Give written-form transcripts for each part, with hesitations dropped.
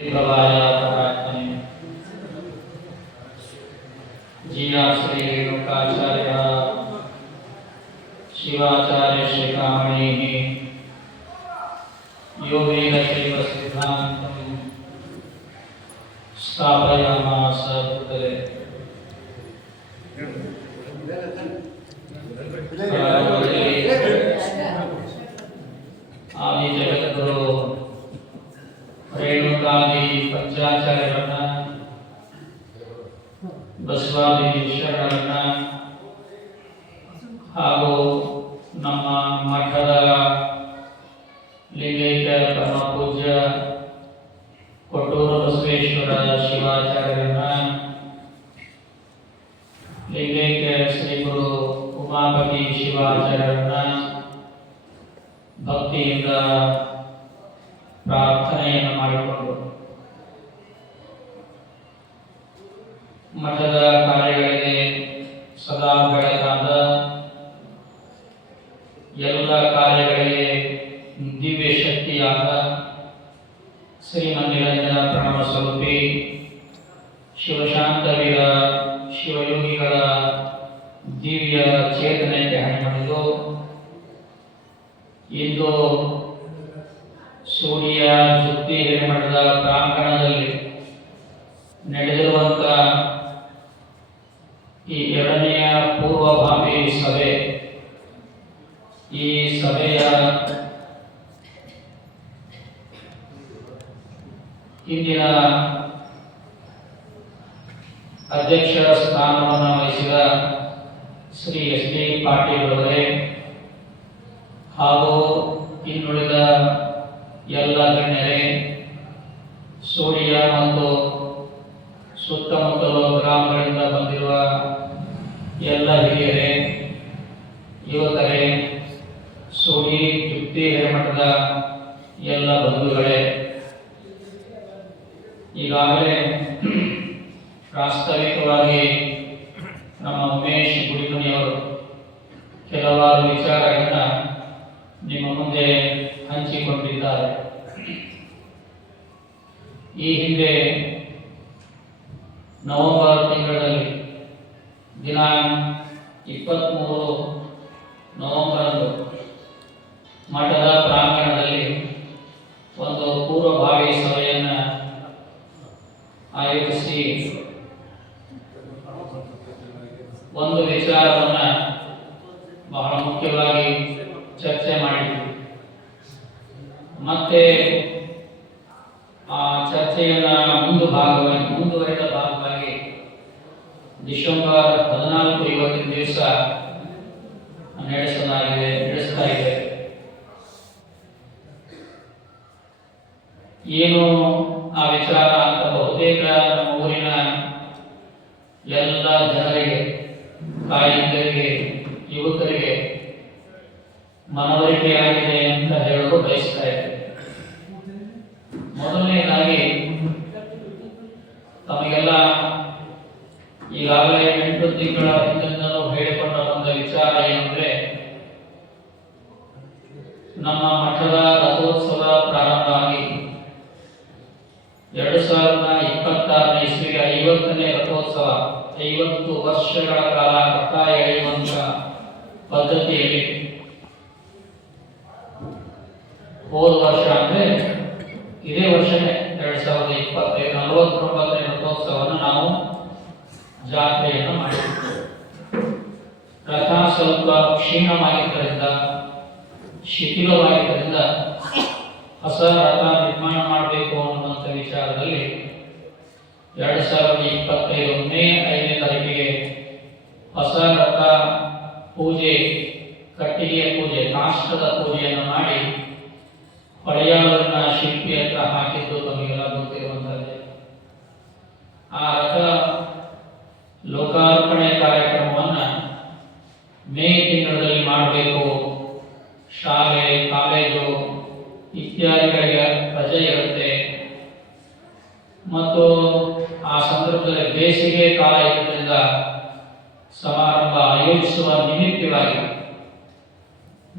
विभवाय प्रार्थने जिया श्री रेणुकाचार्य शिवाचार्य शिखामणिः योगेन चैव सिद्धान्तं स्थापयामास भूतले आदि जगद्गुरु ರೇಣುಕಾದಿ ಪಂಚಾಚಾರ್ಯರನ್ನ ಬಸವಾದಿ ಶರಣರನ್ನ ಹಾಗೂ ನಮ್ಮ ಮಠದ ಲಿಂಗೈಕ್ಯ ಪರಮ ಪೂಜ್ಯ ಕೊಟ್ಟೂರು ಬಸವೇಶ್ವರ ಶಿವಾಚಾರ್ಯರನ್ನ ಲಿಂಗೈಕ್ಯ ಶ್ರೀ ಗುರು ಉಮಾಪತಿ ಶಿವಾಚಾರ್ಯರನ್ನ ಭಕ್ತಿಯಿಂದ ಪ್ರಾರ್ಥನೆಯನ್ನು ಮಾಡಿಕೊಂಡು ಮಠದ ಕಾರ್ಯಗಳಿಗೆ ಸದಾ ಬೆಳಗಾದ ಎಲ್ಲ ಕಾರ್ಯಗಳಿಗೆ ದಿವ್ಯ ಶಕ್ತಿಯಾದ ಶ್ರೀಮಂದಿರಂಜನ ಪ್ರಣವ ಸ್ವರೂಪಿ ಶಿವಶಾಂತವೀರ ಶಿವಯೋಗಿಗಳ ದಿವ್ಯ ಚೇತನಕ್ಕೆ ಹಣಿಮಣಿದು ಇಂದು ಸೂರ್ಯ ಜುತ್ತಿ ಹಿರೇಮಠದ ಪ್ರಾಂಗಣದಲ್ಲಿ ನಡೆದಿರುವಂತ ಈ ಎರಡನೆಯ ಪೂರ್ವಭಾವಿ ಸಭೆ, ಈ ಸಭೆಯ ಹಿಂದಿನ ಅಧ್ಯಕ್ಷ ಸ್ಥಾನವನ್ನು ವಹಿಸಿದ ಶ್ರೀ ಎಸ್ ಡಿ ಪಾಟೀಲ್ ಅವರೇ ಹಾಗೂ ಇನ್ನುಳಿದ ಎಲ್ಲ ಗಣ್ಯರೇ, ಸೂರ್ಯ ಮತ್ತು ಸುತ್ತಮುತ್ತಲ ಗ್ರಾಮಗಳಿಂದ ಬಂದಿರುವ ಎಲ್ಲ ಹಿರಿಯರೇ, ಯುವಕರೇ, ಸೂರಿ ಜುತ್ತಿ ಹಿರೇಮಠದ ಎಲ್ಲ ಬಂಧುಗಳೇ, ಈಗಾಗಲೇ ಪ್ರಾಸ್ತಾವಿಕವಾಗಿ ನಮ್ಮ ಉಮೇಶ್ ಗುಡಿಮನಿಯವರು ಕೆಲವಾರು ವಿಚಾರಗಳನ್ನ ನಿಮ್ಮ ಮುಂದೆ ಹಂಚಿಕೊಂಡಿದ್ದಾರೆ. ಈ ಹಿಂದೆ ನವೆಂಬರ್ ತಿಂಗಳಲ್ಲಿ ದಿನಾಂಕ 23 ನವೆಂಬರ್ ಮಠದ ಪ್ರಾಂಗಣದಲ್ಲಿ ಒಂದು ಪೂರ್ವಭಾವಿ ಸಭೆಯನ್ನು ಆಯೋಜಿಸಿ ಒಂದು ವಿಚಾರವನ್ನು ಬಹಳ ಮುಖ್ಯವಾಗಿ ಚರ್ಚೆ ಮಾಡಿದ್ವಿ. ಮತ್ತೆ ಆ ಚರ್ಚೆಯನ್ನ ಮುಂದುವರೆದ ಭಾಗವಾಗಿ ಡಿಸೆಂಬರ್ 14 ಇವತ್ತಿನ ದಿವಸ ನಡೆಸ್ತಾ ಇದೆ. ಏನು ಆ ವಿಚಾರ ಅಂತ ಬಹುತೇಕ ನಮ್ಮ ಊರಿನ ಎಲ್ಲ ಜನರಿಗೆ, ತಾಯಂದಿರಿಗೆ, ಯುವಕರಿಗೆ ಮನವರಿಕೆಯಾಗಿದೆ ಅಂತ ಹೇಳಲು ಬಯಸ್ತಾ ಇದೆ. ಮೊದಲನೇದಾಗಿ ತಮಗೆಲ್ಲ ಈಗಾಗಲೇ 8 ತಿಂಗಳ ಹಿಂದಿನಿಂದಲೂ ಹೇಳಿಕೊಂಡ ಬಂದ ವಿಚಾರ ಏನಂದ್ರೆ, ನಮ್ಮ ಮಠದ ರಥೋತ್ಸವ ಪ್ರಾರಂಭ ಆಗಿ 2026ನೇ ಇಸ್ವಿಗೆ 50ನೇ ರಥೋತ್ಸವ, 50 ವರ್ಷಗಳ ಕಾಲ ರಥ ಎಳೆಯುವಂತ ಪದ್ಧತಿಯಲ್ಲಿ ಹೋದ ವರ್ಷ ಅಂದ್ರೆ ಇದೇ ವರ್ಷನೇ 2025 49ನೇ ರಥೋತ್ಸವವನ್ನು ನಾವು ಜಾತ್ರೆಯನ್ನು ಮಾಡಿದ್ದೇವೆ. ರಥ ಸ್ವಲ್ಪ ಕ್ಷೀಣವಾಗಿದ್ದರಿಂದ, ಶಿಥಿಲವಾಗಿದ್ದರಿಂದ ಹೊಸ ರಥ ನಿರ್ಮಾಣ ಮಾಡಬೇಕು ಅನ್ನುವಂಥ ವಿಚಾರದಲ್ಲಿ 2025 ಮೇ 5ನೇ ತಾರೀಕಿಗೆ ಹೊಸ ರಥ ಪೂಜೆ, ಕಟ್ಟಿಗೆಯ ಪೂಜೆ, ಕಾಷ್ಟದ ಪೂಜೆಯನ್ನು ಮಾಡಿ ಪಡೆಯಾಳನ ಶಿಲ್ಪಿ ಹತ್ರ ಹಾಕಿದ್ದು ತಮಗೆಲ್ಲ ಗೊತ್ತಿರುವಂತದ್ದೇ. ಆ ರಥ ಲೋಕಾರ್ಪಣೆ ಕಾರ್ಯಕ್ರಮವನ್ನ ಮೇ ತಿಂಗಳಲ್ಲಿ ಮಾಡಬೇಕು. ಶಾಲೆ, ಕಾಲೇಜು ಇತ್ಯಾದಿಗಳಿಗೆ ರಜೆ ಇರುತ್ತೆ ಮತ್ತು ಆ ಸಂದರ್ಭದಲ್ಲಿ ಬೇಸಿಗೆ ಕಾಲ ಇರುವುದರಿಂದ ಸಮಾರಂಭ ಆಯೋಜಿಸುವ ನಿಮಿತ್ತವಾಗಿ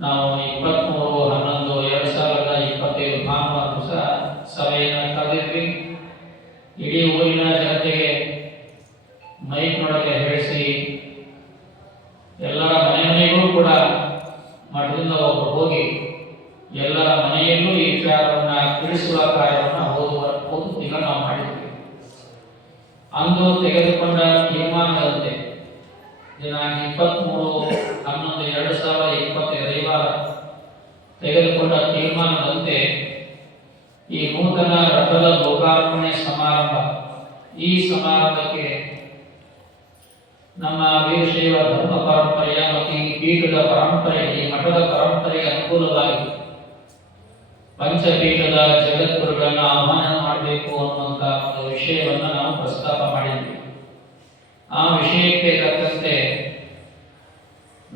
ನಾವು 23/11/2025 ಭಾನುವಾರ ಸಭೆಯನ್ನು ಕರೆದಿದ್ವಿ. ಇಡೀ ಊರಿನ ಜನತೆಗೆ ಮೈಕ್ನೊಳಗೆ ಹೇಳಿಸಿ ಎಲ್ಲರ ಮನೆಗೂ ಕೂಡ ಮಠದಿಂದ ಒಬ್ಬರು ಹೋಗಿ ಎಲ್ಲರ ಮನೆಯಲ್ಲೂ ಈ ವಿಚಾರವನ್ನು ತಿಳಿಸುವ ಕಾರ್ಯವನ್ನು ಓದುತ್ತೀಗ ನಾವು ಮಾಡಿದ್ವಿ. ಅಂದು ತೆಗೆದುಕೊಂಡ ತೀರ್ಮಾನದಂತೆ ದಿನಾಂಕ 23/11/2020 ರವಿವಾರ ತೆಗೆದುಕೊಂಡ ತೀರ್ಮಾನದಂತೆ ಈ ನೂತನ ರಥದ ಲೋಕಾರ್ಪಣೆ ಸಮಾರಂಭ, ಈ ಸಮಾರಂಭಕ್ಕೆ ನಮ್ಮ ವೀರಶೈವ ಧರ್ಮ ಪರಂಪರೆಯ ಮತ್ತು ಈ ಪೀಠದ ಪರಂಪರೆ, ಈ ಮಠದ ಪರಂಪರೆಗೆ ಅನುಕೂಲವಾಗಿ ಪಂಚಪೀಠದ ಜಗದ್ಗುರುಗಳನ್ನು ಆಹ್ವಾನ ಮಾಡಬೇಕು ಅನ್ನುವಂಥ ಒಂದು ವಿಷಯವನ್ನು ನಾವು ಪ್ರಸ್ತಾಪ ಮಾಡಿದ್ವಿ. ಆ ವಿಷಯಕ್ಕೆ ತಕ್ಕಂತೆ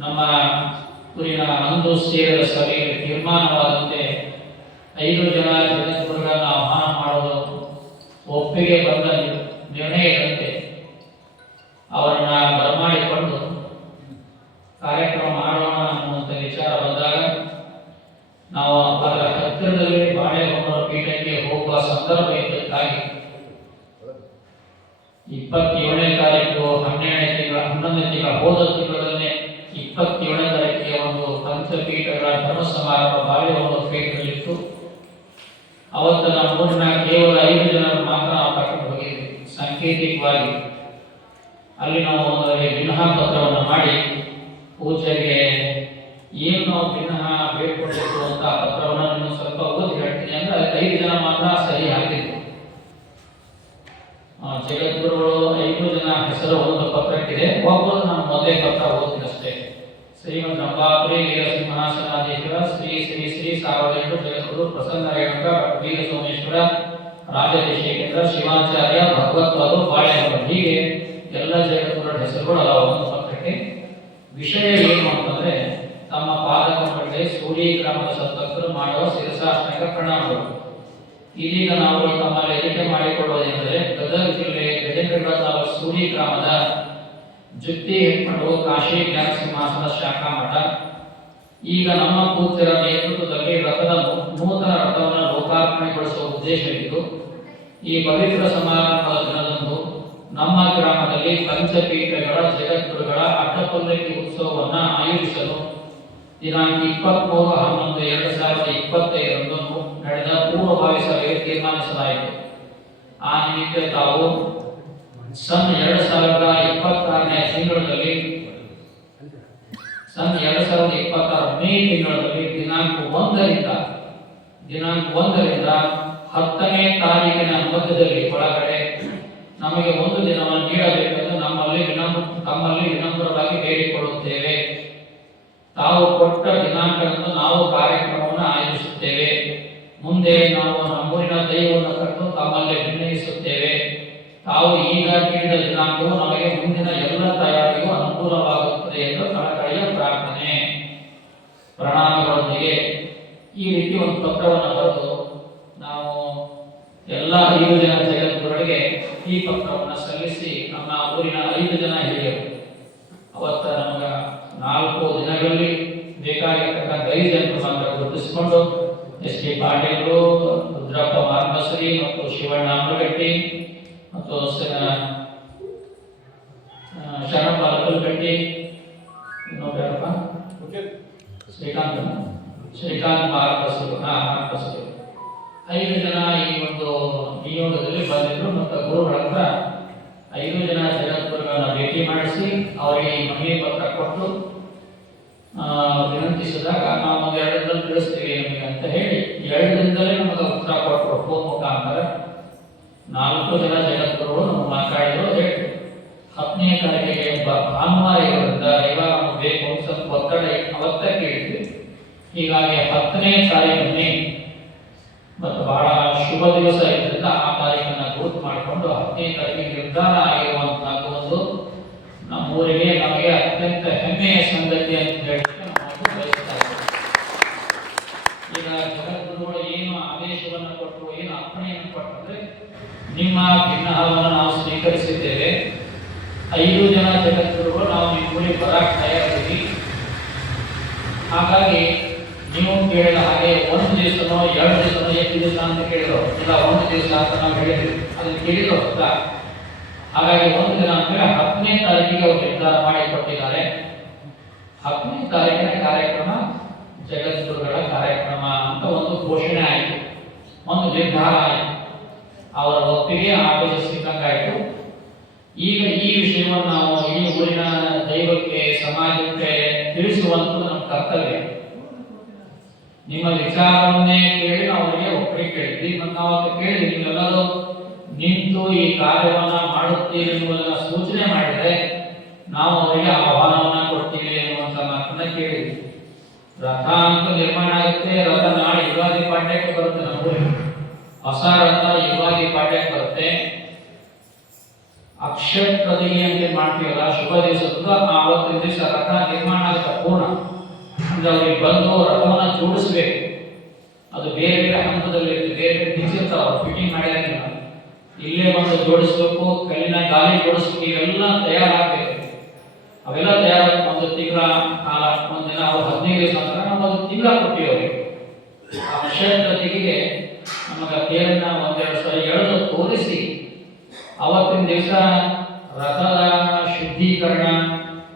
ನಮ್ಮ ಊರಿನ ಅಂದು ಸೇರಿದ ಸಭೆಗೆ ತೀರ್ಮಾನವಾದಂತೆ 5 ಜನ ಜಗದ್ಗುರುಗಳನ್ನು ಆಹ್ವಾನ ಮಾಡೋದು ಒಪ್ಪಿಗೆ ಬಂದ ನಿರ್ಣಯದಂತೆ ಅವರನ್ನ ಬರಮಾಡಿಕೊಂಡು ಕಾರ್ಯಕ್ರಮ ಮಾಡೋಣ ಅನ್ನುವಂಥ ವಿಚಾರ ಬಂದಾಗ ನಾವು ಅದರ ಹತ್ತಿರದಲ್ಲಿ ಬಾಳೆಹೊನ್ನೂರ ಪೀಠಕ್ಕೆ ಹೋಗುವ ಸಂದರ್ಭ ಇದ್ದಕ್ಕಾಗಿ 27ನೇ ತಾರೀಕು 11ನೇ ತಿಂಗಳ ಹೋದ ತಿಂಗಳಲ್ಲೇ 27ನೇ ತಾರೀಕಿಗೆ ಒಂದು ಪಂಚಪೀಠಗಳ ಧರ್ಮ ಸಮಾರಂಭ ಬಾಳೆಹೊನ್ನೂರ ಪೀಠದಲ್ಲಿತ್ತು. ಅವತ್ತು ನಮ್ಮ ಊರಿನ ಕೇವಲ 5 ಜನರು ಮಾತ್ರ ನಾವು ಕರ್ಕೊಂಡು ಹೋಗಿದ್ವಿ. ಸಾಂಕೇತಿಕವಾಗಿ ಅಲ್ಲಿ ನಾವು ಒಂದು ವಿನಃ ಪತ್ರವನ್ನು ಮಾಡಿ ಪೂಜೆಗೆ ಏನು ನಾವು ವಿನಃ ಬೇಡ್ಕೊಳ್ಬೇಕು ಅಂತ ಪತ್ರವನ್ನು ನೀವು ಸ್ವಲ್ಪ ಓದಿ ಹೇಳ್ತೀನಿ ಅಂದ್ರೆ 5 ಜನ ಮಾತ್ರ ಸಹಿ ಹಾಕಿದ್ರು. ಜಗದ್ಗುರುಗಳು 5 ಜನ ಹೆಸರು ಒಂದು ಪತ್ರಕ್ಕಿದೆ. ಒಬ್ಬರು ನಾನು ಮೊದಲೇ ಪತ್ರ ಓದ್ತೀನಿ ಅಷ್ಟೇ. ಶ್ರೀಮದ್ ರಂಭಾಪುರಿ ವೀರಸಿಂಹಾಸನಾಧೀಶ್ವರ ಶ್ರೀ ಶ್ರೀ ಶ್ರೀ ಸಾರ್ವಜನಿಕ ಜಗದ್ಗುರು ಪ್ರಸನ್ನ ರೇಣುಕ ವೀರ ಸೋಮೇಶ್ವರ ರಾಜದೇಶೇಂದ್ರ ಶಿವಾಚಾರ್ಯ ಭಗವತ್ಪಾದರು ಬಾಳೆಹೊನ್ನೂರು, ಹೀಗೆ ಎಲ್ಲ ಜಗದ್ಗುರುಗಳ ಹೆಸರುಗಳು ಅದಾವ ಒಂದು ಪತ್ರಕ್ಕೆ. ವಿಷಯ ಏನು ಅಂತಂದ್ರೆ ತಮ್ಮ ಪಾದಕಮಂಡಳಿ ಸೂರಿ ಗ್ರಾಮದ ಸದ್ಭಕ್ತರು ಮಾಡುವ ಶಿರಸಾಷ್ಟಾಂಗ ಪ್ರಣಾಮಗಳು. ಇದೀಗ ನಾವು ತಮ್ಮಲ್ಲಿ ಎಣಿಕೆ ಮಾಡಿಕೊಳ್ಳುವುದೆಂದರೆ ಗದಗ ಜಿಲ್ಲೆ ಗಜೇಂದ್ರಗಡ ತಾಲೂಕು ಸೂರಿ ಗ್ರಾಮದ ಜುತ್ತಿ ಹೆಟ್ಮಠವು ಕಾಶಿ ಜ್ಞಾನ ಸಿಂಹಾಸನ ಶಾಖಾ ಮಠ ಈಗ ನಮ್ಮ ಪೂಜ್ಯರ ನೇತೃತ್ವದಲ್ಲಿ ನೂತನ ರಥವನ್ನು ಲೋಕಾರ್ಪಣೆಗೊಳಿಸುವ ಉದ್ದೇಶವಿದ್ದು ಈ ಪವಿತ್ರ ಸಮಾರಂಭದ ದಿನದಂದು ನಮ್ಮ ಗ್ರಾಮದಲ್ಲಿ ಪಂಚಪೀಠಗಳ ಜಗದ್ಗುರುಗಳ ಅಡ್ಡಪಲ್ಲಕ್ಕಿ ಉತ್ಸವವನ್ನು ಆಯೋಜಿಸಲು ದಿನಾಂಕ 23/11/2025 ನಡೆದ ಪೂರ್ವಭಾವಿ ಸಭೆಗೆ ತೀರ್ಮಾನಿಸಲಾಯಿತು. ಆ ನಿಮಿತ್ತ ತಾವು ಸನ್ 2026ನೇ ತಿಂಗಳಲ್ಲಿ ಸನ್ 2026 ಮೇ ತಿಂಗಳಲ್ಲಿ ದಿನಾಂಕ 1ರಿಂದ 10ನೇ ತಾರೀಕಿನ ಮಧ್ಯದಲ್ಲಿ ಒಳಗಡೆ ನಮಗೆ ಒಂದು ದಿನವನ್ನು ನೀಡಬೇಕೆಂದು ತಮ್ಮಲ್ಲಿ ವಿನಮ್ರವಾಗಿ ಬೇಡಿಕೊಳ್ಳುತ್ತೇವೆ. ತಾವು ಕೊಟ್ಟ ದಿನಾಂಕದಂದು ನಾವು ಕಾರ್ಯಕ್ರಮವನ್ನು ಆಯೋಜಿಸುತ್ತೇವೆ. ಮುಂದೆ ನಾವು ನಮ್ಮೂರಿನ ದೈವವನ್ನು ಕರೆದು ತಮ್ಮಲ್ಲಿ ನಿರ್ಣಯಿಸುತ್ತೇವೆ. ತಾವು ಈಗ ನೀಡಿದ ದಿನಾಂಕವು ನಮಗೆ ಮುಂದಿನ ಎಲ್ಲ ತಯಾರಿಗೂ ಅನುಕೂಲವಾಗುತ್ತದೆ ಎಂದು ಕಳಕಳಿಯ ಪ್ರಾರ್ಥನೆ ಪ್ರಣಾಮಗಳೊಂದಿಗೆ ಈ ರೀತಿ ಒಂದು ಪತ್ರವನ್ನು ಬರೆದು ನಾವು ಎಲ್ಲ 5 ಜನ ಜಗದ್ಗುರುಗಳಿಗೆ ಈ ಪತ್ರವನ್ನು ಸಲ್ಲಿಸಿ ನಮ್ಮ ಊರಿನ 5 ಜನ ಹಿರಿಯರು ಅವತ್ತ ನಮಗೆ 4 ದಿನಗಳಲ್ಲಿ ಬೇಕಾಗಿರ್ತಕ್ಕಂಥ 5 ಜನರು ಮಾತ್ರ ಗುರುತಿಸಿಕೊಂಡು ಎಸ್ ಕೆ ಪಾಟೀಲರು, ರುದ್ರಪ್ಪ ಮಾರ್ಗಸರಿ ಮತ್ತು ಶಿವಣ್ಣ ಅಮರಗಟ್ಟಿ ಮತ್ತು ಶರಣಪ್ಪ ಲಕ್ಕಲ್ಗಟ್ಟಿ, ಇನ್ನೊಬ್ಬರಪ್ಪ ಶ್ರೀಕಾಂತ್ ಮಾರ್ಗಸರಿ 5 ಜನ ಈ ಒಂದು ನಿಯೋಗದಲ್ಲಿ ಬಂದಿದ್ರು. ಮತ್ತು ಗುರುಗಳ ಹತ್ರ 5 ಜನ ಜಗದ್ಗುರುಗಳನ್ನ ಭೇಟಿ ಮಾಡಿಸಿ ಅವರಿಗೆ ಈ ಮನವಿ ಪತ್ರ ಕೊಟ್ಟು ವಿನಂತಿಸಿದಾಗ ನಾವು ಒಂದು 2 ದಿನದಲ್ಲಿ ತಿಳಿಸ್ತೀವಿ ನಿಮಗೆ ಅಂತ ಹೇಳಿ 2 ದಿನದಲ್ಲೇ ನಮಗೆ ಉತ್ತರ ಕೊಟ್ಟರು ಫೋನ್ ಮುಖಾಂತರ. 4 ಜನ ಜಗದ್ಗುರುಗಳು ನಮ್ಗೆ ಮಾತಾಡಿದ್ರು. 10ನೇ ತಾರೀಕಿಗೆ ಭಾನುವಾರ ಇರೋದ್ರಿಂದ ಇವಾಗ ನಮ್ಗೆ ಬೇಕು ಅಂತ ಸ್ವಲ್ಪ ಒತ್ತಡ ಅವತ್ತ ಕೇಳಿದ್ವಿ. ಹೀಗಾಗಿ 10ನೇ ತಾರೀಕಿನಲ್ಲಿ ಮತ್ತು ಬಹಳ ಶುಭ ದಿವಸ ಇದ್ದರಿಂದ ಆ ತಾರೀಕನ್ನು ಗುರುತು ಮಾಡಿಕೊಂಡು 10ನೇ ತಾರೀಕಿಗೆ ನಿರ್ಧಾರ ಆಗಿರುವಂತಹ ಒಂದು ನಮ್ಮೂರಿಗೆ ನಮಗೆ ಅತ್ಯಂತ ಹೆಮ್ಮೆಯ ಸಂಗತಿ ಅಂತ ಹೇಳಲಿಕ್ಕೆ ನಾವು ಬಯಸ್ತಾ ಇದ್ದೇವೆ. ಈಗ ಜಗದ್ಗುರುಗಳು ಏನು ಆದೇಶವನ್ನು ಕೊಟ್ಟರು, ಏನು ಅಪ್ಪಣೆಯನ್ನು ಕೊಟ್ಟರೆ ನಿಮ್ಮ ಭಿನ್ನಹವನ್ನು ನಾವು ಸ್ವೀಕರಿಸಿದ್ದೇವೆ. 5 ಜನ ಜಗದ್ಗುರುಗಳು ನಾವು ನಿಮ್ಮ ಊರಿಗೆ ಬರಕ್ಕೆ ತಯಾರಿದ್ದೀವಿ. ಹಾಗಾಗಿ ನೀವು ಕೇಳಿದ ಹಾಗೆ ಒಂದು ದಿವಸನೋ 2 ದಿವಸನೋ ಎಷ್ಟು ದಿವಸ ಅಂತ ಕೇಳಿದ್ರು, ಇಲ್ಲ 1 ದಿವಸ ಅಂತ ನಾವು ಹೇಳಿದ್ವಿ, ಅದನ್ನು ಕೇಳಿದ್ರು ಅಷ್ಟ. ಹಾಗಾಗಿ 1 ದಿನ ಅಂತೇಳಿ 10ನೇ ತಾರೀಕಿಗೆ ಅವರು ನಿರ್ಧಾರ ಮಾಡಿ ಕೊಟ್ಟಿದ್ದಾರೆ. 10ನೇ ತಾರೀಕಿನ ಕಾರ್ಯಕ್ರಮ ಜಗದ್ಗುರುಗಳ ಕಾರ್ಯಕ್ರಮ ಅಂತ ಒಂದು ಘೋಷಣೆ ಆಯಿತು, ಒಂದು ನಿರ್ಧಾರ ಆಯಿತು, ಅವರ ಒಪ್ಪಿಗೆ ಆದೇಶಿಸಿದಂಗಾಯಿತು. ಈಗ ಈ ವಿಷಯವನ್ನು ನಾವು ಈ ಊರಿನ ದೈವಕ್ಕೆ ಸಮಾಜಕ್ಕೆ ತಿಳಿಸುವಂತ ನಮ್ಮ ಕರ್ತವ್ಯ. ನಿಮ್ಮ ವಿಚಾರವನ್ನೇ ಕೇಳಿ ನಾವು ಅವರಿಗೆ ಒಪ್ಪಿಗೆ ಕೇಳಿದ್ವಿ, ಮತ್ತು ನಾವು ಅದಕ್ಕೆ ಕೇಳಿದ್ವಿ ನೀವೆಲ್ಲರೂ ನಿಂತು ಈ ಕಾರ್ಯವನ್ನ ಮಾಡುತ್ತೀರಿ ಎನ್ನುವುದನ್ನು ಸೂಚನೆ ಮಾಡಿದರೆ ನಾವು ಅವರಿಗೆ ಆಹ್ವಾನವನ್ನ ಕೊಡ್ತೀವಿ ಎನ್ನುವಂತ ಮಾತನ್ನ ಕೇಳಿದ್ವಿ. ರಥ ಅಂತ ನಿರ್ಮಾಣ ಆಗುತ್ತೆ, ರಥ ನಾಳೆ ಯುಗಾದಿ ಪಾಠ್ಯಕ್ಕೆ ಬರುತ್ತೆ, ನಮ್ಮ ಹೊಸ ರಥ ಯುಗಾದಿ ಪಾಠ್ಯಕ್ಕೆ ಬರುತ್ತೆ. ಅಕ್ಷಯ ತೃತೀಯ ಅಂತ ಮಾಡ್ತೀವಲ್ಲ ಶುಭ ದಿವಸದ ಆವತ್ತಿನ ದಿವಸ ರಥ ನಿರ್ಮಾಣ ಆಗುತ್ತೆ ಪೂರ್ಣ. ಅಂದ್ರೆ ಅವ್ರಿಗೆ ಬಂದು ರಥವನ್ನ ಜೋಡಿಸ್ಬೇಕು, ಅದು ಬೇರೆ ಬೇರೆ ಹಂತದಲ್ಲಿ ಬೇರೆ ಬೇರೆ ನಿಂತಿರ್ತಾವ, ಫಿಟ್ಟಿಂಗ್ ಮಾಡಿರಂಗಿಲ್ಲ, ಇಲ್ಲೇ ಬಂದು ಜೋಡಿಸ್ಬೇಕು, ಕಲ್ಲಿನ ಗಾಲಿ ಜೋಡಿಸ್ಬೇಕು, ಇವೆಲ್ಲ ತಯಾರಾಗಬೇಕು. ಅವೆಲ್ಲ ತಯಾರಾಗ 1 ತಿಂಗಳ ಕಾಲ, ಒಂದಿನ ಅವ್ರು 15 ದಿವಸ ಅಂತ ನಾವು 1 ತಿಂಗಳ ಕೊಟ್ಟಿವಿ ಅವರಿಗೆ. ಅಕ್ಷಯ ತೃತೀಯೆಗೆ ನಮಗೆ ತೇರನ್ನ 1-2 ಸಲ ಎಳೆದು ತೋರಿಸಿ ಅವತ್ತಿನ ದಿವಸ ರಥದ ಶುದ್ಧೀಕರಣ,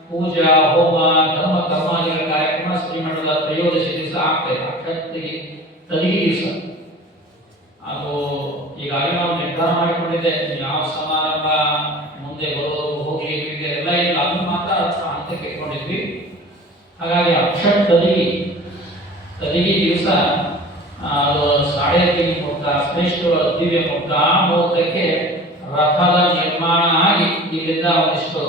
ಪೂಜಾ, ಹೋಮ, ಧರ್ಮ ಕರ್ಮಾದಿಗಳ ಕಾರ್ಯಕ್ರಮ ಶ್ರೀಮಠದ ತ್ರಯೋದಶಿ ದಿವಸ ಆಗ್ತದೆ. ಅಕ್ಷಯ ತದಿಗೆ ದಿವಸ ಅದು ಈಗಾಗಲೇ ನಾವು ನಿರ್ಧಾರ ಮಾಡಿಕೊಂಡಿದ್ದೆ, ಯಾವ ಸಮಾರಂಭ ಮುಂದೆ ಬರೋದು ಹೋಗಿ ಎಲ್ಲ ಇಲ್ಲ, ಅದನ್ನು ಮಾತ್ರ ಹಂತಕ್ಕೆ ಇಟ್ಕೊಂಡಿದ್ವಿ. ಹಾಗಾಗಿ ಅಕ್ಷಯ ತದಿಗೆ ದಿವಸ ಅದು 3:30 ಮುಹೂರ್ತ, ಶ್ರೇಷ್ಠ ದಿವ್ಯ ಮುಹೂರ್ತ, ಆ ಮುಹೂರ್ತಕ್ಕೆ ರಥದ ನಿರ್ಮಾಣ ಆಗಿ ಇಲ್ಲಿಂದ ಒಂದಿಷ್ಟು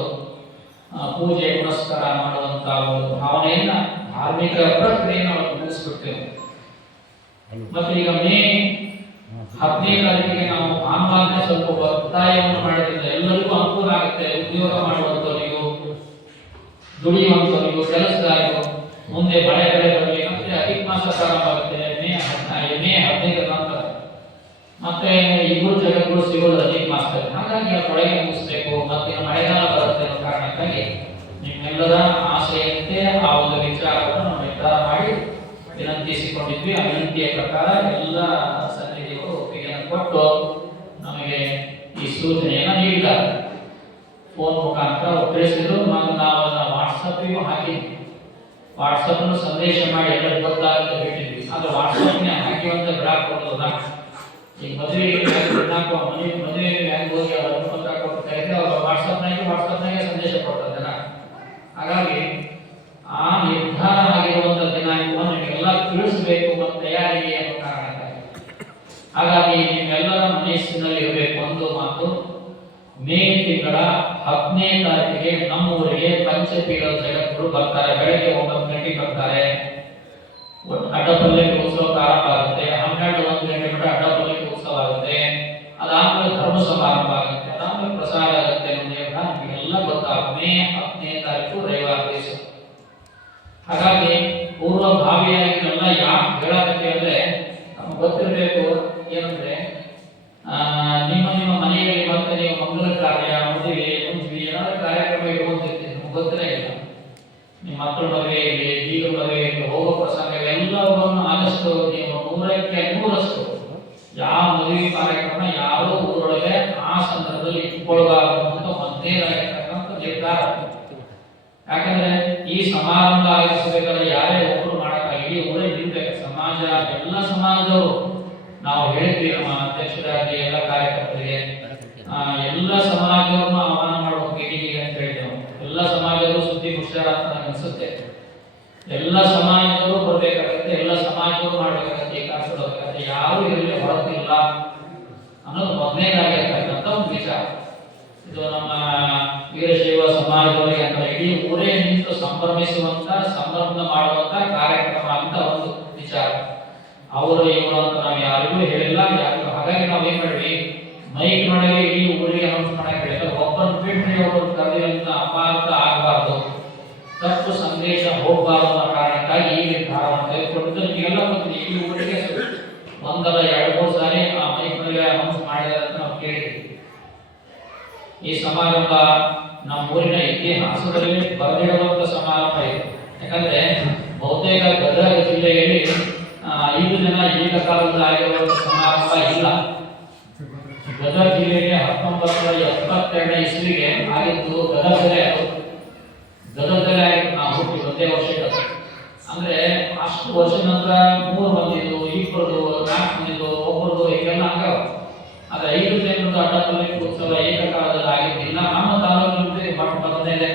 ಪೂಜೆ ಪುನಸ್ಕಾರ ಮಾಡುವಂತ ಒಂದು ಭಾವನೆಯನ್ನ, ಧಾರ್ಮಿಕ ಪ್ರಕ್ರಿಯೆಯನ್ನು ನಾವು ಮುಗಿಸ್ಬಿಡ್ತೇವೆ. ಮತ್ತೆ ಈಗ ಮೇ 10ನೇ ತಾರೀಕಿಗೆ ನಾವು ಭಾನುವಾರನೇ ಸ್ವಲ್ಪ ಒತ್ತಾಯವನ್ನು ಮಾಡಿದ್ರೆ ಎಲ್ಲರಿಗೂ ಅನುಕೂಲ ಆಗುತ್ತೆ. ಉದ್ಯೋಗ ಮಾಡುವಂಥವರಿಗೂ, ದುಡಿಯುವಂಥವರಿಗೂ, ಕೆಲಸಗಾರರಿಗೂ ಮುಂದೆ ಮಳೆ ಬೆಳೆ ಬರಬೇಕಂದ್ರೆ ಅಧಿಕ ಮಾಸ ಪ್ರಾರಂಭ ಆಗುತ್ತೆ ಮೇ 15 ನಂತರ. ಮತ್ತೆ ಇಬ್ಬರು ಜಗಗಳು ಸಿಗೋದು ಅಧಿಕ ಮಾಸದಲ್ಲಿ, ಹಾಗಾಗಿ ಅದರೊಳಗೆ ಮುಗಿಸ್ಬೇಕು. ಮತ್ತೆ ಮಳೆಗಾಲ ಬರುತ್ತೆ ಅನ್ನೋ ಕಾರಣಕ್ಕಾಗಿ ನಿಮ್ಮೆಲ್ಲರ ಆಸೆಯಂತೆ ಆ ಒಂದು ವಿಚಾರವನ್ನು ನಾವು ನಿರ್ಧಾರ ಮಾಡಿ ವಿನಂತಿಸಿಕೊಂಡಿದ್ವಿ. ಆ ವಿನಂತಿಯ ಪ್ರಕಾರ ಎಲ್ಲ ಸನ್ನಿಧಿಗಳು ಒಪ್ಪಿಗೆಯನ್ನು ಕೊಟ್ಟು ನಮಗೆ ಈ ಸೂಚನೆಯನ್ನು ನೀಡಿದ್ದಾರೆ. ಫೋನ್ ಮುಖಾಂತರ ತಿಳಿಸಿದ್ರು, ನಾವು ಅದನ್ನು ವಾಟ್ಸಪ್ಪಿಗೂ ಹಾಕಿದ್ವಿ. ವಾಟ್ಸಪ್ನು ಸಂದೇಶ ಮಾಡಿ ಎಲ್ಲರಿಗೂ ಗೊತ್ತಾಗುತ್ತೆ ಬಿಟ್ಟಿದ್ವಿ. ಆದರೆ ವಾಟ್ಸಪ್ನೇ ಹಾಕಿವಂತ ಬಿಡಾಕ್ ಕೊಡೋದಲ್ಲ. ಈಗ ಮದುವೆಗೆ ಹೆಂಗೆ ಹೋಗಿ ಅವ್ರ ಪತ್ರ ಕೊಟ್ಟು ಕರೆದ್ರೆ ಅವ್ರು ವಾಟ್ಸಪ್ನಾಗೆ ಸಂದೇಶ ಕೊಡ್ತಾರೆ ಜನ. ಹಾಗಾಗಿ ಆ ನಿರ್ಧಾರ ಆಗಿರುವಂಥ ದಿನಾಂಕವನ್ನು ನಿಮಗೆಲ್ಲ ತಿಳಿಸಬೇಕು ಮತ್ತು ತಯಾರಿಗೆ ಅನ್ನೋ ಕಾರಣಕ್ಕಾಗಿ. ಹಾಗಾಗಿ ನಿಮ್ಮೆಲ್ಲರ ಮನಸ್ಸಿನಲ್ಲಿ ಇರಬೇಕು ಒಂದು ಮಾತು, ಮೇ ತಿಂಗಳ 10ನೇ ತಾರೀಕಿಗೆ ನಮ್ಮೂರಿಗೆ ಪಂಚಪೀಠ ಜಗದ್ಗುರು ಬರ್ತಾರೆ. ಬೆಳಗ್ಗೆ 9 ಗಂಟೆಗೆ ಬರ್ತಾರೆ. ಅಡ್ಡಪಲ್ಲಕ್ಕಿ ಉತ್ಸವ ಪ್ರಾರಂಭ ಆಗುತ್ತೆ. 12-1 ಗಂಟೆ ಮಟ್ಟ ಅಡ್ಡಪಲ್ಲಕ್ಕಿ ಉತ್ಸವ ಆಗುತ್ತೆ. ಅದಾದ್ಮೇಲೆ ಧರ್ಮ ಸಮಾರಂಭ ಆಗುತ್ತೆ. ಅದಾದ್ಮೇಲೆ ಪ್ರಸಾದ ಆಗುತ್ತೆ. ನಿಮಗೆಲ್ಲ ಗೊತ್ತಾಗುತ್ತೆ. ಮೇ 10ನೇ ತಾರೀಕು ರವಿವಾರ ದಿವಸ. ಹಾಗಾಗಿ ಪೂರ್ವಭಾವಿಯಾಗಿ ಎಲ್ಲ ಯಾಕೆ ಹೇಳಬೇಕು ಅಂದ್ರೆ ನಮ್ಗೆ ಗೊತ್ತಿರಬೇಕು ಏನಂದ್ರೆ ನಿಮ್ಮ ಮನೆಯಲ್ಲಿ ಮತ್ತೆ ನೀವು ಮಂಗಲ ಕಾರ್ಯ, ಮದುವೆ, ಮುಂಜಿ ಏನಾದ್ರು ಕಾರ್ಯಕ್ರಮ ಇಟ್ಕೊಂತಿರ್ತೀವಿ, ನಮ್ಗೆ ಗೊತ್ತಿರೇ ಇಲ್ಲ. ನಿಮ್ಮ ಮಕ್ಕಳ ಮದುವೆ ಇರಲಿ, ಬೀಗ ಮದುವೆ ಇರಲಿ, ಹೋಗೋ ಪ್ರಸಂಗ ಎಲ್ಲವನ್ನು ಆದಷ್ಟು ನೀವು 100ಕ್ಕೆ 100ರಷ್ಟು ಯಾವ ಮದುವೆ ಕಾರ್ಯಕ್ರಮ ಯಾರೋ ಊರೊಳಗೆ ಆ ಸಂದರ್ಭದಲ್ಲಿ ಇಟ್ಕೊಳ್ಬಾರ್ದು ಅಂತ ಮೊದಲೇನಾಗಿರ್ತಕ್ಕಂಥ ನಿರ್ಧಾರ. ಯಾಕಂದ್ರೆ ಈ ಸಮಾರಂಭ ಆಗಿಸಬೇಕಾದ್ರೆ ಯಾರೇ ಒಬ್ಬರು ಮಾಡಕ್ಕಾಗಿ ಇಡೀ ಊರೇ ನಿಲ್ಬೇಕು. ಸಮಾಜ, ಎಲ್ಲ ಸಮಾಜದವರು ನಾವು ಹೇಳಿದ್ವಿ ನಮ್ಮ ಅಧ್ಯಕ್ಷರಾಗಿ ಎಲ್ಲ ಕಾರ್ಯಕರ್ತರಿಗೆ ಎಲ್ಲ ಸಮಾಜವನ್ನು ಆಹ್ವಾನ ಮಾಡುವ ಮೀಟಿಂಗಿಗೆ ಅಂತ ಹೇಳಿದೆವು. ಎಲ್ಲ ಸಮಾಜದವರು ಸುದ್ದಿ ಹುಷಾರ ಅಂತ ಅನಿಸುತ್ತೆ. ಎಲ್ಲ ಸಮಾಜದವರು ಬರ್ಬೇಕಾಗತ್ತೆ, ಎಲ್ಲ ಸಮಾಜದವರು ಮಾಡ್ಬೇಕಾಗತ್ತೆ, ಏಕಾಗ್ರತೆ ಯಾರು ಇರಲಿ ಹೊರತಿಲ್ಲ ಅನ್ನೋದು ಮೊದಲನೇದಾಗಿರ್ತಕ್ಕಂಥ ಒಂದು ವಿಚಾರ. ಇದು ನಮ್ಮ ವೀರಶೈವ ಸಮಾಜದವರಿಗೆ ಅಂತ ಇಡೀ ಊರೇ ನಿಂತು ಸಂಭ್ರಮಿಸುವಂತ, ಸಂಭ್ರಮ ಮಾಡುವಂತ ಕಾರ್ಯಕ್ರಮ ಅಂತ ಒಂದು ವಿಚಾರ. ಅವರು ಇವರು ಅಂತ ನಾವು ಯಾರಿಗೂ ಹೇಳಿಲ್ಲ, ಯಾರಿಗೂ. ಹಾಗಾಗಿ ನಾವು ಏನ್ ಮಾಡಿದ್ವಿ, ಮೈಕ್ ನೊಳಗೆ ಇಡೀ ಊರಿಗೆ ಅನೌನ್ಸ್ ಮಾಡಕ್ಕೆ ಹೇಳಿದ್ರೆ ಒಬ್ಬರು ಬಿಟ್ಟರೆ ಒಬ್ಬರು ಕರೆಯುವಂತ ಅಪಾರ್ಥ ಆಗಬಾರ್ದು, ತಪ್ಪು ಸಂದೇಶ ಹೋಗಬಾರ್ದು ಅನ್ನೋ ಕಾರಣಕ್ಕಾಗಿ ಈ ನಿರ್ಧಾರವನ್ನು ತೆಗೆದುಕೊಂಡಿದ್ದು. ನಿಮಗೆಲ್ಲ ಗೊತ್ತಿದೆ, ಇಡೀ ಊರಿಗೆ 1-2-3 ಸಾರಿ ಆ ಮೈಕ್ ನೊಳಗೆ ಅನೌನ್ಸ್ ಮಾಡಿದ್ದಾರೆ ಅಂತ ನಾವು ಕೇಳಿದ್ವಿ. ಈ ಸಮಾರಂಭ ನಮ್ಮ ಊರಿನ ಇತಿಹಾಸದಲ್ಲಿ ಬರೆದಿರುವಂತ ಸಮಾರಂಭ ಇದು. ಯಾಕಂದ್ರೆ ಬಹುತೇಕ ಗದಗ ಜಿಲ್ಲೆಯಲ್ಲಿ 5 ಜನ ಏಕಕಾಲದಲ್ಲಿ ಆಗಿರುವ ಸಮಾರಂಭ ಇಲ್ಲ. ಗದಗ ಜಿಲ್ಲೆಗೆ 1972 ಇಸ್ವಿಗೆ ಆಗಿದ್ದು ಗದಗದಲ್ಲೇ ಆಗಿದ್ದು. ನಾವು ಹುಟ್ಟಿ ಒಂದೇ ವರ್ಷಕ್ಕೆ, ಅಂದ್ರೆ ಅಷ್ಟು ವರ್ಷದ ನಂತರ 3 ಮಂದಿದು, 2, 4 ಮಂದಿದು, ಒಬ್ಬರದು ಹೀಗೆಲ್ಲ ಆಗ್ಯಾವ. ಆದ್ರೆ 5 ಜನರದ್ದು ಅಡ್ಡಪಲ್ಲಕ್ಕಿ ಉತ್ಸವ ಏಕಕಾಲದಲ್ಲಿ ಆಗಿದ್ದಿಲ್ಲ. ನಮ್ಮ ತಾಲೂಕಿನಲ್ಲಿ ಮೊದಲನೇ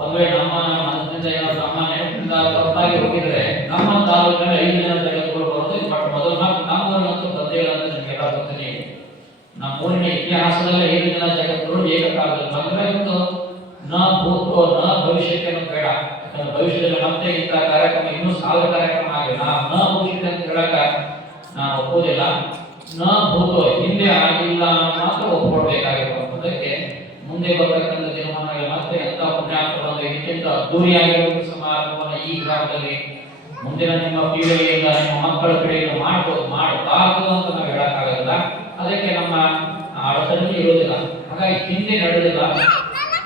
ಒಂದ್ ವೇಳೆ ನಮ್ಮ ಮನಸ್ಸಿನಿಂದ ಏನೋ ನಮ್ಮ ನೆನಪಿನಿಂದ ತಪ್ಪಾಗಿ ಹೋಗಿದ್ರೆ ನಮ್ಮ ತಾಲೂಕಿನಲ್ಲಿ 5 ಜನ ಜಗತ್ತುಗಳು ಬರೋದು. ಬಟ್ ಮೊದಲು ನಮ್ಮೂರಿನಂತೂ ಗದ್ದೆಗಳು ಅಂತ ನಿಮಗೆಲ್ಲ ಗೊತ್ತಿದೆ. ನಮ್ಮ ಊರಿನ ಇತಿಹಾಸದಲ್ಲಿ 5 ಜನ ಜಗತ್ತುಗಳು ಏಕಕಾಲದಲ್ಲಿ ಬಂದ್ರೆ ನ ಭೂತೋ ನ ಭವಿಷ್ಯಕ್ಕೆ ಬೇಡ. ಯಾಕಂದ್ರೆ ಭವಿಷ್ಯದಲ್ಲಿ ಮತ್ತೆ ಇಂಥ ಕಾರ್ಯಕ್ರಮ ಇನ್ನೂ 1000 ಕಾರ್ಯಕ್ರಮ ಆಗಿಲ್ಲ. ನ ಭವಿಷ್ಯಕ್ಕೆ ಅಂತ ಹೇಳಕ ನಾನು ಒಪ್ಪೋದಿಲ್ಲ. ನ ಭೂತೋ ಹಿಂದೆ ಆಗಿಲ್ಲ ಮಾತ್ರ ಒಪ್ಕೊಳ್ಬೇಕಾಗಿರುವಂಥದ್ದಕ್ಕೆ ಮುಂದೆ ಬರ್ತಕ್ಕಂಥ ದಿನಮಾನಗಳಲ್ಲಿ ಮತ್ತೆ ಎಂತ ಪುಣ್ಯಾತ್ಮ ಬಂದು ಇದಕ್ಕಿಂತ ಅದ್ದೂರಿಯಾಗಿರುವ ಸಮಾರಂಭವನ್ನು ಈ ಗ್ರಾಮದಲ್ಲಿ ಮುಂದಿನ ನಿಮ್ಮ ಪೀಳಿಗೆಯಿಂದ ನಿಮ್ಮ ಮಕ್ಕಳ ಪೀಳಿಗೆಯಿಂದ ಮಾಡಬಾರದು ಅಂತ ನಾವು ಹೇಳಕ್ಕಾಗಲ್ಲ. ಅದಕ್ಕೆ ನಮ್ಮ ಅಡಚಣೆ ಇರೋದಿಲ್ಲ. ಹಾಗಾಗಿ ಹಿಂದೆ ನಡೆದಿಲ್ಲ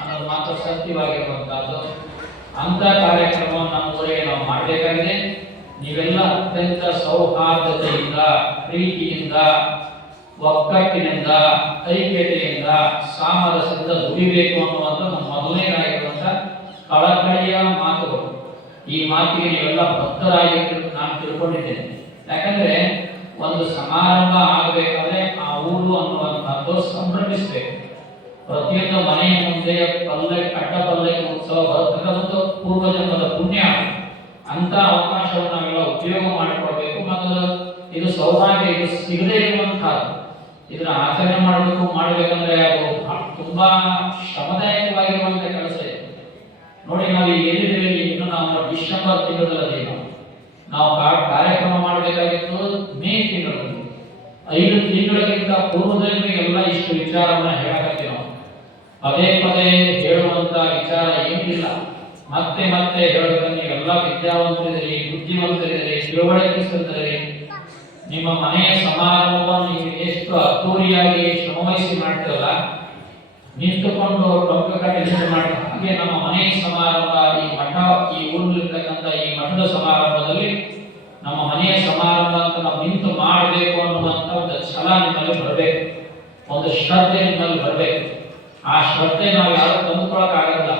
ಅನ್ನೋದು ಮಾತ್ರ ಸತ್ಯವಾಗಿರುವಂತಹದ್ದು. ಅಂತ ಕಾರ್ಯಕ್ರಮವನ್ನು ನಮ್ಮ ಊರಿಗೆ ನಾವು ಮಾಡಬೇಕಾಗಿದೆ. ನೀವೆಲ್ಲ ಅತ್ಯಂತ ಸೌಹಾರ್ದತೆಯಿಂದ, ಪ್ರೀತಿಯಿಂದ, ಒಗ್ಗಟ್ಟಿನಿಂದ, ಐಕ್ಯತೆಯಿಂದ, ಸಾಮರಸ್ಯದಿಂದ ದುಡಿಬೇಕು ಅನ್ನುವಂಥ ನಮ್ಮ ಮೊದಲನೇದಾಗಿರುವಂಥ ಕಳಕಳಿಯ ಮಾತುಗಳು. ಈ ಮಾತಿಗೆ ನೀವೆಲ್ಲ ಬದ್ಧರಾಗಿರ್ತೀರಿ ನಾನು ತಿಳ್ಕೊಂಡಿದ್ದೇನೆ. ಯಾಕಂದ್ರೆ ಒಂದು ಸಮಾರಂಭ ಆಗಬೇಕಾದ್ರೆ ಆ ಊರು ಅನ್ನುವಂಥದ್ದು ಸಂಭ್ರಮಿಸಬೇಕು. ಪ್ರತಿಯೊಂದು ಮನೆಯ ಮುಂದೆ ಅಡ್ಡ ಪಲ್ಲಕ್ಕಿ ಉತ್ಸವ ಬರ್ತಕ್ಕಂಥ ಪೂರ್ವಜನ್ಮದ ಪುಣ್ಯ. ಅಂತ ಅವಕಾಶವನ್ನು ನಾವೆಲ್ಲ ಉಪಯೋಗ ಮಾಡಿಕೊಳ್ಬೇಕು. ಮತ್ತು ಇದು ಸೌಭಾಗ್ಯ, ಇದು ಸಿಗದೇ ಇರುವಂತಹದ್ದು. ಇದನ್ನ ಆಚರಣೆ ಮಾಡಬೇಕಂದ್ರೆ ಅದು ತುಂಬಾ ಶ್ರಮದಾಯಕವಾಗಿರುವಂತ ಕೆಲಸ ಇದೆ. ನೋಡಿ, ನಾವು ಈಗ ಎಲ್ಲಿದ್ದೇವೆ, ಇನ್ನು ನಾವು ಡಿಸೆಂಬರ್ ತಿಂಗಳಲ್ಲಿ ನಾವು ಕಾರ್ಯಕ್ರಮ ಮಾಡಬೇಕಾಗಿತ್ತು ಮೇ ತಿಂಗಳಲ್ಲಿ. 5 ತಿಂಗಳಿಗಿಂತ ಪೂರ್ವದಲ್ಲಿ ಎಲ್ಲ ಇಷ್ಟು ವಿಚಾರವನ್ನ ಹೇಳಕತ್ತೀವಿ ನಾವು. ಪದೇ ಪದೇ ಹೇಳುವಂತ ವಿಚಾರ ಏನಿಲ್ಲ. ಮತ್ತೆ ಮತ್ತೆ ಹೇಳಬೇಕಂದ್ರೆ ನೀವೆಲ್ಲ ವಿದ್ಯಾವಂತರಿದ್ದೀರಿ, ಬುದ್ಧಿವಂತರಿದ್ದೀರಿ, ತಿಳುವಳಿಕೆಯಿದ್ದೀರಿ. ನಿಮ್ಮ ಮನೆಯ ಸಮಾರಂಭವನ್ನು ನೀವು ಎಷ್ಟು ಅದ್ದೂರಿಯಾಗಿ ಶ್ರಮವಹಿಸಿ ಮಾಡ್ತೀರಲ್ಲ, ನಿಂತುಕೊಂಡು ಟೊಂಕ ಕಟ್ಟಿ ಮಾಡಿ, ಹಾಗೆ ನಮ್ಮ ಮನೆಯ ಸಮಾರಂಭ, ಈ ಮಠ, ಈ ಊರಿರ್ತಕ್ಕಂಥ ಈ ಮಠದ ಸಮಾರಂಭದಲ್ಲಿ ನಮ್ಮ ಮನೆಯ ಸಮಾರಂಭ ಅಂತ ನಾವು ನಿಂತು ಮಾಡಬೇಕು ಅನ್ನುವಂಥ ಒಂದು ಛಲ ನಿಮ್ಮಲ್ಲಿ ಬರಬೇಕು, ಒಂದು ಶ್ರದ್ಧೆ ನಿಮ್ಮಲ್ಲಿ ಬರಬೇಕು. ಆ ಶ್ರದ್ಧೆ ನಾವು ಯಾರು ತಂದುಕೊಳ್ಳೋಕ್ಕಾಗಲ್ಲ.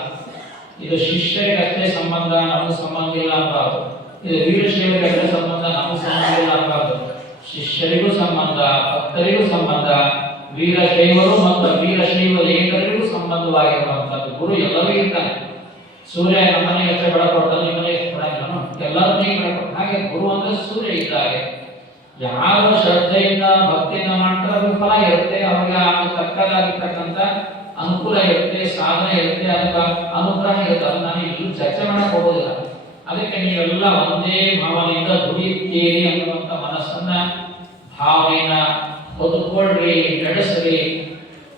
ಇದು ಶಿಷ್ಯರಿಗಷ್ಟೇ ಸಂಬಂಧ, ನಮಗೆ ಸಂಬಂಧ ಇಲ್ಲ ಅನ್ನಬಾರ್ದು. ಇದು ವೀರಶೈವರಿಗಷ್ಟೇ ಸಂಬಂಧ, ನಮಗೆ ಸಂಬಂಧ ಇಲ್ಲ ಅನ್ನಬಾರ್ದು. ಶಿಷ್ಯರಿಗೂ ಸಂಬಂಧ, ಭಕ್ತರಿಗೂ ಸಂಬಂಧ, ವೀರಶೈವರು ಮತ್ತು ವೀರಶೈವರೇತರಿಗೂ ಸಂಬಂಧವಾಗಿರುವಂಥದ್ದು. ಗುರು ಎಲ್ಲರೂ ಇರ್ತಾನೆ. ಸೂರ್ಯ ನಮ್ಮನೆಗೆ ಅಷ್ಟೇ ಬೆಳಕೊಡ್ತಾನೆ, ನಿಮ್ಮನೆಗೆ ಕೊಡಂಗಿಲ್ಲ, ಎಲ್ಲರನ್ನೇ ಬೆಳಕೊಡ್ತಾನೆ. ಹಾಗೆ ಗುರು ಅಂದ್ರೆ ಸೂರ್ಯ ಇದ್ದಾಗೆ. ಯಾರು ಶ್ರದ್ಧೆಯಿಂದ ಭಕ್ತಿಯಿಂದ ಮಾಡ್ತಾರೆ ಅದು ಫಲ ಇರುತ್ತೆ. ಅವ್ರಿಗೆ ತಕ್ಕದಾಗಿರ್ತಕ್ಕಂಥ ಅನುಕೂಲ ಇರುತ್ತೆ, ಸಾಧನೆ ಇರುತ್ತೆ, ಅದಕ್ಕೆ ಅನುಗ್ರಹ ಇರುತ್ತೆ. ಅದು ನಾನು ಇಲ್ಲಿ ಚರ್ಚೆ ಮಾಡಕ್ ಹೋಗೋದಿಲ್ಲ. ಅದಕ್ಕೆ ನೀವೆಲ್ಲ ಒಂದೇ ಭಾವನೆಯಿಂದ ದುಡಿಯುತ್ತೀರಿ ಅನ್ನುವಂಥ ಮನಸ್ಸನ್ನ, ಭಾವನೆಯನ್ನ ಹೊಂದ್ಕೊಳ್ರಿ, ನಡೆಸ್ರಿ.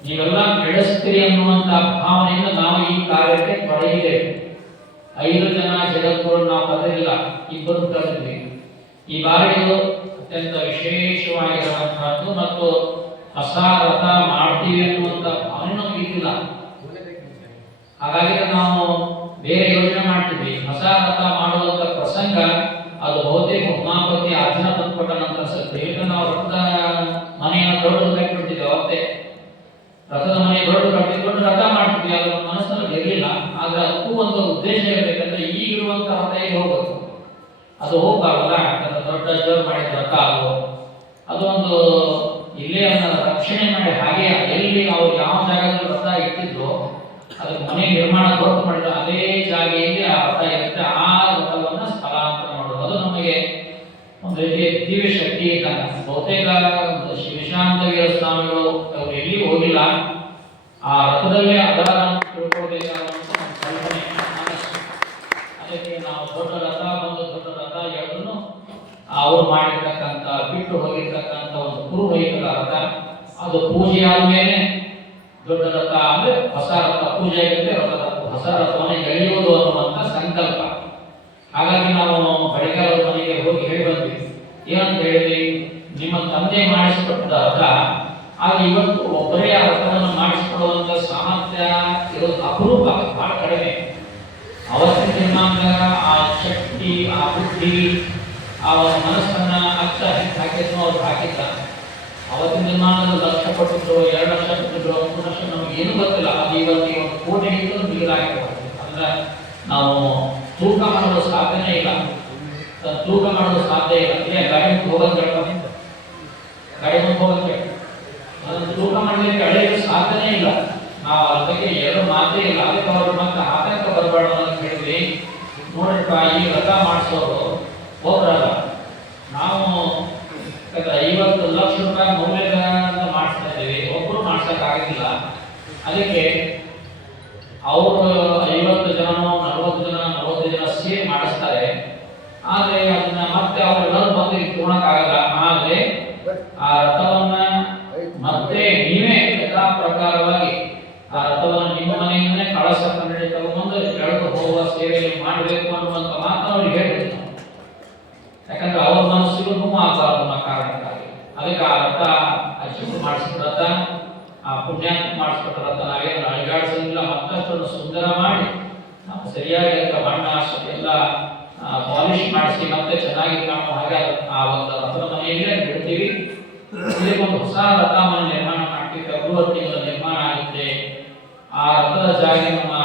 ನೀವೆಲ್ಲ ನಡೆಸ್ತೀರಿ ಅನ್ನುವಂಥ ಭಾವನೆಯಿಂದ ನಾವು ಈ ಕಾರ್ಯಕ್ಕೆ ತೊಡಗಿದ್ದೇವೆ. 5 ಜನ ಜಗತ್ತುಗಳು ನಾವು ಕರೆದಿಲ್ಲ, 2 ಕರೆದಿದ್ವಿ. ಈ ಬಾರಿಯು ಅತ್ಯಂತ ವಿಶೇಷವಾಗಿರುವಂತಹದ್ದು ಮತ್ತು ಹೊಸ ರಥ ಮಾಡ್ತೀವಿ ಅನ್ನುವಂಥ ಭಾವನೆ ನಮ್ಗೆ ಇದ್ದಿಲ್ಲ. ಹಾಗಾಗಿ ನಾವು ಬೇರೆ ಯೋಚನೆ ಮಾಡ್ತಿದ್ವಿ. ಹೊಸ ರಥ ಮಾಡುವಂತ ಪ್ರಸಂಗ ಅದು ಬಹುತೇಕ ಉಮಾಪತಿ ಅರ್ಜುನ ತಂದುಕೊಟ್ಟ ನಂತರ ಅನ್ಸುತ್ತೆ. ಈಗ ನಾವು ರಥದ ಮನೆಯನ್ನು ದೊಡ್ಡದು ಕಟ್ಟಿಬಿಡ್ತಿದ್ವಿ. ಅವತ್ತೇ ರಥದ ಮನೆ ದೊಡ್ಡ ಕಟ್ಟಿಕೊಂಡು ರಥ ಮಾಡ್ತಿದ್ವಿ. ಅದು ನಮ್ಮ ಮನಸ್ಸಲ್ಲಿ ಇರಲಿಲ್ಲ. ಆದ್ರೆ ಅದಕ್ಕೂ ಒಂದು ಉದ್ದೇಶ ಇರಬೇಕಂದ್ರೆ ಈಗಿರುವಂತ ರಥ ಹೇಗೆ ಹೋಗ್ಬೇಕು, ಅದು ಹೋಗ್ಬಾರಲ್ಲ. ದೊಡ್ಡ ಜೋರು ಮಾಡಿದ ರಥ ಅದು ಒಂದು ಇಲ್ಲೇ ರಕ್ಷಣೆ ಮಾಡಿ, ಹಾಗೆ ಎಲ್ಲಿ ಅವ್ರು ಯಾವ ಜಾಗದಲ್ಲಿ ರಥ ಇಟ್ಟಿದ್ರು ಅದಕ್ಕೆ ಮನೆ ನಿರ್ಮಾಣ ದೊಡ್ಡ ಮಾಡಿದ್ರು ಅದೇ ಜಾಗೆಯಲ್ಲಿ ಆ ರಥ ಇರುತ್ತೆ. ಆ ರಥವನ್ನ ಸ್ಥಳಾಂತರ ಮಾಡೋದು ಅದು ನಮಗೆ ಒಂದು ರೀತಿಯ ದಿವ್ಯ ಶಕ್ತಿ ಇದ್ದಂಗೆ. ಬಹುತೇಕ ಶಿವಶಾಂತವೀರ ಸ್ವಾಮಿಗಳು ಅವರು ಎಲ್ಲಿ ಹೋಗಿಲ್ಲ, ಆ ರಥದಲ್ಲೇ ಅದರ ತಿಳ್ಕೊಳ್ಬೇಕಾದಂತ ನಮ್ಮ ಕಲ್ಪನೆ. ಅದಕ್ಕೆ ನಾವು ದೊಡ್ಡ ರಥ ದೊಡ್ಡ ರಥ ಎರಡನ್ನು ಅವರು ಮಾಡಿರ್ತಕ್ಕಂಥ ಬಿಟ್ಟು ಹೋಗಿರ್ತಕ್ಕಂಥ ಒಂದು ಪುರೋಹಿತರ ರಥ, ಅದು ಪೂಜೆ ಆದ್ಮೇಲೆ ದೊಡ್ಡ ರಥ ಅಂದ್ರೆ ಹೊಸ ರಥ ಪೂಜೆ ಆಗುತ್ತೆ. ಹೊಸ ರಥವನ್ನು ಎಳೆಯುವುದು ಅನ್ನುವಂಥ ಸಂಕಲ್ಪ. ಹಾಗಾಗಿ ನಾವು ಬಳಿಗಾರ ಮನೆಗೆ ಹೋಗಿ ಹೇಳಿ ಬಂದ್ವಿ. ಏನಂತ ಹೇಳಿದ್ವಿ, ನಿಮ್ಮ ತಂದೆ ಮಾಡಿಸಿಕೊಟ್ಟ ರಥ ಆಗ ಇವತ್ತು ಒಬ್ಬರೇ ಆ ರಥವನ್ನು ಮಾಡಿಸಿಕೊಡುವಂತ ಸಾಮರ್ಥ್ಯ ಇರೋದು ಅಪರೂಪ, ಬಹಳ ಕಡಿಮೆ. ಅವತ್ತಿನ ದಿನಾಂಕ ಆ ಶಕ್ತಿ, ಆ ಬುದ್ಧಿ, ಆ ಒಂದು ಮನಸ್ಸನ್ನ ಅಚ್ಚ ಹಾಕಿದ್ನು ಅವ್ರು ಹಾಕಿದ್ದ. ಅವತ್ತಿನ ದಿನಮಾನದಲ್ಲಿ 1 ಲಕ್ಷ ಕೊಟ್ಟಿದ್ರು, 2 ಲಕ್ಷ ಕೊಟ್ಟಿದ್ರು, 3 ಲಕ್ಷ ನಮ್ಗೆ ಏನೂ ಗೊತ್ತಿಲ್ಲ. ಅದು ಇವತ್ತು 1 ಕೋಟಿಗಿಂತಲೂ ಮಿಗಿಲಾಗಿರ್ಬೋದು. ಅಂದ್ರೆ ನಾವು ತೂಕ ಮಾಡೋದು ಸಾಧ್ಯನೇ ಇಲ್ಲ, ತೂಕ ಮಾಡೋದು ಸಾಧ್ಯ ಇಲ್ಲ. ಗಾಡಿ ಮುಂದೆ ಹೋಗೋದು ಹೇಳ್ತಾರೆ, ಗಾಡಿ ಮುಂದೆ ಹೋಗೋದು ಹೇಳಿ ಅದನ್ನು ತೂಕ ಮಾಡಲಿಕ್ಕೆ ಅಳೆಯಲು ಸಾಧ್ಯನೇ ಇಲ್ಲ. ನಾವು ಅದ್ರ ಬಗ್ಗೆ ಎರಡು ಮಾತೇ ಇಲ್ಲ. ಅದಕ್ಕೆ ಅವರು ಮತ್ತೆ ಆತಂಕ ಬರಬಾರ್ದು ಅಂತ ಹೇಳಿದ್ವಿ. ನೋಡ್ರಪ್ಪ, ಈ ವ್ರತ ಮಾಡಿಸೋರು ಒಬ್ಬರಲ್ಲ, ನಾವು 50 ಲಕ್ಷ ರೂಪಾಯಿ ಮೌಲ್ಯದ ಮಾಡಿಸ್ತಾ ಇದ್ದೀವಿ, ಒಬ್ಬರು ಮಾಡ್ಸೋಕ್ಕಾಗಿಲ್ಲ. ಅದಕ್ಕೆ ಅವರು 50 ಜನನೋ 40 ಜನ 45 ಜನ ಸೇರಿ ಮಾಡಿಸ್ತಾರೆ. ಆದರೆ ಅದನ್ನ ಮತ್ತೆ ಅವರೆಲ್ಲರೂ ಬಂದು ಇಟ್ಕೊಳಕ್ಕಾಗಲ್ಲ. ಆದರೆ ಆ ರಥವನ್ನ ಮತ್ತೆ ನೀವೇ ಯಥಾ ಪ್ರಕಾರವಾಗಿ ಆ ರಥವನ್ನು ನಿಮ್ಮ ಮನೆಯಿಂದಲೇ ಕಳಸ ಕನ್ನಡಿ ತಗೊಂಡು ಎಳೆದು ಹೋಗುವ ಸೇವೆಯನ್ನು ಮಾಡಬೇಕು ಅನ್ನುವಂಥ ಮಾತನ್ನು ಅವ್ರಿಗೆ ಹೇಳ್ಬೇಕು. ಯಾಕಂದ್ರೆ ಅವ್ರ ಮನಸ್ಸಿಗೂ ನೋವು ಆಗಬಾರ್ದು ಅನ್ನೋ ಕಾರಣಕ್ಕಾಗಿ. ಅದಕ್ಕೆ ಆ ರಥ ಅಜ್ಜಿಗೂ ಮಾಡಿಸಿದ ರಥ, ಆ ಪುಣ್ಯಾತ್ಮ ಮಾಡಿಸ್ಕೊಟ್ಟ ರಥ ನಾವೇನು ಅಳಿಗಾಡಿಸಲಿಲ್ಲ. ಮತ್ತಷ್ಟು ಸುಂದರ ಮಾಡಿ ನಾವು ಸರಿಯಾಗಿ ಬಣ್ಣ ಎಲ್ಲ ಪಾಲಿಶ್ ಮಾಡಿಸಿ ಮತ್ತೆ ಚೆನ್ನಾಗಿ ನಾವು ಹಾಗೆ ಆ ಒಂದು ರಥದ ಮನೆಯಲ್ಲೇ ಬಿಡ್ತೀವಿ. ಇದಕ್ಕೊಂದು ಹೊಸ ರಥ ಮನೆ ನಿರ್ಮಾಣ ಮಾಡ್ತೀವಿ. ಫೆಬ್ರವರಿ ತಿಂಗಳ ನಿರ್ಮಾಣ ಆಗುತ್ತೆ. ಆ ರಥದ ಜಾಗ ನಮ್ಮ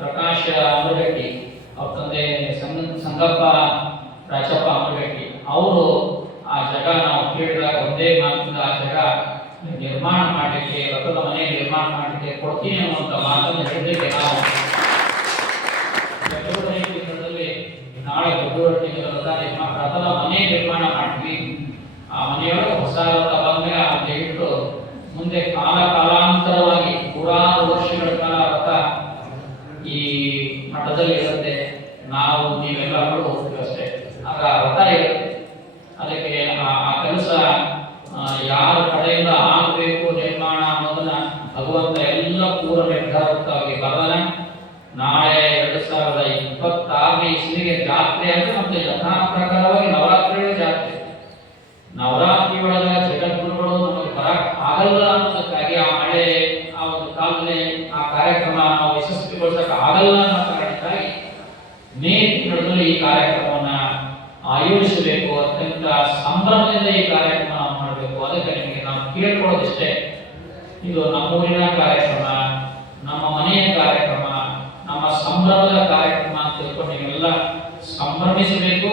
ಪ್ರಕಾಶ ಅಮರಗಟ್ಟಿ, ಅವ್ರ ತಂದೆ ಸಂಗಪ್ಪ ರಾಜಪ್ಪ ಅಮರಗಟ್ಟಿ ಅವರು ಆ ಜಾಗ ನಾವು ಕೇಳಿದಾಗ ಒಂದೇ ಮಾತಿಂದ ಆ ಜಾಗ ನಿರ್ಮಾಣ ಮಾಡಲಿಕ್ಕೆ, ರಥದ ಮನೆ ನಿರ್ಮಾಣ ಮಾಡಲಿಕ್ಕೆ ಕೊಡ್ತೀನಿ ಅನ್ನುವಂಥ ಮಾತನ್ನು ಹೇಳಿದ್ದಕ್ಕೆ ನಾವು ಫೆಬ್ರವರಿ ತಿಂಗಳಲ್ಲಿ ನಾಳೆ ಫೆಬ್ರವರಿ ತಿಂಗಳ ರಥದ ಮನೆ ನಿರ್ಮಾಣ ಮಾಡ್ತೀವಿ. ಆ ಮನೆಯೊಳಗೆ ಹೊಸ ರಥ ಬಂದಾಗ ಅಂತ ಇಟ್ಟು ಮುಂದೆ ಕಾಲಾಂತರವಾಗಿ ನೂರಾರು ವರ್ಷಗಳ ಕಾಲ ರಥ ಈ ಮಠದಲ್ಲಿ ಇರುತ್ತೆ. ನಾವು ನೀವೆಲ್ಲರೂ ಹೋಗ್ತೀವಿ ಅಷ್ಟೇ. ಆಗ ರಥ ಇರುತ್ತೆ. ಅದಕ್ಕೆ ಆ ಕೆಲಸ ಯಾರ ಕಡೆಯಿಂದ ಆಗಬೇಕು ನಿರ್ಮಾಣ ಅನ್ನೋದನ್ನ ಭಗವಂತ ಎಲ್ಲ ಪೂರ್ವ ನಿರ್ಧಾರವಾಗಿ ಬರದಾನೆ. ನಾಳೆ 2026ನೇ ಇಸ್ವಿಗೆ ಜಾತ್ರೆ ಅಂದ್ರೆ ಮತ್ತೆ ಯಥಾ ಪ್ರಕಾರವಾಗಿ ನವರಾತ್ರಿ ಜಾತ್ರೆ. ನವರಾತ್ರಿ ಒಳಗ ಜಗದ್ಗುರುಗಳು ನಮಗೆ ಬರಕ್ ಆಗಲ್ಲ ಅನ್ನೋದಕ್ಕಾಗಿ ಆ ಮಳೆ ಆ ಒಂದು ಕಾಲದಲ್ಲಿ ಆ ಕಾರ್ಯಕ್ರಮ ನಾವು ಯಶಸ್ವಿಗೊಳಿಸಕ್ಕೆ ಆಗಲ್ಲ ಅನ್ನೋ ಕಾರಣಕ್ಕಾಗಿ ಮೇ ತಿಂಗಳಲ್ಲಿ ಈ ಕಾರ್ಯಕ್ರಮವನ್ನ ಆಯೋಜಿಸಬೇಕು. ಅತ್ಯಂತ ಸಂಭ್ರಮದಿಂದ ಈ ಕಾರ್ಯಕ್ರಮ ನಾವು ಮಾಡಬೇಕು. ಅದಕ್ಕೆ ನಿಮಗೆ ನಾವು ಕೇಳ್ಕೊಳ್ಳೋದಿಷ್ಟೇ, ಇದು ನಮ್ಮೂರಿನ ಕಾರ್ಯಕ್ರಮ, ನಮ್ಮ ಮನೆಯ ಕಾರ್ಯಕ್ರಮ, ನಮ್ಮ ಸಂಭ್ರಮದ ಕಾರ್ಯಕ್ರಮ ಅಂತ ತಿಳ್ಕೊಂಡು ನೀವೆಲ್ಲ ಸಂಭ್ರಮಿಸಬೇಕು.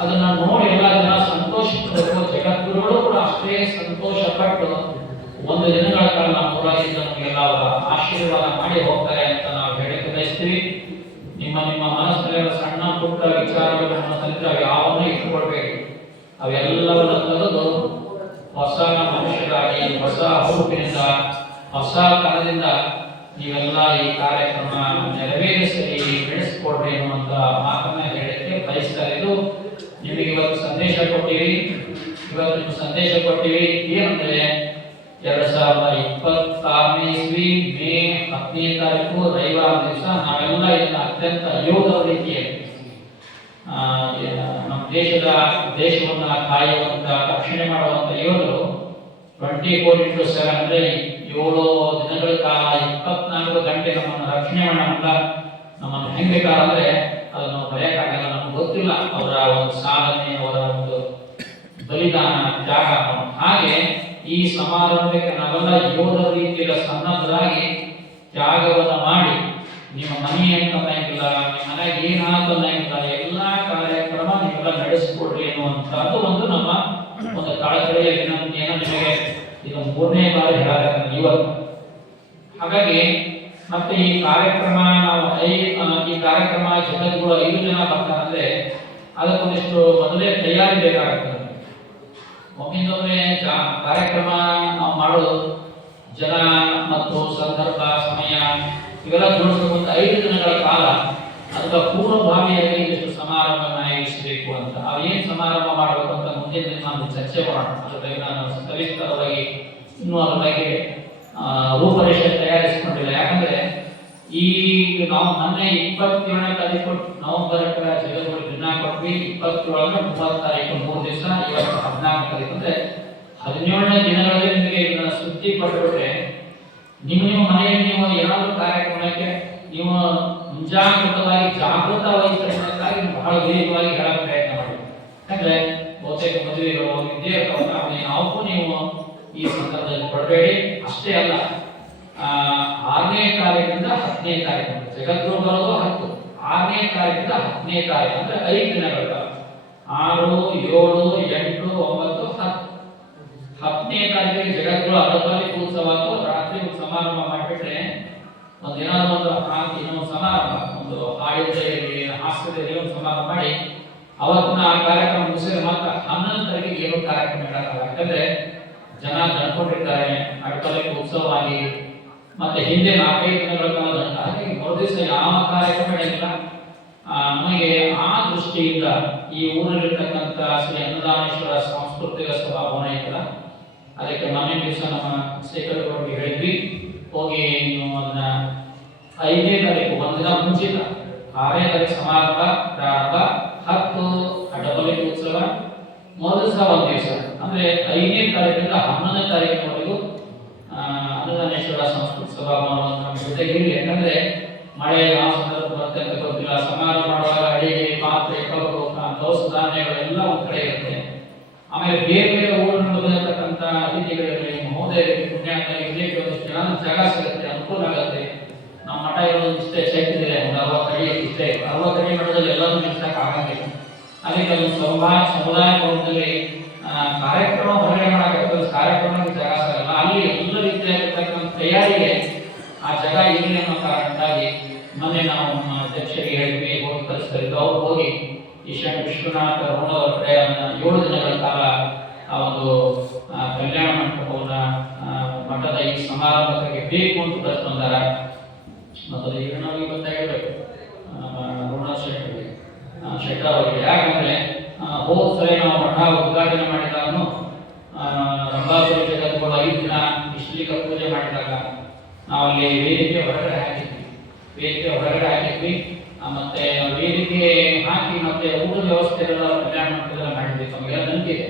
ಅದನ್ನ ನೋಡಿ ಎಲ್ಲ ಜನ ಸಂತೋಷ ಪಡಬೇಕು. ಜಗದ್ಗುರುಗಳು ಕೂಡ ಅಷ್ಟೇ ಸಂತೋಷ ಪಟ್ಟು 1 ದಿನಗಳ ಕಾಲ ನಮ್ಮೂರಾಗಿದ್ದ ನಮಗೆಲ್ಲ ಅವರ ಆಶೀರ್ವಾದ ಮಾಡಿ ಹೋಗ್ತಾರೆ ಅಂತ ನಾವು ಹೇಳಕ್ಕೆ ಬಯಸ್ತೀವಿ. ನಿಮ್ಮ ಮನಸ್ಸಿನ ಸಣ್ಣ ಪುಟ್ಟ ವಿಚಾರಗಳನ್ನು ತಂದ್ರೆ ಯಾವನ್ನೂ ಇಟ್ಟುಕೊಳ್ಬೇಕು. ಅವೆಲ್ಲವನ್ನು ತೆಗೆದು ಹೊಸ ಮನುಷ್ಯರಾಗಿ, ಹೊಸ ಹುರುಪಿನಿಂದ, ಹೊಸ ತನದಿಂದ ನೀವೆಲ್ಲ ಈ ಕಾರ್ಯಕ್ರಮ ನೆರವೇರಿಸಿ ಬೆಳೆಸ್ಕೊಡ್ರಿ ಅನ್ನುವಂಥ ಮಾತನ್ನ ಹೇಳಕ್ಕೆ ಬಯಸ್ತಾರೆ. ಇದು ನಿಮಗೆ ಇವತ್ತು ಸಂದೇಶ ಕೊಟ್ಟಿವಿ. ಇವತ್ತು ಸಂದೇಶ ಕೊಟ್ಟಿವಿ ಏನಂದ್ರೆ 2026ನೇ ಇಸ್ವಿ ಮೇ 10ನೇ ತಾರೀಕು ರವಿವಾರ ದಿವಸ ನಾವೆಲ್ಲ ಇದನ್ನ ಅತ್ಯಂತ ಯೋಗದ ರೀತಿಯಲ್ಲಿ ನಮ್ಮ ದೇಶವನ್ನ ಕಾಯುವಂತ, ರಕ್ಷಣೆ ಮಾಡುವಂತ ಯೋಧರು 24x7 ಅಂದ್ರೆ 7 ದಿನಗಳ ಕಾಲ 24 ಗಂಟೆ ನಮ್ಮನ್ನು ರಕ್ಷಣೆ ಮಾಡೋಣ. ನಮ್ಮನ್ನು ಹೆಂಗ್ ಬೇಕಾದ್ರೆ ಅದನ್ನು ಬರೆಯಕ್ಕಾಗಲ್ಲ, ನಮ್ಗೆ ಗೊತ್ತಿಲ್ಲ ಅವರ ಒಂದು ಸಾಧನೆ, ಅವರ ಒಂದು ಬಲಿದಾನ, ತ್ಯಾಗ. ಹಾಗೆ ಈ ಸಮಾರಂಭಕ್ಕೆ ನಾವೆಲ್ಲ ಯೋಧರ ರೀತಿಯಲ್ಲಿ ಸನ್ನದ್ಧರಾಗಿ ತ್ಯಾಗವನ್ನ ಮಾಡಿ ನಿಮ್ಮ ಮನೆ ಅಂತ ಅನ್ನಂಗಿಲ್ಲ, ನಿಮ್ಮ ಮನೆಗೆ ಏನಾದ್ರು ಅನ್ನಂಗಿಲ್ಲ, ಎಲ್ಲಾ ಕಾರ್ಯಕ್ರಮ ನೀವೆಲ್ಲ ನಡೆಸಿಕೊಡ್ರಿ ಅನ್ನುವಂಥದ್ದು ಒಂದು ನಮ್ಮ ಒಂದು ಕಳಕಳಿಯ ವಿನಂತಿಯನ್ನು ನಿಮಗೆ ಇದು 3ನೇ ಬಾರಿ ಹೇಳಬೇಕು ಇವತ್ತು. ಹಾಗಾಗಿ ಮತ್ತೆ ಈ ಕಾರ್ಯಕ್ರಮ ನಾವು ಈ ಕಾರ್ಯಕ್ರಮ ಜಗದ್ಗುರು 5 ಜನ ಬರ್ತಾರಂದ್ರೆ ಅದಕ್ಕೊಂದಿಷ್ಟು ಮೊದಲೇ ತಯಾರಿ ಬೇಕಾಗ್ತದೆ. ಒಮ್ಮಿಂದೊಮ್ಮೆ ಕಾರ್ಯಕ್ರಮ ನಾವು ಮಾಡೋದು ಜನ ಮತ್ತು ಸಂದರ್ಭ ಸಮಯ ಇವೆಲ್ಲ ಜೋಡಿಸ್ಕೊಂಡು 5 ದಿನಗಳ ಕಾಲ ಅದಕ್ಕೆ ಪೂರ್ವಭಾವಿಯಾಗಿ ಇಷ್ಟು ಸಮಾರಂಭವನ್ನು ಆಯೋಜಿಸಬೇಕು ಅಂತ. ಅವೇನು ಸಮಾರಂಭ ಮಾಡಬೇಕು ಅಂತ ಮುಂದಿನ ದಿನ ನಾನು ಚರ್ಚೆ ಮಾಡೋಣ. ಅದ್ರ ಬಗ್ಗೆ ನಾನು ಸವಿಸ್ತರವಾಗಿ ಇನ್ನೂ ಅದ್ರ ಬಗ್ಗೆ ರೂಪರೇಷೆ ತಯಾರಿಸಿಕೊಂಡಿಲ್ಲ. ಯಾಕಂದ್ರೆ ಈ ನಾವು ಮೊನ್ನೆ 27ನೇ ತಾರೀಕು ನವೆಂಬರ್ ಜಗದ್ಗುರು ದಿನ ಕೊಟ್ವಿ. 27 30 ತಾರೀಕು 3 ದಿವಸ, ಇವತ್ತು 14 ತಾರೀಕು ಅಂದ್ರೆ 17ನೇ ದಿನಗಳಲ್ಲಿ ನಿಮಗೆ ಇದನ್ನ ಸುದ್ದಿ ಪಡೆದುಬಿಟ್ರೆ ನಿಮ್ಮ ಮನೆಯಲ್ಲಿ ನೀವು ಏನಾದರೂ ಕಾರ್ಯಕ್ರಮಕ್ಕೆ ನೀವು ಮುಂಜಾಗ್ರತವಾಗಿ ಜಾಗೃತ ವಹಿಸಬೇಕಾಗಿ ಬಹಳ ವೇಗವಾಗಿ ಹೇಳಕ್ಕೆ ಪ್ರಯತ್ನ ಮಾಡಿ. ಯಾಕಂದ್ರೆ ಬಹುತೇಕ ಮದುವೆಗಳು ವಿದ್ಯೆ ಯಾವಕ್ಕೂ ನೀವು ಈ ಸಂದರ್ಭದಲ್ಲಿ ಕೊಡಬೇಡಿ. ಅಷ್ಟೇ ಅಲ್ಲ, 6ನೇ ತಾರೀಕಿಂದ 10ನೇ ತಾರೀಕು ಜಗದ್ಗುರು ಬರೋದು 10, 6ನೇ ತಾರೀಕಿಂದ 10ನೇ ತಾರೀಕು ಅಂದ್ರೆ 5 ದಿನಗಳ ಕಾಲ. 6, 7, 8, 9, 10. 10ನೇ ತಾರೀಕಿಗೆ ಜಗದ್ಗುರು ಅರ್ಧಪಲ್ಲಿ ಉತ್ಸವ ಅಥವಾ ರಾತ್ರಿ ಸಮಾರಂಭ ಮಾಡಿಬಿಟ್ರೆ ಒಂದೇನಾದ್ರು ಇನ್ನೊಂದು ಸಮಾರಂಭ, ಒಂದು ಹಾಡಿದ್ದಲ್ಲಿ ಹಾಸ್ಯದಲ್ಲಿ ಒಂದು ಸಮಾರಂಭ ಮಾಡಿ ಅವತ್ತಿನ ಆ ಕಾರ್ಯಕ್ರಮ ಮುಗಿಸಿದ್ರೆ ಮಾತ್ರ 11ನೇ ತಾರೀಕಿಗೆ ಏನೋ ಕಾರ್ಯಕ್ರಮ ಇಡಲ್ಲ. ಯಾಕಂದ್ರೆ ಜನ ನಡ್ಕೊಂಡಿರ್ತಾರೆ ಅಡ್ಪಲಕ್ಕೆ ಉತ್ಸವ ಆಗಿ, ಮತ್ತೆ ಹಿಂದೆ 4-5 ದಿನಗಳ ಕಾಲ ಹಾಗಾಗಿ ಮರುದಿವಸ ಯಾವ ಕಾರ್ಯಕ್ರಮ ನಡೆಯಲ್ಲ. ನಮಗೆ ಆ ದೃಷ್ಟಿಯಿಂದ ಈ ಊರಲ್ಲಿರ್ತಕ್ಕಂಥ ಶ್ರೀ ಅನ್ನದಾನೇಶ್ವರ ಸಾಂಸ್ಕೃತಿಕ ಸಭಾಭವನ ಇತ್ತಲ್ಲ, ಅದಕ್ಕೆ ಮೊನ್ನೆ ದಿವಸ ನಮ್ಮ ಶೇಖರಗೌಡರಿಗೆ ಹೇಳಿದ್ವಿ, ಹೋಗಿ ನೀವು ಅದನ್ನ 5ನೇ ತಾರೀಕು ಒಂದಿನ ಮುಂಚಿತ 6ನೇ ತಾರೀಕು ಸಮಾರಂಭ ಪ್ರಾರಂಭ, 10 ಅಡ್ಡಪಲ್ಲಿ ಉತ್ಸವ, ಮೊದಲ ದಿವಸ ಒಂದು ದಿವಸ ಅಂದ್ರೆ 5ನೇ ತಾರೀಕಿಂದ 11ನೇ ತಾರೀಕಿನವರೆಗೂ ಅನ್ನದಾನೇಶ್ವರ ಸಂಸ್ಕೃತಿ ಸಭಾಭವನ ನಮ್ಮ ಜೊತೆಗೆ ಇರಲಿ. ಯಾಕಂದ್ರೆ ಮಳೆ ಯಾವ ಸಂದರ್ಭ ಬರುತ್ತೆ ಅಂತ ಗೊತ್ತಿಲ್ಲ. ಸಮಾರಂಭ ಮಾಡುವಾಗ ಅಡಿಗೆ ಪಾತ್ರೆ ಕಬ್ಬು ದವಸ ಧಾನ್ಯಗಳೆಲ್ಲ ಒಂದು ಕಡೆ ಇರುತ್ತೆ. ಆಮೇಲೆ ಬೇರೆ ಬೇರೆ ಊರಿನಿಂದ ಬಂದಿರತಕ್ಕಂಥ ಅತಿಥಿಗಳಿಗೆ ಮಹೋದಯರಿಗೆ ಪುಣ್ಯಾತ್ಮರಿಗೆ ಇರಲಿಕ್ಕೆ ಒಂದಿಷ್ಟು ಜಾಗ ಸಿಗುತ್ತೆ, ಅನುಕೂಲ ಆಗುತ್ತೆ. ನಮ್ಮ ಮಠ ಇರೋದು ಇಷ್ಟೇ ಸೈಟ್ ಇದೆ, ಒಂದು 60 ಅಡಿ ಇಷ್ಟೇ. 60 ಅಡಿ ಮಠದಲ್ಲಿ ಎಲ್ಲರೂ ನಿಲ್ಸಕ್ಕೆ ಆಗಂಗಿಲ್ಲ. ಅದಕ್ಕೆ ಒಂದು ಸಮುದಾಯ ಭವನದಲ್ಲಿ ಕಾರ್ಯಕ್ರಮ ಹೊರಗಡೆ ಮಾಡಕ್ಕೆ ಕಾರ್ಯಕ್ರಮಕ್ಕೆ ಜಾಗ ಸಿಗಲ್ಲ. ಅಲ್ಲಿ ಎಲ್ಲ ರೀತಿಯಾಗಿರ್ತಕ್ಕಂಥ ತಯಾರಿಗೆ ಆ ಜಾಗ ಇರಲಿ ಅನ್ನೋ ಕಾರಣಕ್ಕಾಗಿ ಮೊನ್ನೆ ನಾವು ನಮ್ಮ ಅಧ್ಯಕ್ಷರಿಗೆ ಹೇಳಿದ್ವಿ, ಹೋಗಿ ಕಲಿಸ್ತಿದ್ದು. ಅವ್ರು ಹೋಗಿ ಈಶಾನ್ಯ ವಿಶ್ವನಾಥ ಋಣವರ ಕಡೆ 7 ದಿನಗಳ ಕಾಲ ಆ ಒಂದು ಕಲ್ಯಾಣ ಮಂಟಪವನ್ನ ಮಠದ ಈ ಸಮಾರಂಭಕ್ಕೆ ಬೇಕು ಅಂತ ಕಳಿಸ್ಕೊಂಡಾರ. ಮತ್ತು ಈಗ ನಾವು ಇವತ್ತ ಹೇಳ್ಬೇಕು ಋಣ ಶೆಟ್ಟರ್ ಅವರಿಗೆ. ಯಾಕಂದ್ರೆ ಹೋದ ಸರಿ ನಾವು ಮಠ ಉದ್ಘಾಟನೆ ಮಾಡಿದಾಗನು ರಂಭಾಪುರಿ ಜಗದ್ಗುರು 5 ದಿನ ಇಷ್ಟಲಿಕ ಪೂಜೆ ಮಾಡಿದಾಗ ನಾವಲ್ಲಿ ವೇದಿಕೆ ಹೊರಗಡೆ ಹಾಕಿದ್ವಿ. ಮತ್ತೆ ವೇದಿಕೆ ಹಾಕಿ ಮತ್ತೆ ಊಟದ ವ್ಯವಸ್ಥೆ ಎಲ್ಲ ಕಲ್ಯಾಣ ಮಂಟಪದಲ್ಲಿ ಮಾಡಿದ್ವಿ. ನಮಗೆಲ್ಲ ನಂಬಿಕೆ ಇದೆ.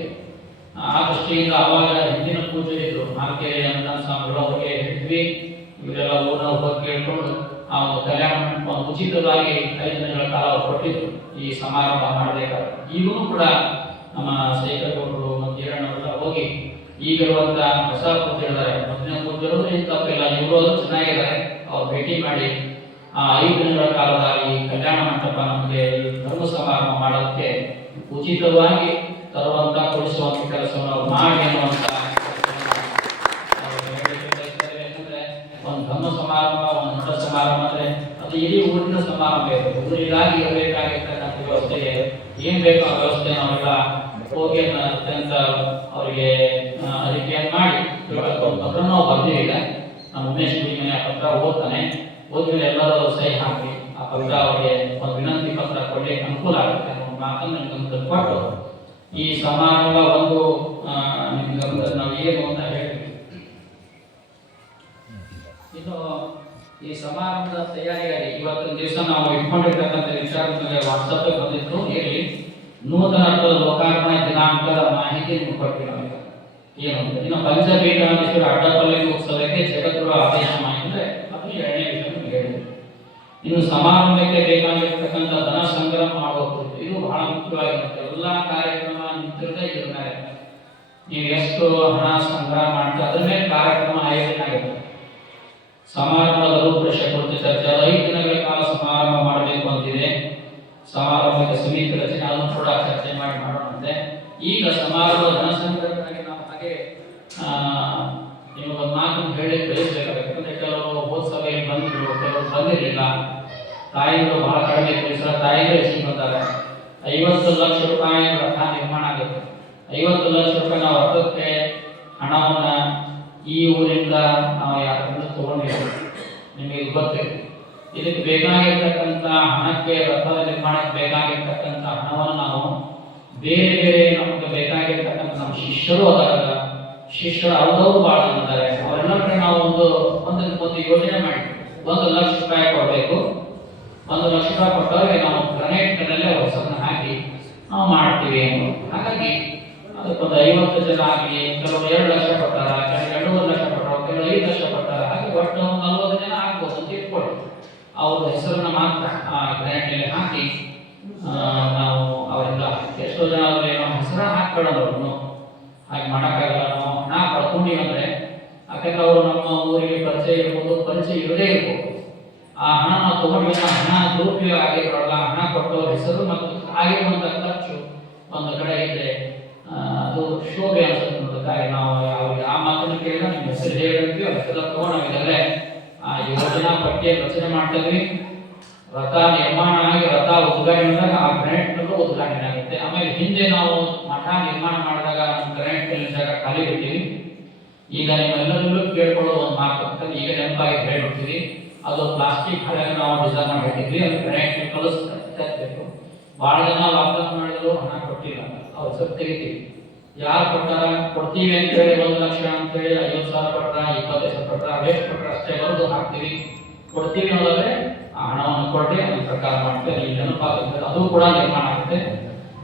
ಆ ದೃಷ್ಟಿಯಿಂದ ಅವಾಗ ಹಿಂದಿನ ಪೂಜೆ ಇದ್ರು ಮಾರ್ಕೆರೆ ಅನುದಾನ ಸ್ವಾಮಿಗಳು ಅವರಿಗೆ ಹೇಳಿದ್ವಿ, ಇವರೆಲ್ಲ ಊರ ಹೋಗಿ ಕೇಳ್ಕೊಂಡು ಆ ಒಂದು ಕಲ್ಯಾಣ ಮಂಟಪ ಉಚಿತವಾಗಿ 5 ದಿನಗಳ ಕಾಲ ಕೊಟ್ಟಿದ್ರು ಈ ಸಮಾರಂಭ ಮಾಡಬೇಕಾದ್ರೆ. ಈಗಲೂ ಕೂಡ ನಮ್ಮ ಶೇಖರಗೌಡರು ಮತ್ತು ಈರಣ್ಣವರೆಲ್ಲ ಹೋಗಿ ಈಗಿರುವಂತ ಹೊಸ ಪೂಜೆಗಳಿದ್ದಾರೆ, ಮೊದಲಿನ ಪೂಜೆಗಳು ಏನು ತಪ್ಪಿಲ್ಲ, ಇವರು ಚೆನ್ನಾಗಿದ್ದಾರೆ. ಅವ್ರು ಭೇಟಿ ಮಾಡಿ ಆ 5 ದಿನಗಳ ಕಾಲದ ಈ ಕಲ್ಯಾಣ ಮಂಟಪ ನಮಗೆ ಧರ್ಮ ಸಮಾರಂಭ ಮಾಡೋದಕ್ಕೆ ಉಚಿತವಾಗಿ ತರುವಂತ ಕೊಡಿಸುವಂತ ಕೆಲಸವನ್ನು ಅವ್ರು ಮಾಡಿ ಅನ್ನುವಂತ ಒಂದು ಧರ್ಮ ಸಮಾರಂಭ, ಒಂದು ಮಠ ಸಮಾರಂಭ ಅಂದ್ರೆ ಅದು ಇಡೀ ಊರಿನ ಸಮಾರಂಭ ಇದೆ. ಊರಿಗಾಗಿ ಇರಬೇಕಾಗಿರ್ತಕ್ಕಂಥ ವ್ಯವಸ್ಥೆಗೆ ಏನ್ ಬೇಕೋ ಆ ವ್ಯವಸ್ಥೆ ನಾವೆಲ್ಲ ಹೋಗಿ ಅತ್ಯಂತ ಅವರಿಗೆ ಅರಿಕೆಯನ್ನು ಮಾಡಿ ಪತ್ರ ನಾವು ಬರ್ದಿಲ್ಲ. ನಮ್ಮ ಉಮೇಶ್ ಮನೆ ಆ ಪತ್ರ ಓದ್ತಾನೆ, ಓದ್ಮೇಲೆ ಎಲ್ಲರೂ ಸಹಿ ಹಾಕಿ ಆ ಪತ್ರ ಅವರಿಗೆ ಒಂದು ವಿನಂತಿ ಪತ್ರ ಕೊಡ್ಲಿಕ್ಕೆ ಅನುಕೂಲ ಆಗುತ್ತೆ ಅನ್ನೋ ಮಾತನ್ನು ನಿಮ್ಗೆ ಕೊಟ್ಟು ಈ ಸಮಾರಂಭ ಒಂದು ನಾವು ಏನು ಅಂತ ಹೇಳ್ತೀವಿ. ಇನ್ನು ಈ ಸಮಾರಂಭದ ತಯಾರಿಯಾಗಿ ಇವತ್ತಿನ ದಿವಸ ನಾವು ಇಟ್ಕೊಂಡಿರ್ತಕ್ಕಂಥ ವಿಚಾರದ ಮೇಲೆ ವಾಟ್ಸಪ್ ಬಂದಿತ್ತು. ಇರಲಿ, ನೂತನ ಅರ್ಥದ ಲೋಕಾರ್ಪಣೆ ದಿನಾಂಕದ ಮಾಹಿತಿ ನಿಮ್ಗೆ ಕೊಡ್ತೀವಿ ನಾವು. ಏನು ಅಂತ ಇನ್ನು ಪಂಚಪೀಠಾಧೀಶ್ವರ ಅಡ್ಡಪಲ್ಲಿ ಉತ್ಸವಕ್ಕೆ ಜಗದ್ಗುರು ಆದೇಶ ಮಾಡಿದ್ರೆ ಅದು 2ನೇ ವಿಷಯ ಹೇಳಿದೆ. ಇನ್ನು ಸಮಾರಂಭಕ್ಕೆ ಬೇಕಾಗಿರ್ತಕ್ಕಂಥ ಧನ ಸಂಗ್ರಹ ಮಾಡಬಹುದು. ಇದು ಬಹಳ ಮುಖ್ಯವಾಗಿರುತ್ತೆ. ಎಲ್ಲಾ ಕಾರ್ಯಕ್ರಮ ನಿಂತಿರದೆ ಇದ್ರ ಮೇಲೆ ನೀವು ಎಷ್ಟು ಹಣ ಸಂಗ್ರಹ ಮಾಡ್ತೀವಿ ಅದ್ರ ಮೇಲೆ ಕಾರ್ಯಕ್ರಮ ಆಯೋಜನೆ ಆಗುತ್ತೆ. ಸಮಾರಂಭದ ರೂಪರೇಷೆ ಕುರಿತು ಚರ್ಚೆ 5 ದಿನಗಳ ಕಾಲ ಸಮಾರಂಭ ಮಾಡಬೇಕು ಅಂತಿದೆ. ಸಮಾರಂಭಕ್ಕೆ ಸಮಿತಿ ರಚನೆ ಅದನ್ನು ಕೂಡ ಚರ್ಚೆ ಮಾಡೋಣಂತೆ. ಈಗ ಸಮಾರಂಭದ ಧನ ಸಂಗ್ರಹಕ್ಕಾಗಿ ನಾವು ಹಾಗೆ ನೀವು ಒಂದು ಮಾತನ್ನು ಹೇಳಿ ಬಯಸಬೇಕಾಗುತ್ತೆ. ಯಾಕಂದ್ರೆ ಕೆಲವರು ಹೋದ ಸಭೆಯಲ್ಲಿ ಬಂದರು, ಕೆಲವರು ಬಂದಿರಲಿಲ್ಲ. ತಾಯಿಗಳು ಬಹಳ ಕಡಿಮೆ ಪರಿಸರ ತಾಯಿಗಳು ಎಷ್ಟು ಬಂದಾಗ 50 ಲಕ್ಷ ರೂಪಾಯಿ ರಥ ನಿರ್ಮಾಣ ಆಗುತ್ತೆ. 50 ಲಕ್ಷ ರೂಪಾಯಿ ನಾವು ರಥಕ್ಕೆ ಹಣವನ್ನ ಈ ಊರಿಂದ ನಾವು ಯಾರಿಂದ ತಗೊಂಡಿಲ್ಲ, ನಿಮಗೆ ಗೊತ್ತಿದೆ. ಇದಕ್ಕೆ ಬೇಕಾಗಿರ್ತಕ್ಕಂಥ ಹಣಕ್ಕೆ ರಥದ ನಿರ್ಮಾಣಕ್ಕೆ ಬೇಕಾಗಿರ್ತಕ್ಕಂಥ ಹಣವನ್ನು ನಾವು ಬೇರೆ ಬೇರೆ ನಮಗೆ ಬೇಕಾಗಿರ್ತಕ್ಕಂಥ ನಮ್ಮ ಶಿಷ್ಯರು ಅದಾರ, ಶಿಷ್ಯರು ಅವ್ರದವ್ರು ಭಾಳ ಇದ್ದಾರೆ, ಅವರೆಲ್ಲರ ನಾವು ಒಂದು ಯೋಜನೆ ಮಾಡಿ 1 ಲಕ್ಷ ರೂಪಾಯಿ ಕೊಡಬೇಕು. 1 ಲಕ್ಷ ರೂಪಾಯಿ ಕೊಟ್ಟವ್ರಿಗೆ ನಾವು ಗ್ರನೇಟ್ನಲ್ಲೇ ಹೊಸದನ್ನ ಹಾಕಿ ನಾವು ಮಾಡ್ತೀವಿ ಅನ್ನೋದು. ಹಾಗಾಗಿ ಅದಕ್ಕೊಂದು 50 ಜನ ಆಗಲಿ, ಕೆಲವರು 2 ಲಕ್ಷ ಕೊಟ್ಟಾರ, ಕೆಲವರು 2.5 ಲಕ್ಷ ಕೊಟ್ಟರು, ಕೆಲವರು 5 ಲಕ್ಷ ಕೊಟ್ಟಾರ. ಹಾಗೆ ಒಟ್ಟು 40 ಜನ ಆಗ್ಬೋದು ಅಂತ ಇಟ್ಕೊಳ್ಳಿ. ಅವ್ರ ಹೆಸರನ್ನ ಮಾತ್ರ ಆ ಗ್ರ್ಯಾಂಡ್ ಮೇಲೆ ಹಾಕಿ ನಾವು ಅವರಿಂದ ಎಷ್ಟೋ ಜನ ಅವ್ರಿಗೆ ನಾವು ಹೆಸರ ಹಾಕ್ಕೊಳ್ಳೋದು ಹಾಗೆ ಮಾಡೋಕ್ಕಾಗಲ್ಲ. ನಾವು ಹಣ ಪಡ್ಕೊಂಡಿವಿ ಅಂದರೆ ಯಾಕಂದ್ರೆ ಅವರು ನಮ್ಮ ಊರಿಗೆ ಪರಿಚಯ ಇರ್ಬೋದು, ಪರಿಚಯ ಇರದೇ ಇರ್ಬೋದು. ಆ ಹಣ ನಾವು ತಗೊಂಡಿಲ್ಲ, ಹಣ ದುರುಪಯೋಗ ಆಗಿರೋಲ್ಲ. ಹಣ ಕೊಟ್ಟವ್ರ ಹೆಸರು ಮತ್ತು ಆಗಿರುವಂಥ ಖರ್ಚು ಒಂದು ಕಡೆ ಇದ್ರೆ ಅದು ಶೋಭೆ ಅನ್ಸುತ್ತೆ ನೋಡೋದಕ್ಕಾಗಿ ನಾವು ಅವ್ರಿಗೆ ಆ ಮಾತನ್ನು ಕೇಳಿದ್ರೆ ನಿಮ್ಮ ಹೆಸರು ಹೇಳಿರ್ತೀವಿ, ಅವ್ರ ಹೆಸರು ತಗೊಂಡು ನಾವು ಇದರಲ್ಲೇ ಆ ಯೋಜನಾ ಪಟ್ಟಿಯ ರಚನೆ ಮಾಡ್ತೀವಿ. ರಥ ನಿರ್ಮಾಣ ಆಗಿ ರಥ ಉದ್ಘಾಟನೆ ಆದಾಗ ಆ ಗ್ರಾಂಟ್ನಲ್ಲೂ ಉದ್ಘಾಟನೆ ಆಗುತ್ತೆ. ಆಮೇಲೆ ಹಿಂದೆ ನಾವು ಮಠ ನಿರ್ಮಾಣ ಮಾಡಿದಾಗ ನಮ್ಮ ಗ್ರಾಂಟ್ ಜಾಗ ಖಾಲಿ ಬಿಡ್ತೀವಿ. ಈಗ ನಿಮ್ಮೆಲ್ಲರಲ್ಲೂ ಕೇಳ್ಕೊಳ್ಳೋದು ಒಂದು ಮಾತು ಅಂತ ಈಗ ನೆನಪಾಗಿ ಹೇಳ್ಬಿಡ್ತೀವಿ. ಅದು ಪ್ಲಾಸ್ಟಿಕ್ ಹಳೆಯನ್ನು ನಾವು ಡಿಸೈನ್ ಮಾಡಿ ಹಾಕಿದ್ವಿ, ಅದು ಗ್ರಾಂಟ್ ಕಳಿಸ್ಬೇಕು. ಭಾಳ ಜನ ಲಾಕ್ಡೌನ್ ಮಾಡಿದ್ರು, ಹಣ ಕೊಟ್ಟಿಲ್ಲ, ಅವ್ರ ಹೆಸರು ತೆಗಿತೀವಿ. ಯಾರು ಕೊಟ್ಟಾರ ಕೊಡ್ತೀವಿ ಅಂತೇಳಿ 1 ಲಕ್ಷ ಅಂತೇಳಿ 50,000 ಕೊಟ್ರ, 25,000 ಕೊಟ್ರ, ವೇಸ್ಟ್ ಕೊಟ್ರ ಅಷ್ಟೇ ಬರೋದು ಹಾಕ್ತೀವಿ. ಕೊಡ್ತೀವಿ ಅನ್ನೋದಾದ್ರೆ ಆ ಹಣವನ್ನು ಕೊಟ್ಟರೆ ಅದನ್ನ ಪ್ರಕಾರ ಮಾಡ್ತೇವೆ. ಈ ನೆನಪಾಗುತ್ತೆ, ಅದು ಕೂಡ ನಿರ್ಮಾಣ ಆಗುತ್ತೆ.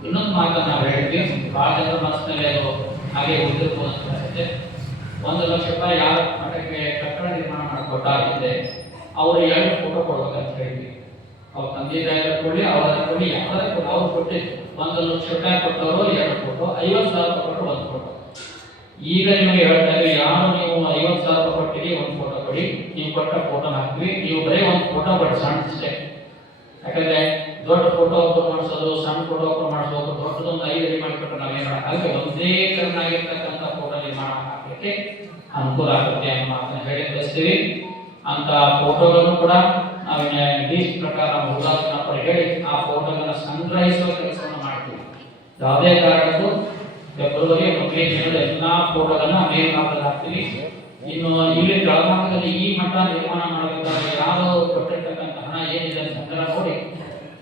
ಇನ್ನೊಂದು ಮಾತನ್ನು ನಾವು ಹೇಳಿದ್ವಿ, ಭಾಳ ಜನರ ಮನಸ್ಸಿನಲ್ಲಿ ಅದು ಹಾಗೆ ಉಳಿದಿರ್ಬೋದು ಅಂತ ಅನಿಸುತ್ತೆ. 1 ಲಕ್ಷ ರೂಪಾಯಿ ಯಾರ ಮಠಕ್ಕೆ ಕಟ್ಟಡ ನಿರ್ಮಾಣ ಮಾಡಿಕೊಟ್ಟಾಗಿದೆ ಅವರು 2 ಫೋಟೋ ಕೊಡ್ಬೇಕಂತ ಹೇಳಿದ್ವಿ. ಅವ್ರ ತಂದೆ ತಾಯಿ ಕೊಡಿ, ಅವರ ಕೊಡಿ, ಯಾವ್ದಾರ ಕೊಡಿ. ಅವ್ರು ಕೊಟ್ಟಿದ್ದು 1 ಲಕ್ಷ ರೂಪಾಯಿ ಕೊಟ್ಟವರು 2 ಫೋಟೋ, 50,000 ಕೊಟ್ಟರು 1 ಫೋಟೋ. ಈಗ ನಿಮಗೆ ಹೇಳ್ತಾ ಇದ್ದೀವಿ, ಯಾರು ನೀವು 50,000 ಕೊಟ್ಟಿರಿ 1 ಫೋಟೋ ಕೊಡಿ, ನೀವು ಕೊಟ್ಟ ಫೋಟೋ ಹಾಕ್ತೀವಿ. ನೀವು ಬರೀ 1 ಫೋಟೋ ಕೊಡಿ, ಸಣ್ಣ ಅಷ್ಟೇ. ಯಾಕಂದ್ರೆ ದೊಡ್ಡ ಫೋಟೋ ಅಪ್ಲೋಡ್ ಮಾಡಿಸೋದು, ಸಣ್ಣ ಫೋಟೋ ಅಪ್ಲೋಡ್ ಮಾಡಿಸೋದು, ದೊಡ್ಡದೊಂದು 5 ರೆಡಿ ಮಾಡಿಕೊಟ್ಟು ನಾವೇನು ಹಾಗೆ ಒಂದೇ ಕರ್ನಾಗಿರ್ತಕ್ಕಂಥ ಫೋಟೋ ನಿರ್ಮಾಣ ಹಾಕಲಿಕ್ಕೆ ಅನುಕೂಲ ಆಗುತ್ತೆ ಅನ್ನೋ ಮಾತನ್ನು ಹೇಳಿ ಕಳಿಸ್ತೀವಿ. ಅಂತ ಫೋಟೋಗಳನ್ನು ಕೂಡ ನಾವು ಲೀಸ್ಟ್ ಪ್ರಕಾರ ಹುಡುಗಾಟನ ಹೇಳಿ ಆ ಫೋಟೋಗಳನ್ನು ಸಂಗ್ರಹಿಸುವ ಕೆಲಸವನ್ನು ಮಾಡ್ತೀವಿ. ಯಾವುದೇ ಕಾರಣಕ್ಕೂ ಫೆಬ್ರವರಿ 1 ಎಲ್ಲ ಫೋಟೋಗಳನ್ನ ಮೇಲ್ಭಾಗದಲ್ಲಿ ಹಾಕ್ತೀವಿ. ಇನ್ನು ಇಲ್ಲಿ ಕೆಳಭಾಗದಲ್ಲಿ ಈ ಮಠ ನಿರ್ಮಾಣ ಮಾಡಬೇಕಾದ್ರೆ ಯಾರು ಕೊಟ್ಟಿರ್ತಕ್ಕಂಥ ಹಣ ಏನಿದೆ ಸಂಗ್ರಹ ನೋಡಿ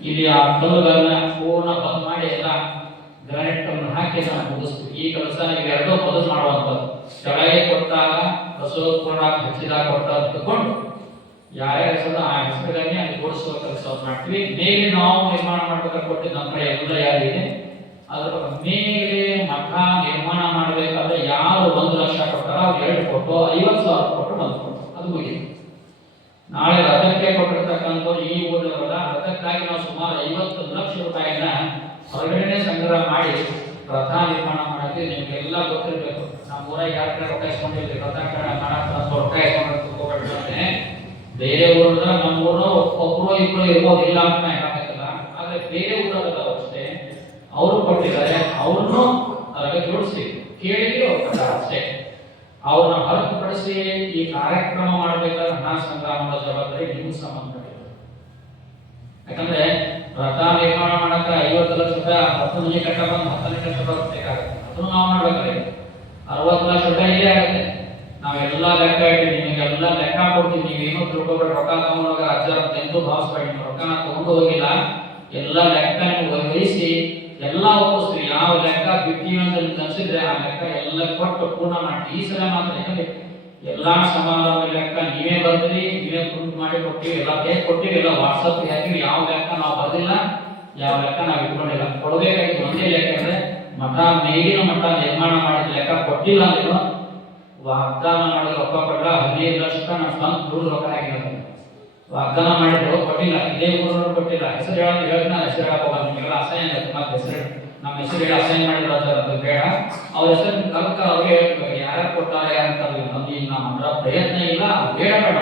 ಇಲ್ಲಿ ಆ ಕಲ್ಲುಗಳನ್ನ ಪೂರ್ಣ ಬಂದ್ ಮಾಡಿ ಎಲ್ಲ ಗ್ರಾನೈಟ್ ಅನ್ನು ಹಾಕಿ ನಾವು ಮುಗಿಸ್ತೀವಿ. ಈ ಕೆಲಸ ಇವೆರಡೂ ಮೊದಲು ಮಾಡುವಂಥದ್ದು. ಕೆಳಗೆ ಕೊಟ್ಟಾಗ ಬಸವಪುರ ಹಚ್ಚಿದಾಗ ಕೊಟ್ಟಾಗ ತಗೊಂಡು ಯಾರ್ಯಾರ ಹೆಸರು ಆ ಹೆಸರುಗಳನ್ನೇ ಅಲ್ಲಿ ಜೋಡಿಸುವ ಕೆಲಸವನ್ನು ಮಾಡ್ತೀವಿ. ಮೇಲೆ ನಾವು ನಿರ್ಮಾಣ ಮಾಡ್ಬೇಕಾದ್ರೆ ಕೊಟ್ಟಿದ್ದು ನಮ್ಮ ಕಡೆ ಎಲ್ಲ ಯಾರಿದೆ ಅದರ ಮೇಲೆ ಮಠ ನಿರ್ಮಾಣ ಮಾಡಬೇಕಾದ್ರೆ ಯಾರು 1 ಲಕ್ಷ ಕೊಟ್ಟಾರ ಅವ್ರು 2 ಫೋಟೋ, 50,000 ಕೊಟ್ಟು 1 ಫೋಟೋ, ಅದು ಮುಗಿತು. ನಾಳೆ ರಥಕ್ಕೆ ಕೊಟ್ಟಿರ್ತಕ್ಕಂಥವ್ರು ಈ ಊರಿನವರ ರಥಕ್ಕಾಗಿ ನಾವು ಸುಮಾರು 50 ಲಕ್ಷ ರೂಪಾಯಿನ ಹೊರಗಡೆ ಸಂಗ್ರಹ ಮಾಡಿ ರಥ ನಿರ್ಮಾಣ ಮಾಡಕ್ಕೆ ನಿಮಗೆಲ್ಲ ಗೊತ್ತಿರಬೇಕು. ನಮ್ಮ ಊರಾಗ ಯಾರ ಕಡೆ ರೊಕ್ಕ ಇಸ್ಕೊಂಡಿರ್ತೀವಿ, ರಥ ಮಾಡಕ್ಕೆ ರೊಕ್ಕ ಇಸ್ಕೊಂಡ್ರೆ ಬೇರೆ ಊರದ ನಮ್ಮ ಊರು ಒಬ್ಬರು ಇಬ್ಬರು ಇರ್ಬೋದಿಲ್ಲ ಅಂತ ಹೇಳಕ್ಕಾಗಲ್ಲ. ಆದ್ರೆ ಬೇರೆ ಊರದ ಅಷ್ಟೇ ಅವರು ಕೊಟ್ಟಿದ್ದಾರೆ, ಅವ್ರನ್ನು ಅದಕ್ಕೆ ಜೋಡಿಸಿ ಕೇಳಿ ಅಷ್ಟೇ. ಅವ್ರನ್ನ ಹೊರತುಪಡಿಸಿ ಈ ಕಾರ್ಯಕ್ರಮ ಮಾಡಬೇಕಾದ್ರೆ ಹಣ ಸಂಗ್ರಹ ಮಾಡೋ ಜವಾಬ್ದಾರಿ ನಿಮ್ಗೆ ಸಂಬಂಧಪಟ್ಟಿದೆ. ಯಾಕಂದ್ರೆ ರಥ ನಿರ್ಮಾಣ ಮಾಡಕ 50 ಲಕ್ಷ ರೂಪಾಯಿ 10 ಮನೆ ಕಟ್ಟ ಬಂದು 10 ಲಕ್ಷ ರೂಪಾಯಿ ಬೇಕಾಗುತ್ತೆ. ಅದನ್ನು ನಾವು ಮಾಡ್ಬೇಕಾದ್ರೆ 60 ಲಕ್ಷ ರೂಪಾಯಿ ಇಲ್ಲೇ ಆಗುತ್ತೆ. ನಾವೆಲ್ಲ ಲೆಕ್ಕ ಇಟ್ಟು ನಿಮಗೆಲ್ಲ ಲೆಕ್ಕ ಕೊಡ್ತೀವಿ. ನೀವೇನೋ ತಿಳ್ಕೊಬೇಡ, ರೊಕ್ಕ ತಗೊಂಡೋಗ ಅಜ್ಜರ ಎಂದು ಭಾವಿಸ್ಬೇಡಿ. ರೊಕ್ಕ ತಗೊಂಡು ಹೋಗಿಲ್ಲ, ಎಲ್ಲ ಲೆಕ್ಕ ವಹಿಸಿ ಎಲ್ಲ ಒಪ್ಪಿಸ್ತೀವಿ. ಯಾವ ಲೆಕ್ಕ ಬಿಟ್ಟಿವಿ ಅಂತ ಅನ್ಸಿದ್ರೆ ಆ ಲೆಕ್ಕ ಎಲ್ಲ ಕೊಟ್ಟು ಪೂರ್ಣ ಮಾಡ್ತೀವಿ. ಈ ಸಲ ಮಾತ್ರ ಯಾಕಂದ್ರೆ ಎಲ್ಲಾ ಸಮಾರಂಭ ಲೆಕ್ಕ ನೀವೇ ಬರ್ತೀರಿ, ನೀವೇ ಪ್ರಿಂಟ್ ಮಾಡಿ ಕೊಟ್ಟಿವಿ, ಎಲ್ಲ ಹೇಗೆ ಕೊಟ್ಟಿವಿ, ಎಲ್ಲ ವಾಟ್ಸಪ್ ಹಾಕಿವಿ. ಯಾವ ಲೆಕ್ಕ ನಾವು ಬರ್ದಿಲ್ಲ, ಯಾವ ಲೆಕ್ಕ ನಾವು ಇಟ್ಕೊಂಡಿಲ್ಲ. ಕೊಡಬೇಕಾಗಿದ್ದು ಒಂದೇ ಲೆಕ್ಕ ಅಂದ್ರೆ ಮಠ ಮೇಲಿನ ಮಠ ನಿರ್ಮಾಣ ಮಾಡಿದ ಲೆಕ್ಕ ಕೊಟ್ಟಿಲ್ಲ ಅಂದ್ರೂ ವಾಗ್ದಾನ ಮಾಡಿದ ರೊಕ್ಕ ಕೊಟ್ಟ 15 ಲಕ್ಷ ನಾನು ಸ್ವಂತ ದುಡ್ಡು ರೊಕ್ಕ ಹಾಕಿರೋದು. ವಾಗ್ದಾನ ಮಾಡಿದ್ರು ಕೊಟ್ಟಿಲ್ಲ, ಇದೇ ಊರವರು ಕೊಟ್ಟಿಲ್ಲ. ಹೆಸರು ಹೇಳೋದು ಹೇಳಿದ್ರೆ ಹೆಸರು ಹೇಳೋಲ್ಲ, ನಿಮಗೆಲ್ಲ ಅಸಹ್ಯ ಆಗುತ್ತೆ. ಮತ್ತೆ ಹೆಸರು ನಮ್ಮ ಹೆಸರು ಹೇಳಿ ಅಸಹ್ಯ ಮಾಡಿರೋ ಅದು ಬೇಡ. ಅವ್ರ ಹೆಸರು ಕಲ್ಕ ಅವ್ರಿಗೆ ಹೇಳ್ಬೇಕು, ಯಾರ್ಯಾರು ಕೊಟ್ಟಾರ ಯಾರಂತಾರೆ. ನಮ್ಗೆ ಈಗ ನಮ್ಮ ಪ್ರಯತ್ನ ಇಲ್ಲ, ಬೇಡ ಬೇಡ.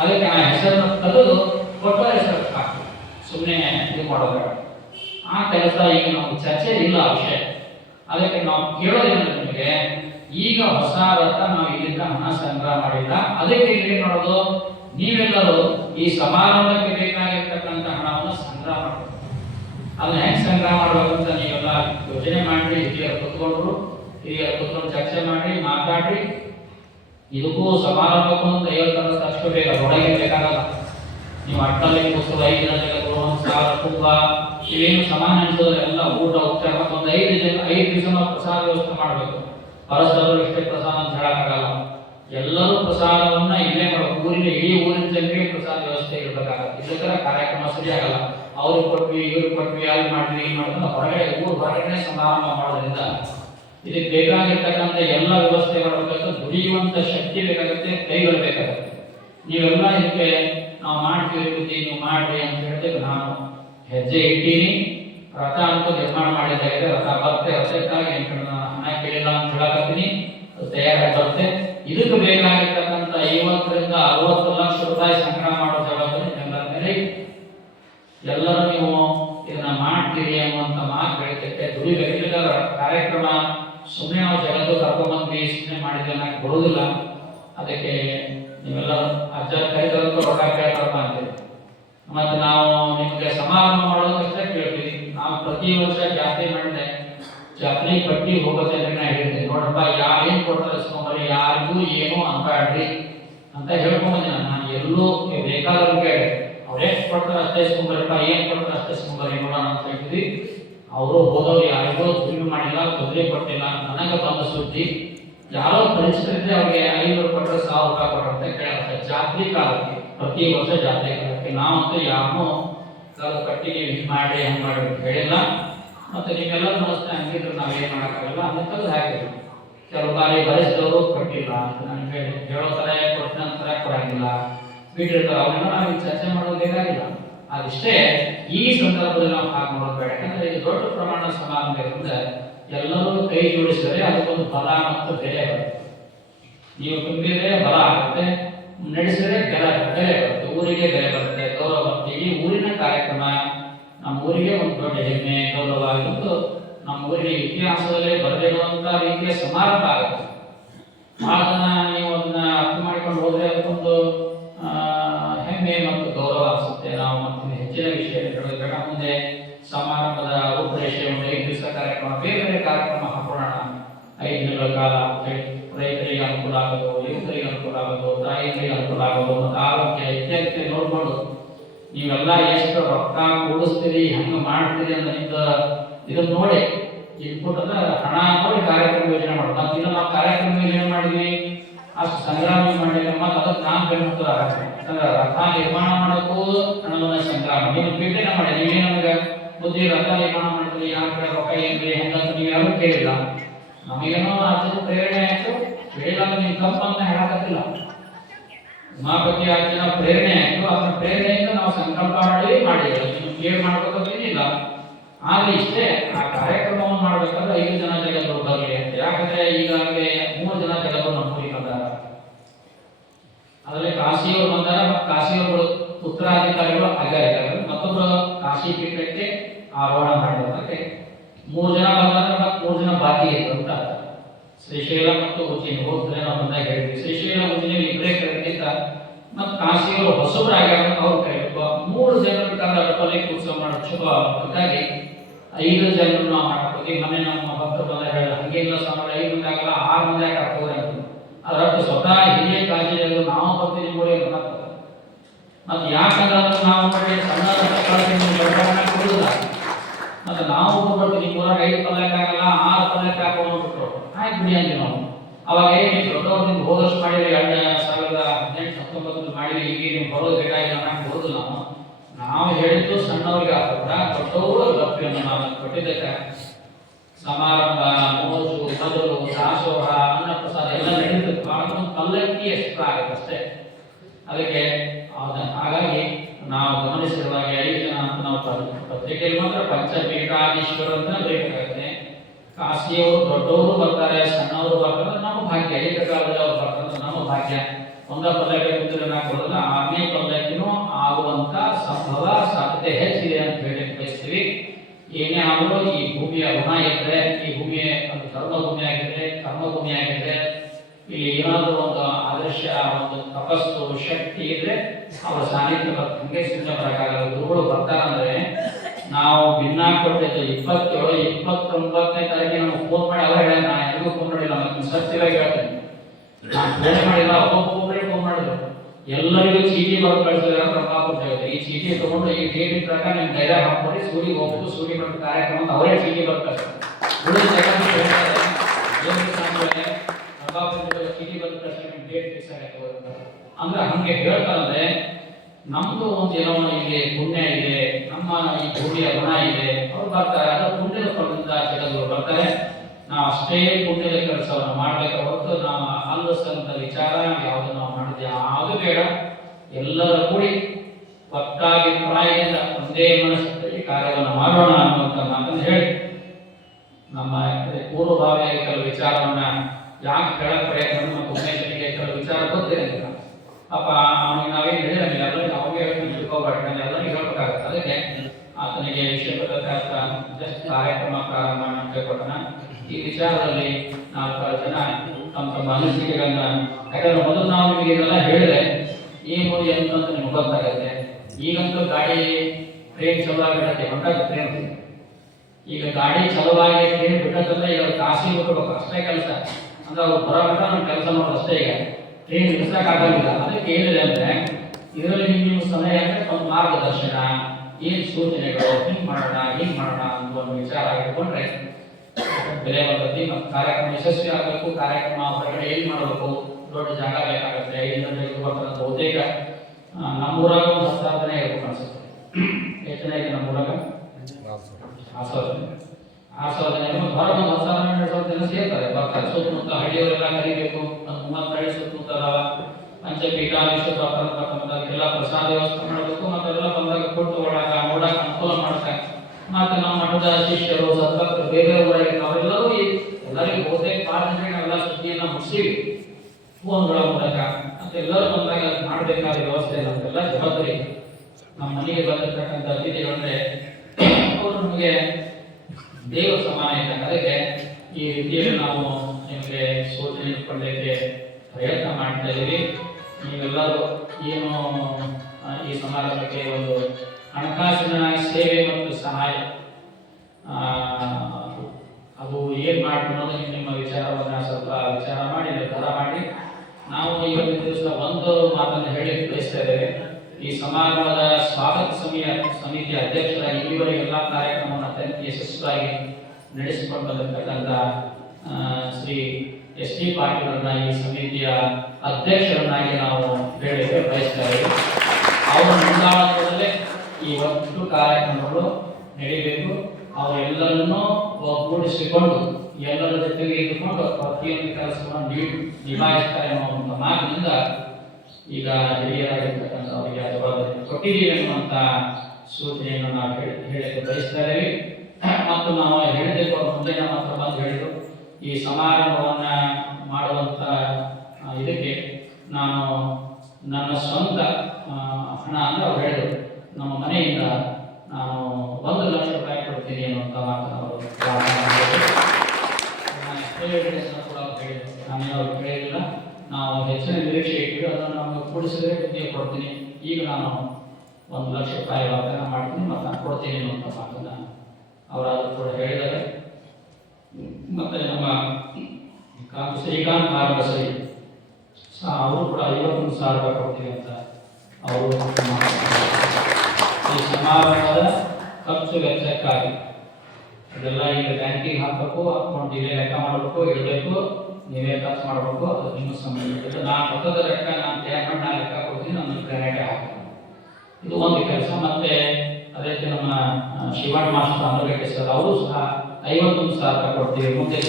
ಅದಕ್ಕೆ ಆ ಹೆಸರನ್ನು ತೆಗೆದು ಕೊಟ್ಟ ಹೆಸರು ಹಾಕಿ ಸುಮ್ಮನೆ ಇದು ಮಾಡೋದು. ಆ ಕೆಲಸ ಈಗ ನಾವು ಚರ್ಚೆ ಇಲ್ಲ ಆ ವಿಷಯ. ಅದಕ್ಕೆ ನಾವು ಕೇಳೋದಿಲ್ಲ ನಿಮಗೆ. ಈಗ ಹೊಸ ರಥ ನಾವು ಇಲ್ಲಿಂದ ಹಣ ಸಂಗ್ರಹ ಮಾಡಿಲ್ಲ. ಅದಕ್ಕೆ ಏನ್ ಮಾಡೋದು, ನೀವೆಲ್ಲರೂ ಈ ಸಮಾರಂಭಕ್ಕೆ ಬೇಕಾಗಿರ್ತಕ್ಕಂಥ ಹಣವನ್ನು ಸಂಗ್ರಹ ಮಾಡಬೇಕು. ಅದನ್ನ ಹೆಂಗ್ ಸಂಗ್ರಹ ಮಾಡ್ಬೇಕಂತ ನೀವೆಲ್ಲ ಯೋಚನೆ ಮಾಡಿ ಹಿರಿಯರು ಕುತ್ಕೊಂಡು ಚರ್ಚೆ ಮಾಡಿ ಮಾತಾಡಿ. ಇದಕ್ಕೂ ಸಮಾರಂಭಕ್ಕೂ 50 ಅಷ್ಟು ಬೇಗ ಒಳಗೆ ಬೇಕಾಗಲ್ಲ. ನೀವು ಅಟ್ಟಲ್ಲಿ ಕೂಸಲು 5 ದಿನ ಸಾಲ ಕುಂಭ ಇವೇನು ಸಮಾನ ಅನಿಸೋದ್ರೆ ಎಲ್ಲ ಊಟ ಉಪಚಾರ ಮತ್ತು ಒಂದು 5 ದಿವಸ ನಾವು ಪ್ರಸಾದ ವ್ಯವಸ್ಥೆ ಮಾಡಬೇಕು. ಪರಸ್ಪರರು ಇಷ್ಟೇ ಪ್ರಸಾದ ಅಂತ ಹೇಳಕ್ಕಾಗಲ್ಲ. ಎಲ್ಲರೂ ಪ್ರಸಾದವನ್ನ ಇಲ್ಲೇ ಮಾಡಬೇಕು. ಊರಿನ ಇಡೀ ಊರಿನ ಜನರಿಗೆ ಪ್ರಸಾದ ವ್ಯವಸ್ಥೆ ಇರಬೇಕಾಗತ್ತೆ. ಇದಕ್ಕೆಲ್ಲ ಕಾರ್ಯಕ್ರಮ ಸರಿ ಆಗಲ್ಲ. ಅವ್ರಿಗೆ ಕೊಟ್ವಿ, ಇವ್ರಿಗೆ ಕೊಟ್ವಿ, ಅಲ್ಲಿ ಮಾಡ್ವಿ, ಈ ಮಾಡಿದ್ರೆ ಹೊರಗಡೆ ಸಮಾರಂಭ ಮಾಡೋದ್ರಿಂದ ಇದಕ್ಕೆ ಬೇಕಾಗಿರ್ತಕ್ಕಂಥ ಎಲ್ಲ ವ್ಯವಸ್ಥೆ ಮಾಡಬೇಕಾದ್ರೆ ದುಡಿಯುವಂತ ಶಕ್ತಿ ಬೇಕಾಗುತ್ತೆ, ಕೈಗಳು ಬೇಕಾಗುತ್ತೆ. ನೀವೆಲ್ಲ ಇದಕ್ಕೆ ನಾವು ಮಾಡ್ತೀವಿ ಬುದ್ಧಿ ನೀವು ಮಾಡ್ರಿ ಅಂತ ಹೇಳಿದ್ರೆ ನಾನು ಹೆಜ್ಜೆ ಇಟ್ಟೀನಿ. ರಥ ಅಂತೂ ನಿರ್ಮಾಣ ಮಾಡಿದ್ದಾಗಿದೆ, ರಥ ಬರುತ್ತೆ, ರಥಕ್ಕಾಗಿ ಹಣ ಕೇಳಿಲ್ಲ ಅಂತ ಹೇಳಕತ್ತೀನಿ, ಅದು ತಯಾರಾಗಿ ಬರುತ್ತೆ. ಇದಕ್ಕೆ ಬೇಕಾಗಿರ್ತಕ್ಕಂಥ 50 ರಿಂದ 60 ಲಕ್ಷ ರೂಪಾಯಿ ಸಂಗ್ರಹ ಮಾಡೋ ಜವಾಬ್ದಾರಿ ಎಲ್ಲರ ಮೇಲೆ. ಎಲ್ಲರೂ ನೀವು ಇದನ್ನ ಮಾಡ್ತೀರಿ ಅನ್ನುವಂಥ ಮಾತು ಬೆಳಿತೈತೆ. ದುಡಿಬೇಕು. ಕಾರ್ಯಕ್ರಮ ಸುಮ್ಮನೆ ನಾವು ಜಗತ್ತು ಕರ್ಕೊಂಡ್ಬಂದ್ವಿ ಸುಮ್ಮನೆ ಮಾಡಿದ್ರೆ ನನಗೆ ಬರೋದಿಲ್ಲ. ಅದಕ್ಕೆ ನೀವೆಲ್ಲ ಅಜ್ಜ ಕೈದಂತೂ ರೊಕ್ಕ ಕೇಳ್ತಾರಪ್ಪ ಅಂತೀವಿ. ಮತ್ತು ನಾವು ನಿಮಗೆ ಸಮಾರಂಭ ಮಾಡೋದಷ್ಟೇ ಕೇಳ್ತೀವಿ. ನಾವು ಪ್ರತಿ ವರ್ಷ ಜಾತ್ರೆ ಮಾಡಿದೆ, ಜಾತ್ರೆ ಪಟ್ಟಿ ಹೋಗೋ ಜನರನ್ನ ಹೇಳ್ತೀನಿ, ನೋಡಪ್ಪ ಏನು ಕೊಡ್ತಾರೆ ಇಸ್ಕೊಂಬರಿ, ಯಾರಿಗೂ ಏನು ಅನ್ಬೇಡ್ರಿ ಅಂತ ಹೇಳ್ಕೊಂಬಂದಿನ. ನಾನು ಎಲ್ಲೂ ಬೇಕಾದವ್ರಿಗೆ ಅವ್ರು ಎಷ್ಟು ಕೊಡ್ತಾರೆ ಅಷ್ಟೇ ಇಸ್ಕೊಂಬರಪ್ಪ, ಏನು ಕೊಡ್ತಾರೆ ಅಷ್ಟೇ ಇಸ್ಕೊಂಬರಿ ನೋಡೋಣ ಅಂತ ಹೇಳ್ತೀವಿ. ಅವರು ಹೋದವ್ರು ಯಾರಿಗೂ ದುಡಿಮೆ ಮಾಡಿಲ್ಲ, ತೊಂದರೆ ಕೊಟ್ಟಿಲ್ಲ. ನನಗೆ ಬಂದ ಸುದ್ದಿ ಯಾರೋ ಪರಿಸ್ಥಿತಿ ಅವ್ರಿಗೆ 500 ಕೊಟ್ಟರೆ 1000 ರೂಪಾಯಿ ಕೊಟ್ಟರು ಅಂತ ಕೇಳ್ತಾರೆ. ಜಾತ್ರೆ ಕಾಲಕ್ಕೆ, ಪ್ರತಿ ವರ್ಷ ಜಾತ್ರೆ ಕಾಲಕ್ಕೆ ನಾವಂತೂ ಯಾರನ್ನೂ ಕಟ್ಟಿಗೆ ಇದು ಮಾಡಿ ಹಂಗೆ ಮಾಡಿ ಹೇಳಿಲ್ಲ. ಮತ್ತು ನೀವೆಲ್ಲ ಮನಸ್ಸಿನ ಹಂಗಿದ್ರು ನಾವೇನು ಮಾಡೋಕ್ಕಾಗಲ್ಲ, ಅನ್ನೋದು ಹಾಕಿದ್ರು. ಕೆಲವು ಬಾರಿ ಬರೆಸಿದವರು ಕೊಟ್ಟಿಲ್ಲ ಅಂತ ನನಗೆ ಹೇಳೋ ಥರ ಕೊಟ್ಟಿನ ಥರ ಕೊಡಂಗಿಲ್ಲ, ಬಿಟ್ಟಿರ್ತಾರೆ. ಅವನ್ನೆಲ್ಲ ನಾವು ಚರ್ಚೆ ಮಾಡೋದು ಬೇಕಾಗಿಲ್ಲ. ಅದಿಷ್ಟೇ ಈ ಸಂದರ್ಭದಲ್ಲಿ ನಾವು ಹಾಗೆ ಮಾಡೋದು ಬೇಡ. ಯಾಕಂದರೆ ಇದು ದೊಡ್ಡ ಪ್ರಮಾಣದ ಸಮಾರಂಭ ಇರೋದ್ರಿಂದ ಎಲ್ಲರೂ ಕೈ ಜೋಡಿಸಿದರೆ ಅದಕ್ಕೊಂದು ಬಲ ಮತ್ತು ಬೆಲೆ ಬರುತ್ತೆ. ನೀವು ತುಂಬಿದರೆ ಬಲ ಆಗುತ್ತೆ, ನಡೆಸಿದರೆ ಬೆಲೆ ಬರುತ್ತೆ, ಊರಿಗೆ ಬೆಲೆ ಬರುತ್ತೆ, ಗೌರವ ಬರುತ್ತೆ. ಈ ಊರಿನ ಕಾರ್ಯಕ್ರಮ ನಮ್ಮ ಊರಿಗೆ ಒಂದು ದೊಡ್ಡ ಹೆಮ್ಮೆ, ಗೌರವ ಆಗಿದ್ದು ನಮ್ಮ ಊರಿಗೆ ಇತಿಹಾಸದಲ್ಲೇ ಬರೆದಿರುವಂಥ ರೀತಿಯ ಸಮಾರಂಭ ಆಗುತ್ತೆ. ಅದನ್ನ ನೀವು ಅದನ್ನ ಅರ್ಥ ಮಾಡಿಕೊಂಡು ಹೋದರೆ ಅದಕ್ಕೊಂದು ಹೆಮ್ಮೆ ಮತ್ತು ಗೌರವ ಅನಿಸುತ್ತೆ. ನಾವು ಮತ್ತೆ ಹೆಚ್ಚಿನ ವಿಷಯ ಹೇಳೋದು ಮುಂದೆ ಸಮಾರಂಭದ ರೂಪರೇಷೆ ಒಂದು 5 ದಿವಸ ಕಾರ್ಯಕ್ರಮ, ಬೇರೆ ಬೇರೆ ಕಾರ್ಯಕ್ರಮ ಹಾಕೋಣ. 5 ದಿನಗಳ ಕಾಲ ಅಂತೇಳಿ ರೈತರಿಗೆ ಅನುಕೂಲ ಆಗೋದು, ಯುವಕರಿಗೆ ಅನುಕೂಲ ಆಗೋದು, ತಾಯಿಗಳಿಗೆ ಅನುಕೂಲ ಆಗೋದು, ಮತ್ತು ಆರೋಗ್ಯ ಇತ್ಯಾದಿ ನೋಡ್ಕೊಂಡು ನೀವೆಲ್ಲ ಎಷ್ಟು ರೊಕ್ಕ ಕೂಡಿಸ್ತೀರಿ, ಹಂಗೆ ಮಾಡ್ತೀರಿ ಅಂತ ಇದನ್ನು ನೋಡಿ ಇನ್ಪುಟ್ ಅಂದ್ರೆ ಹಣ ನೋಡಿ ಕಾರ್ಯಕ್ರಮ ಯೋಜನೆ ಮಾಡೋದು. ಮತ್ತು ಇನ್ನು ನಾವು ಕಾರ್ಯಕ್ರಮ ಯೋಜನೆ ಮಾಡಿದ್ವಿ ಅಷ್ಟು ಸಂಗ್ರಾಮ ಮಾಡಿಲ್ಲ, ಮತ್ತು ಅದಕ್ಕೆ ನಾನು ಬೆನ್ನುತ್ತರ ರಥ ನಿರ್ಮಾಣ ಮಾಡೋಕ್ಕೂ ಹಣವನ್ನ ಸಂಗ್ರಾಮ ನೀವು ಭೇಟಿನ ಮಾಡಿ. ನೀವೇ ನಮಗೆ ಬುದ್ಧಿ ರಥ ನಿರ್ಮಾಣ ಮಾಡಿದ್ರಿ, ಯಾರ ಕಡೆ ರೊಕ್ಕ ಏನ್ರಿ ಹಂಗಂತ ನೀವು ಯಾರು ಕೇಳಿಲ್ಲ. ನಮಗೇನೋ ಅದ್ರ ಪ್ರೇರಣೆ ಆಯ್ತು, ಹೇಳಿಲ್ಲ ನೀವು ತಪ್ಪಂತ ಹೇಳಕತ್ತಿಲ್ಲ. ಉಮಾಪತಿ ಆಚಿನ ಪ್ರೇರಣೆ ಆಯ್ತು, ಅದರ ಪ್ರೇರಣೆಯಿಂದ ನಾವು ಸಂಕಲ್ಪ ಮಾಡಿಲ್ಲ, ನೀವು ಕೇಳಿ ಮಾಡ್ಕೋತಿಲ್ಲ. ಆದ್ರೆ ಇಷ್ಟೇ ಆ ಕಾರ್ಯಕ್ರಮವನ್ನು ಮಾಡ್ಬೇಕಾದ್ರೆ 5 ಜನ ಜಗದ್ರು ಬರಲಿ ಅಂತ. ಯಾಕಂದ್ರೆ ಈಗಾಗಲೇ 3 ಜನ ಜಗದ್ರು ನಮ್ಮೂರಿಗೆ ಬಂದಾರ. ಅದರಲ್ಲಿ ಕಾಶಿಯವರು ಬಂದಾರ, ಮತ್ತು ಕಾಶಿಯವರು ಉತ್ತರಾಧಿಕಾರಿಗಳು ಆಗಿದ್ದಾರೆ. ಮತ್ತೊಬ್ಬರು ಕಾಶಿ ಪೀಠಕ್ಕೆ ಆರೋಹಣ ಮಾಡಿರೋದಕ್ಕೆ 3 ಜನ ಬಂದಾರ, ಮತ್ತು 3 ಜನ ಬಾಕಿ ಇತ್ತು ಅಂತ. ಶ್ರೀಶೈಲ ಮತ್ತು ಉಜ್ಜಯಿನಿ ಹೋದ್ರೆ ನಾವು ಬಂದಾಗ ಹೇಳಿದ್ವಿ. ಶ್ರೀಶೈಲ ಉಜ್ಜಯಿನಿ ಇಬ್ಬರೇ ಕರೆದಿದ್ದ, ಮತ್ತು ಕಾಶಿಯವರು ಹೊಸಬರಾಗ್ಯಾರ ಅವ್ರು ಕರೆಯುವ 3 ಜನರ ಕಾಲ ಅಡಪಲ್ಲಿ ಉತ್ಸವ ಮಾಡೋ ಶುಭ ಹಾಗಾಗಿ 5 ಜನರು ನಾವು ಮಾಡ್ತೀವಿ. ಮೊನ್ನೆ ನಮ್ಮ ಭಕ್ತರು ಬಂದ ಹೇಳ ಹಂಗೆಲ್ಲ ಸಮಯ 5 ಮಂದಿ ಆಗಲ್ಲ, 6 ಮಂದಿ ಆಗ್ತವ್ರೆ ಅಂತ. ಅದರಷ್ಟು ಸ್ವತಃ ಹಿರಿಯ ಕಾಶಿಯಲ್ಲಿ ನಾವು ಬರ್ತೀವಿ ನೋಡಿ ಅಂತ. ಮತ್ತು ಯಾಕಂದ್ರೆ ನಾವು ಮಾಡಿ ಸಣ್ಣ ಕೊಡುದಿಲ್ಲ, ಮತ್ತು ನಾವು ಬರ್ತೀವಿ ಪೂರ 5 ಪಲ್ಯಕ್ಕೆ ಆಗಲ್ಲ, 6 ಪಲ್ಯಕ್ಕೆ ಹಾಕೊಂಡು ಬಿಟ್ರು ಆಯ್ತು ಬಿಡಿ ಅಂತೀವಿ ನಾವು. ಅವಾಗ ಏನು ದೊಡ್ಡವ್ರು ನಿಮ್ಗೆ ಹೋದಷ್ಟು ಮಾಡಿರಿ, 2018-19 ಮಾಡಿರಿ, ಈಗ ನೀವು ಬರೋದು ಬೇಕಾಗಿಲ್ಲ ಅನ್ನಕ್ಕೆ ಬರೋದಿಲ್ಲ. ನಾವು ಹೇಳಿದ್ದು ಸಣ್ಣವ್ರಿಗೆ ಆಗ್ತದ, ದೊಡ್ಡವರು ಲಭ್ಯವನ್ನು ನಾವು ಕೊಟ್ಟಿದ್ದಕ್ಕೆ ಸಮಾರಂಭ, ಮೋಜು, ಬದಲು, ದಾಸೋಹ, ಅನ್ನಪ್ರಸಾದ ಎಲ್ಲ ನಡೀತದೆ. ಒಂದು ಪಲ್ಲಕ್ಕಿ ಎಷ್ಟು ಆಗುತ್ತೆ ಅಷ್ಟೇ. ಅದಕ್ಕೆ ಹಾಗಾಗಿ ನಾವು ಗಮನಿಸಿರುವಾಗ 5 ಜನ ಅಂತ ನಾವು ಪತ್ರಿಕೆಯಲ್ಲಿ ಮಾತ್ರ ಪಂಚಪೀಠಾಧೀಶ್ವರ ಅಂತ ಬೇಕಾಗುತ್ತೆ. ಕಾಶಿಯವರು ದೊಡ್ಡವರು ಬರ್ತಾರೆ, ಸಣ್ಣವರು ಬರ್ತಾರೆ, ನಮ್ಮ ಭಾಗ್ಯ. ಏಕಕಾಲದಲ್ಲಿ ಅವ್ರು ಬರ್ತಾರೆ, ನಮ್ಮ ಭಾಗ್ಯ. ಒಂದ ಪಲ್ಲಕ್ಕಿ ಬಿದ್ದರೆ ನಾವು ಕೊಡೋಲ್ಲ, 6ನೇ ಪಲ್ಲಕ್ಕಿನೂ ಆಗುವಂತ ಸಂಭವ ಸಾಧ್ಯತೆ ಹೆಚ್ಚಿದೆ ಅಂತ ಹೇಳಿ ಬಯಸ್ತೀವಿ. ಏನೇ ಆದರೂ ಈ ಭೂಮಿಯ ಋಣ ಇದ್ರೆ, ಈ ಭೂಮಿಯ ಒಂದು ಧರ್ಮಭೂಮಿ ಆಗಿದೆ, ಕರ್ಮಭೂಮಿ ಆಗಿದೆ, ಇಲ್ಲಿ ಏನಾದರೂ ಒಂದು ಆದರ್ಶ, ಒಂದು ತಪಸ್ಸು, ಶಕ್ತಿ ಇದ್ರೆ ಅವರ ಸಾನ್ನಿಧ್ಯ ಹಂಗೆ ಸುಮ್ಮನೆ ಬರಕ್ಕಾಗಲ್ಲ. ಗುರುಗಳು ಬರ್ತಾರಂದ್ರೆ ನಾವು ಭಿನ್ನ ಕೊಟ್ಟಿದ್ದು 27, 29ನೇ ತಾರೀಕಿಗೆ ನಮ್ಗೆ ಫೋನ್ ಮಾಡಿ ಅವರ ಹೇಳ, ನಾನು ಯಾರಿಗೂ ಫೋನ್ ಮಾಡಿಲ್ಲ, ಮತ್ತೆ ಸತ್ಯವಾಗಿ ಹೇಳ್ತೇನೆ, ನಾನು ಫೋನ್ ಮಾಡಿಲ್ಲ. ಒಬ್ಬೊಬ್ಬರಿಗೆ ಫೋನ್ ಮಾಡಿದ್ರು, ಎಲ್ಲರಿಗೂ ಚೀಟಿ ಬರೆದು ಕಳಿಸಿದ್ರೆ ಪ್ರಭಾವ. ಈ ಚೀಟಿ ತಗೊಂಡು ಈ ಡೇಟಿನ ಪ್ರಕಾರ ನಿಮ್ಗೆ ಧೈರ್ಯ ಹಾಕ್ಬೋದು, ಸೂರಿಗೆ ಹೋಗ್ಬೋದು, ಸೂರಿ ಬರೋ ಕಾರ್ಯಕ್ರಮ ಅಂತ ಅವರೇ ಚೀಟಿ ಬರ್ತಾರೆ. ಚೀಟಿ ಬರೆದ ತಕ್ಷಣ ನಿಮ್ಗೆ ಡೇಟ್ ಫಿಕ್ಸ್ ಆಗತ್ತೆ ಅಂದ್ರೆ ಹಂಗೆ ಹೇಳ್ತಾರಂದ್ರೆ ನಮ್ದು ಒಂದು ಏನೋ ಇಲ್ಲಿ ಪುಣ್ಯ ಇದೆ, ನಮ್ಮ ಈ ಭೂಮಿಯ ಗುಣ ಇದೆ, ಅವ್ರು ಬರ್ತಾರೆ. ಅದು ಪುಣ್ಯದ ಫಲದಿಂದ ಜಗದವರು ಬರ್ತಾರೆ. ನಾವು ಅಷ್ಟೇ ಪುಣ್ಯದ ಕೆಲಸವನ್ನು ಮಾಡ್ಬೇಕು ಹೊರತು ನಾವು ಆಲೋಚನದ ವಿಚಾರ ಯಾವುದು ನಾವು ಮಾಡಿದ್ವಿ ಯಾವುದು ಬೇಡ. ಎಲ್ಲರ ಕೂಡಿ ಒಟ್ಟಾಭಿಪ್ರಾಯದಿಂದ ಒಂದೇ ಮನಸ್ಸಿನಲ್ಲಿ ಕಾರ್ಯವನ್ನು ಮಾಡೋಣ ಅನ್ನುವಂಥ ಮಾತನ್ನು ಹೇಳಿ ನಮ್ಮ ಪೂರ್ವಭಾವಿಯಾಗಿ ಕೆಲವು ವಿಚಾರವನ್ನ ಯಾಕೆ ಹೇಳಕ್ ಪ್ರಯತ್ನ ಮತ್ತು ಉಮೇಶನಿಗೆ ಕೆಲವು ವಿಚಾರ ಗೊತ್ತಿರಂಗಿಲ್ಲ. ಪಾಪ ಅವನಿಗೆ ನಾವೇನು ಹೇಳಿರಂಗಿಲ್ಲ, ಎಲ್ಲರಿಗೂ ಅವಾಗೆ ತಿಳ್ಕೊಬಾರ್ದು, ಎಲ್ಲರಿಗೂ ಹೇಳ್ಬೇಕಾಗುತ್ತೆ. ಅದಕ್ಕೆ ಆತನಿಗೆ ವಿಷಯ ಗೊತ್ತಾಗ್ತ ಜಸ್ಟ್ ಕಾರ್ಯಕ್ರಮ ಪ್ರಾರಂಭ ಕೇಳ್ಕೊಟ್ಟಣ. ಈ ವಿಚಾರದಲ್ಲಿ 4 ಜನ ತಮ್ಮ ಅನಿಸಿಕೆಗಳನ್ನ, ಯಾಕಂದ್ರೆ ಮೊದಲು ನಾವು ನಿಮಗೆ ಇದೆಲ್ಲ ಹೇಳಿದ್ರೆ ಈ ಮೂರು ಏನು ಅಂತ ನಿಮ್ಗೆ ಗೊತ್ತಾಗುತ್ತೆ. ಈಗಂತೂ ಗಾಡಿ ಟ್ರೈನ್ ಚಲುವಾಗಿರುತ್ತೆ, ಹೊಂಟಾಗ ಟ್ರೈನ್. ಈಗ ಗಾಡಿ ಚಲುವಾಗಿ ಟ್ರೈನ್ ಬಿಟ್ಟಂದ್ರೆ ಈಗ ಕಾಸಿ ಬಿಟ್ಬಿಡ್ಬೇಕು, ಅಷ್ಟೇ ಕೆಲಸ. ಅಂದ್ರೆ ಅವ್ರು ಬರೋಬಿಟ್ಟ ನಮ್ಮ ಕೆಲಸ ಮಾಡೋದು ಅಷ್ಟೇ. ಈಗ ಟ್ರೈನ್ ನಿಲ್ಸಕ್ಕಾಗಂಗಿಲ್ಲ. ಅದಕ್ಕೆ ಏನಿದೆ ಅಂದ್ರೆ ಇದರಲ್ಲಿ ನಿಮ್ಮ ಸಮಯ ಅಂದ್ರೆ ಒಂದು ಮಾರ್ಗದರ್ಶನ, ಏನು ಸೂಚನೆಗಳು, ಹಿಂಗೆ ಮಾಡೋಣ ಅಂತ ಒಂದು ವಿಚಾರ ಇಟ್ಕೊಂಡ್ರೆ ಬೆಲೆ ಬರ್ತೈತಿ. ಮತ್ತು ಕಾರ್ಯಕ್ರಮ ಯಶಸ್ವಿ ಆಗಬೇಕು. ಕಾರ್ಯಕ್ರಮ ಹೊರಗಡೆ ಏನು ಮಾಡಬೇಕು, ದೊಡ್ಡ ಜಾಗ ಬೇಕಾಗುತ್ತೆ. 5 ಗಂಟೆಗೆ ಬರ್ತಕ್ಕಂಥ ಬಹುತೇಕ ನಮ್ಮೂರಾಗ ಒಂದು 10,000 ಜನ ಇರ್ಬೇಕು ಅನ್ಸುತ್ತೆ. ಎಷ್ಟು ಜನ ಇದೆ ನಮ್ಮೂರಾಗ? 6,000 ಜನ. ಹೊರಗೆ ಒಂದು 10,000-12,000 ಜನ ಸೇರ್ತಾರೆ, ಬರ್ತಾರೆ. ಸುತ್ತಮುತ್ತ ಹಳ್ಳಿಯವರೆಲ್ಲ ಕರಿಬೇಕು. ಒಂದು 30 ಹಳ್ಳಿ ಸುತ್ತಮುತ್ತ ಅದಾವ. ಪಂಚಪೀಠ ಎಲ್ಲ ಪ್ರಸಾದ ವ್ಯವಸ್ಥೆ ಮಾಡಬೇಕು. ಮತ್ತೆಲ್ಲ ಬಂದಾಗ ಕೊಟ್ಟು ನೋಡಾಕ ಅನುಕೂಲ ಮಾಡಕ್ಕೆ. ಮತ್ತೆ ನಮ್ಮ ಮಠದ ಶಿಷ್ಯರು ಸತ್ಪಥರು ಬೇರೆ ಊರಾಗಿ ನಾವೆಲ್ಲರೂ ಎಲ್ಲರಿಗೂ ಬಹುತೇಕ 6 ಜನರಿಗೆ ನಾವೆಲ್ಲ ಸುದ್ದಿಯನ್ನ ಮುಗಿಸಿವಿ ಫೋನ್ಗಳ ಮೂಲಕ. ಮತ್ತೆ ಎಲ್ಲರೂ ಬಂದಾಗ ಮಾಡಬೇಕಾದ ವ್ಯವಸ್ಥೆ ನಮ್ಗೆಲ್ಲ ಜವಾಬ್ದಾರಿ. ನಮ್ಮ ಮನೆಗೆ ಬಂದಿರ್ತಕ್ಕಂಥ ಅತಿಥಿಗಳಂದ್ರೆ ಅವರು ನಮಗೆ ದೇವರ ಸಮಾನ ಇದ್ದಾಗ. ಅದಕ್ಕೆ ಈ ರೀತಿಯಲ್ಲಿ ನಾವು ನಿಮಗೆ ಸೂಚನೆ ಕೊಡಲಿಕ್ಕೆ ಪ್ರಯತ್ನ ಮಾಡ್ತಾ ಇದ್ದೀವಿ. ನೀವೆಲ್ಲರೂ ಏನು ಈ ಸಮಾರಂಭಕ್ಕೆ ಒಂದು ಹಣಕಾಸಿನ ಸೇವೆ ಮತ್ತು ಸಹಾಯ ಅದು ಏನು ಮಾಡ್ಕೊಳ್ಳೋದು ನಿಮ್ಮ ವಿಚಾರವನ್ನು ಸ್ವಲ್ಪ ವಿಚಾರ ಮಾಡಿ ನಿರ್ಧಾರ ಮಾಡಿ. ನಾವು ಇವತ್ತಿನ ದಿವಸ ಒಂದು ಮಾತನ್ನು ಹೇಳಿ ಬಯಸ್ತಾ ಇದ್ದೇವೆ. ಈ ಸಮಾರಂಭದ ಸ್ವಾಗತ ಸಮಿತಿಯ ಅಧ್ಯಕ್ಷರಾಗಿ ಇಲ್ಲಿವರೆಗೆ ಎಲ್ಲ ಕಾರ್ಯಕ್ರಮವನ್ನು ಅತ್ಯಂತ ಯಶಸ್ವಿಯಾಗಿ ನಡೆಸಿಕೊಂಡು ಬಂದಿರತಕ್ಕಂಥ ಶ್ರೀ S.T. ಪಾಟೀಲರನ್ನ ಈ ಸಮಿತಿಯ ಅಧ್ಯಕ್ಷರನ್ನಾಗಿ ನಾವು ಹೇಳಲಿಕ್ಕೆ ಬಯಸ್ತಾ ಇದ್ದೇವೆ. ಅವರ ಮುಂದಾಳತ್ವದಲ್ಲೇ ಈ ಒಟ್ಟು ಕಾರ್ಯಕ್ರಮಗಳು ನಡೀಬೇಕು. ಅವರೆಲ್ಲರನ್ನೂ ಒಗ್ಗೂಡಿಸಿಕೊಂಡು ಎಲ್ಲರ ಜೊತೆಗೆ ಇದ್ದುಕೊಂಡು ಪ್ರತಿಯೊಂದು ಕೆಲಸವನ್ನು ನಿಭಾಯಿಸ್ತಾರೆ ಅನ್ನುವಂಥ ಮಾತಿನಿಂದ ಈಗ ಹಿರಿಯರಾಗಿರ್ತಕ್ಕಂಥ ಅವರಿಗೆ ಜವಾಬ್ದಾರಿ ಕೊಟ್ಟಿದ್ದೀವಿ ಅನ್ನುವಂಥ ಸೂಚನೆಯನ್ನು ನಾವು ಹೇಳಕ್ಕೆ ಬಯಸ್ತಾ ಇದ್ದೀವಿ. ಮತ್ತು ನಾವು ಹೇಳಬೇಕು, ಅವ್ರ ಮುಂದೆ ನಮ್ಮ ಹತ್ರ ಬಂದು ಹೇಳಿದ್ರು ಈ ಸಮಾರಂಭವನ್ನ ಮಾಡುವಂಥ ಇದಕ್ಕೆ ನಾನು ನನ್ನ ಸ್ವಂತ ಹಣ ಅಂದ್ರೆ ಅವ್ರು ಹೇಳಿದ್ರು, ನಮ್ಮ ಮನೆಯಿಂದ ನಾನು 1 ಲಕ್ಷ ರೂಪಾಯಿ ಕೊಡ್ತೀನಿ ಅನ್ನುವಂಥ ಮಾತನ್ನು ಅವರು ನಾನು ಅವ್ರು ಕೇಳಿಲ್ಲ. ನಾವು ಹೆಚ್ಚಿನ ನಿರೀಕ್ಷೆ ಇಟ್ಟು ಅದನ್ನು ನಮಗೆ ಕೂಡಿಸಿದ್ರೆ ಬುದ್ಧಿ ಕೊಡ್ತೀನಿ. ಈಗ ನಾನು 1 ಲಕ್ಷ ರೂಪಾಯಿ ವಾಗ್ದಾನ ಮಾಡ್ತೀನಿ ಮತ್ತು ನಾನು ಕೊಡ್ತೀನಿ ಅನ್ನುವಂಥ ಮಾತನ್ನು ಅವರಾದರೂ ಕೂಡ ಹೇಳಿದ್ದಾರೆ. ಮತ್ತು ನಮ್ಮ ಶ್ರೀಕಾಂತ್ ಮಾರ್ಗಸರಿ ಅವರು ಕೂಡ 51,000 ರೂಪಾಯಿ ಕೊಡ್ತೀವಿ ಅಂತ ಅವರು ಈ ಸಮಾರಂಭದ ಖರ್ಚು ವೆಚ್ಚಕ್ಕಾಗಿ ಅದೆಲ್ಲ ಈಗ ಬ್ಯಾಂಕಿಗೆ ಹಾಕಬೇಕು, ಅಕೌಂಟ್ ಇಲ್ಲೇ ಲೆಕ್ಕ ಮಾಡಬೇಕು, ಇಡಬೇಕು, ನೀವೇ ಖರ್ಚು ಮಾಡಬೇಕು. ಅದು ನಿಮ್ಮ ಸಂಬಂಧ. ನಾನು ಮೊತ್ತದ ಲೆಕ್ಕ ನಾನು ತಯಾರು ಮಾಡಿ ನಾನು ಲೆಕ್ಕ ಕೊಡ್ತೀನಿ, ನನ್ನ ಗ್ರಾಹಕ ಹಾಕ್ತೀನಿ. ಇದು ಒಂದು ಕೆಲಸ. ಮತ್ತೆ ಅದೇ ನಮ್ಮ ಶಿವಣ್ಣ ಮಾಸ್ಟರ್ ಅನುಗಟ್ಟೆ ಸರ್ ಅವರು ಸಹ 51,000 ರೂಪಾಯಿ ಕೊಡ್ತೀವಿ. ಮುಂದೆ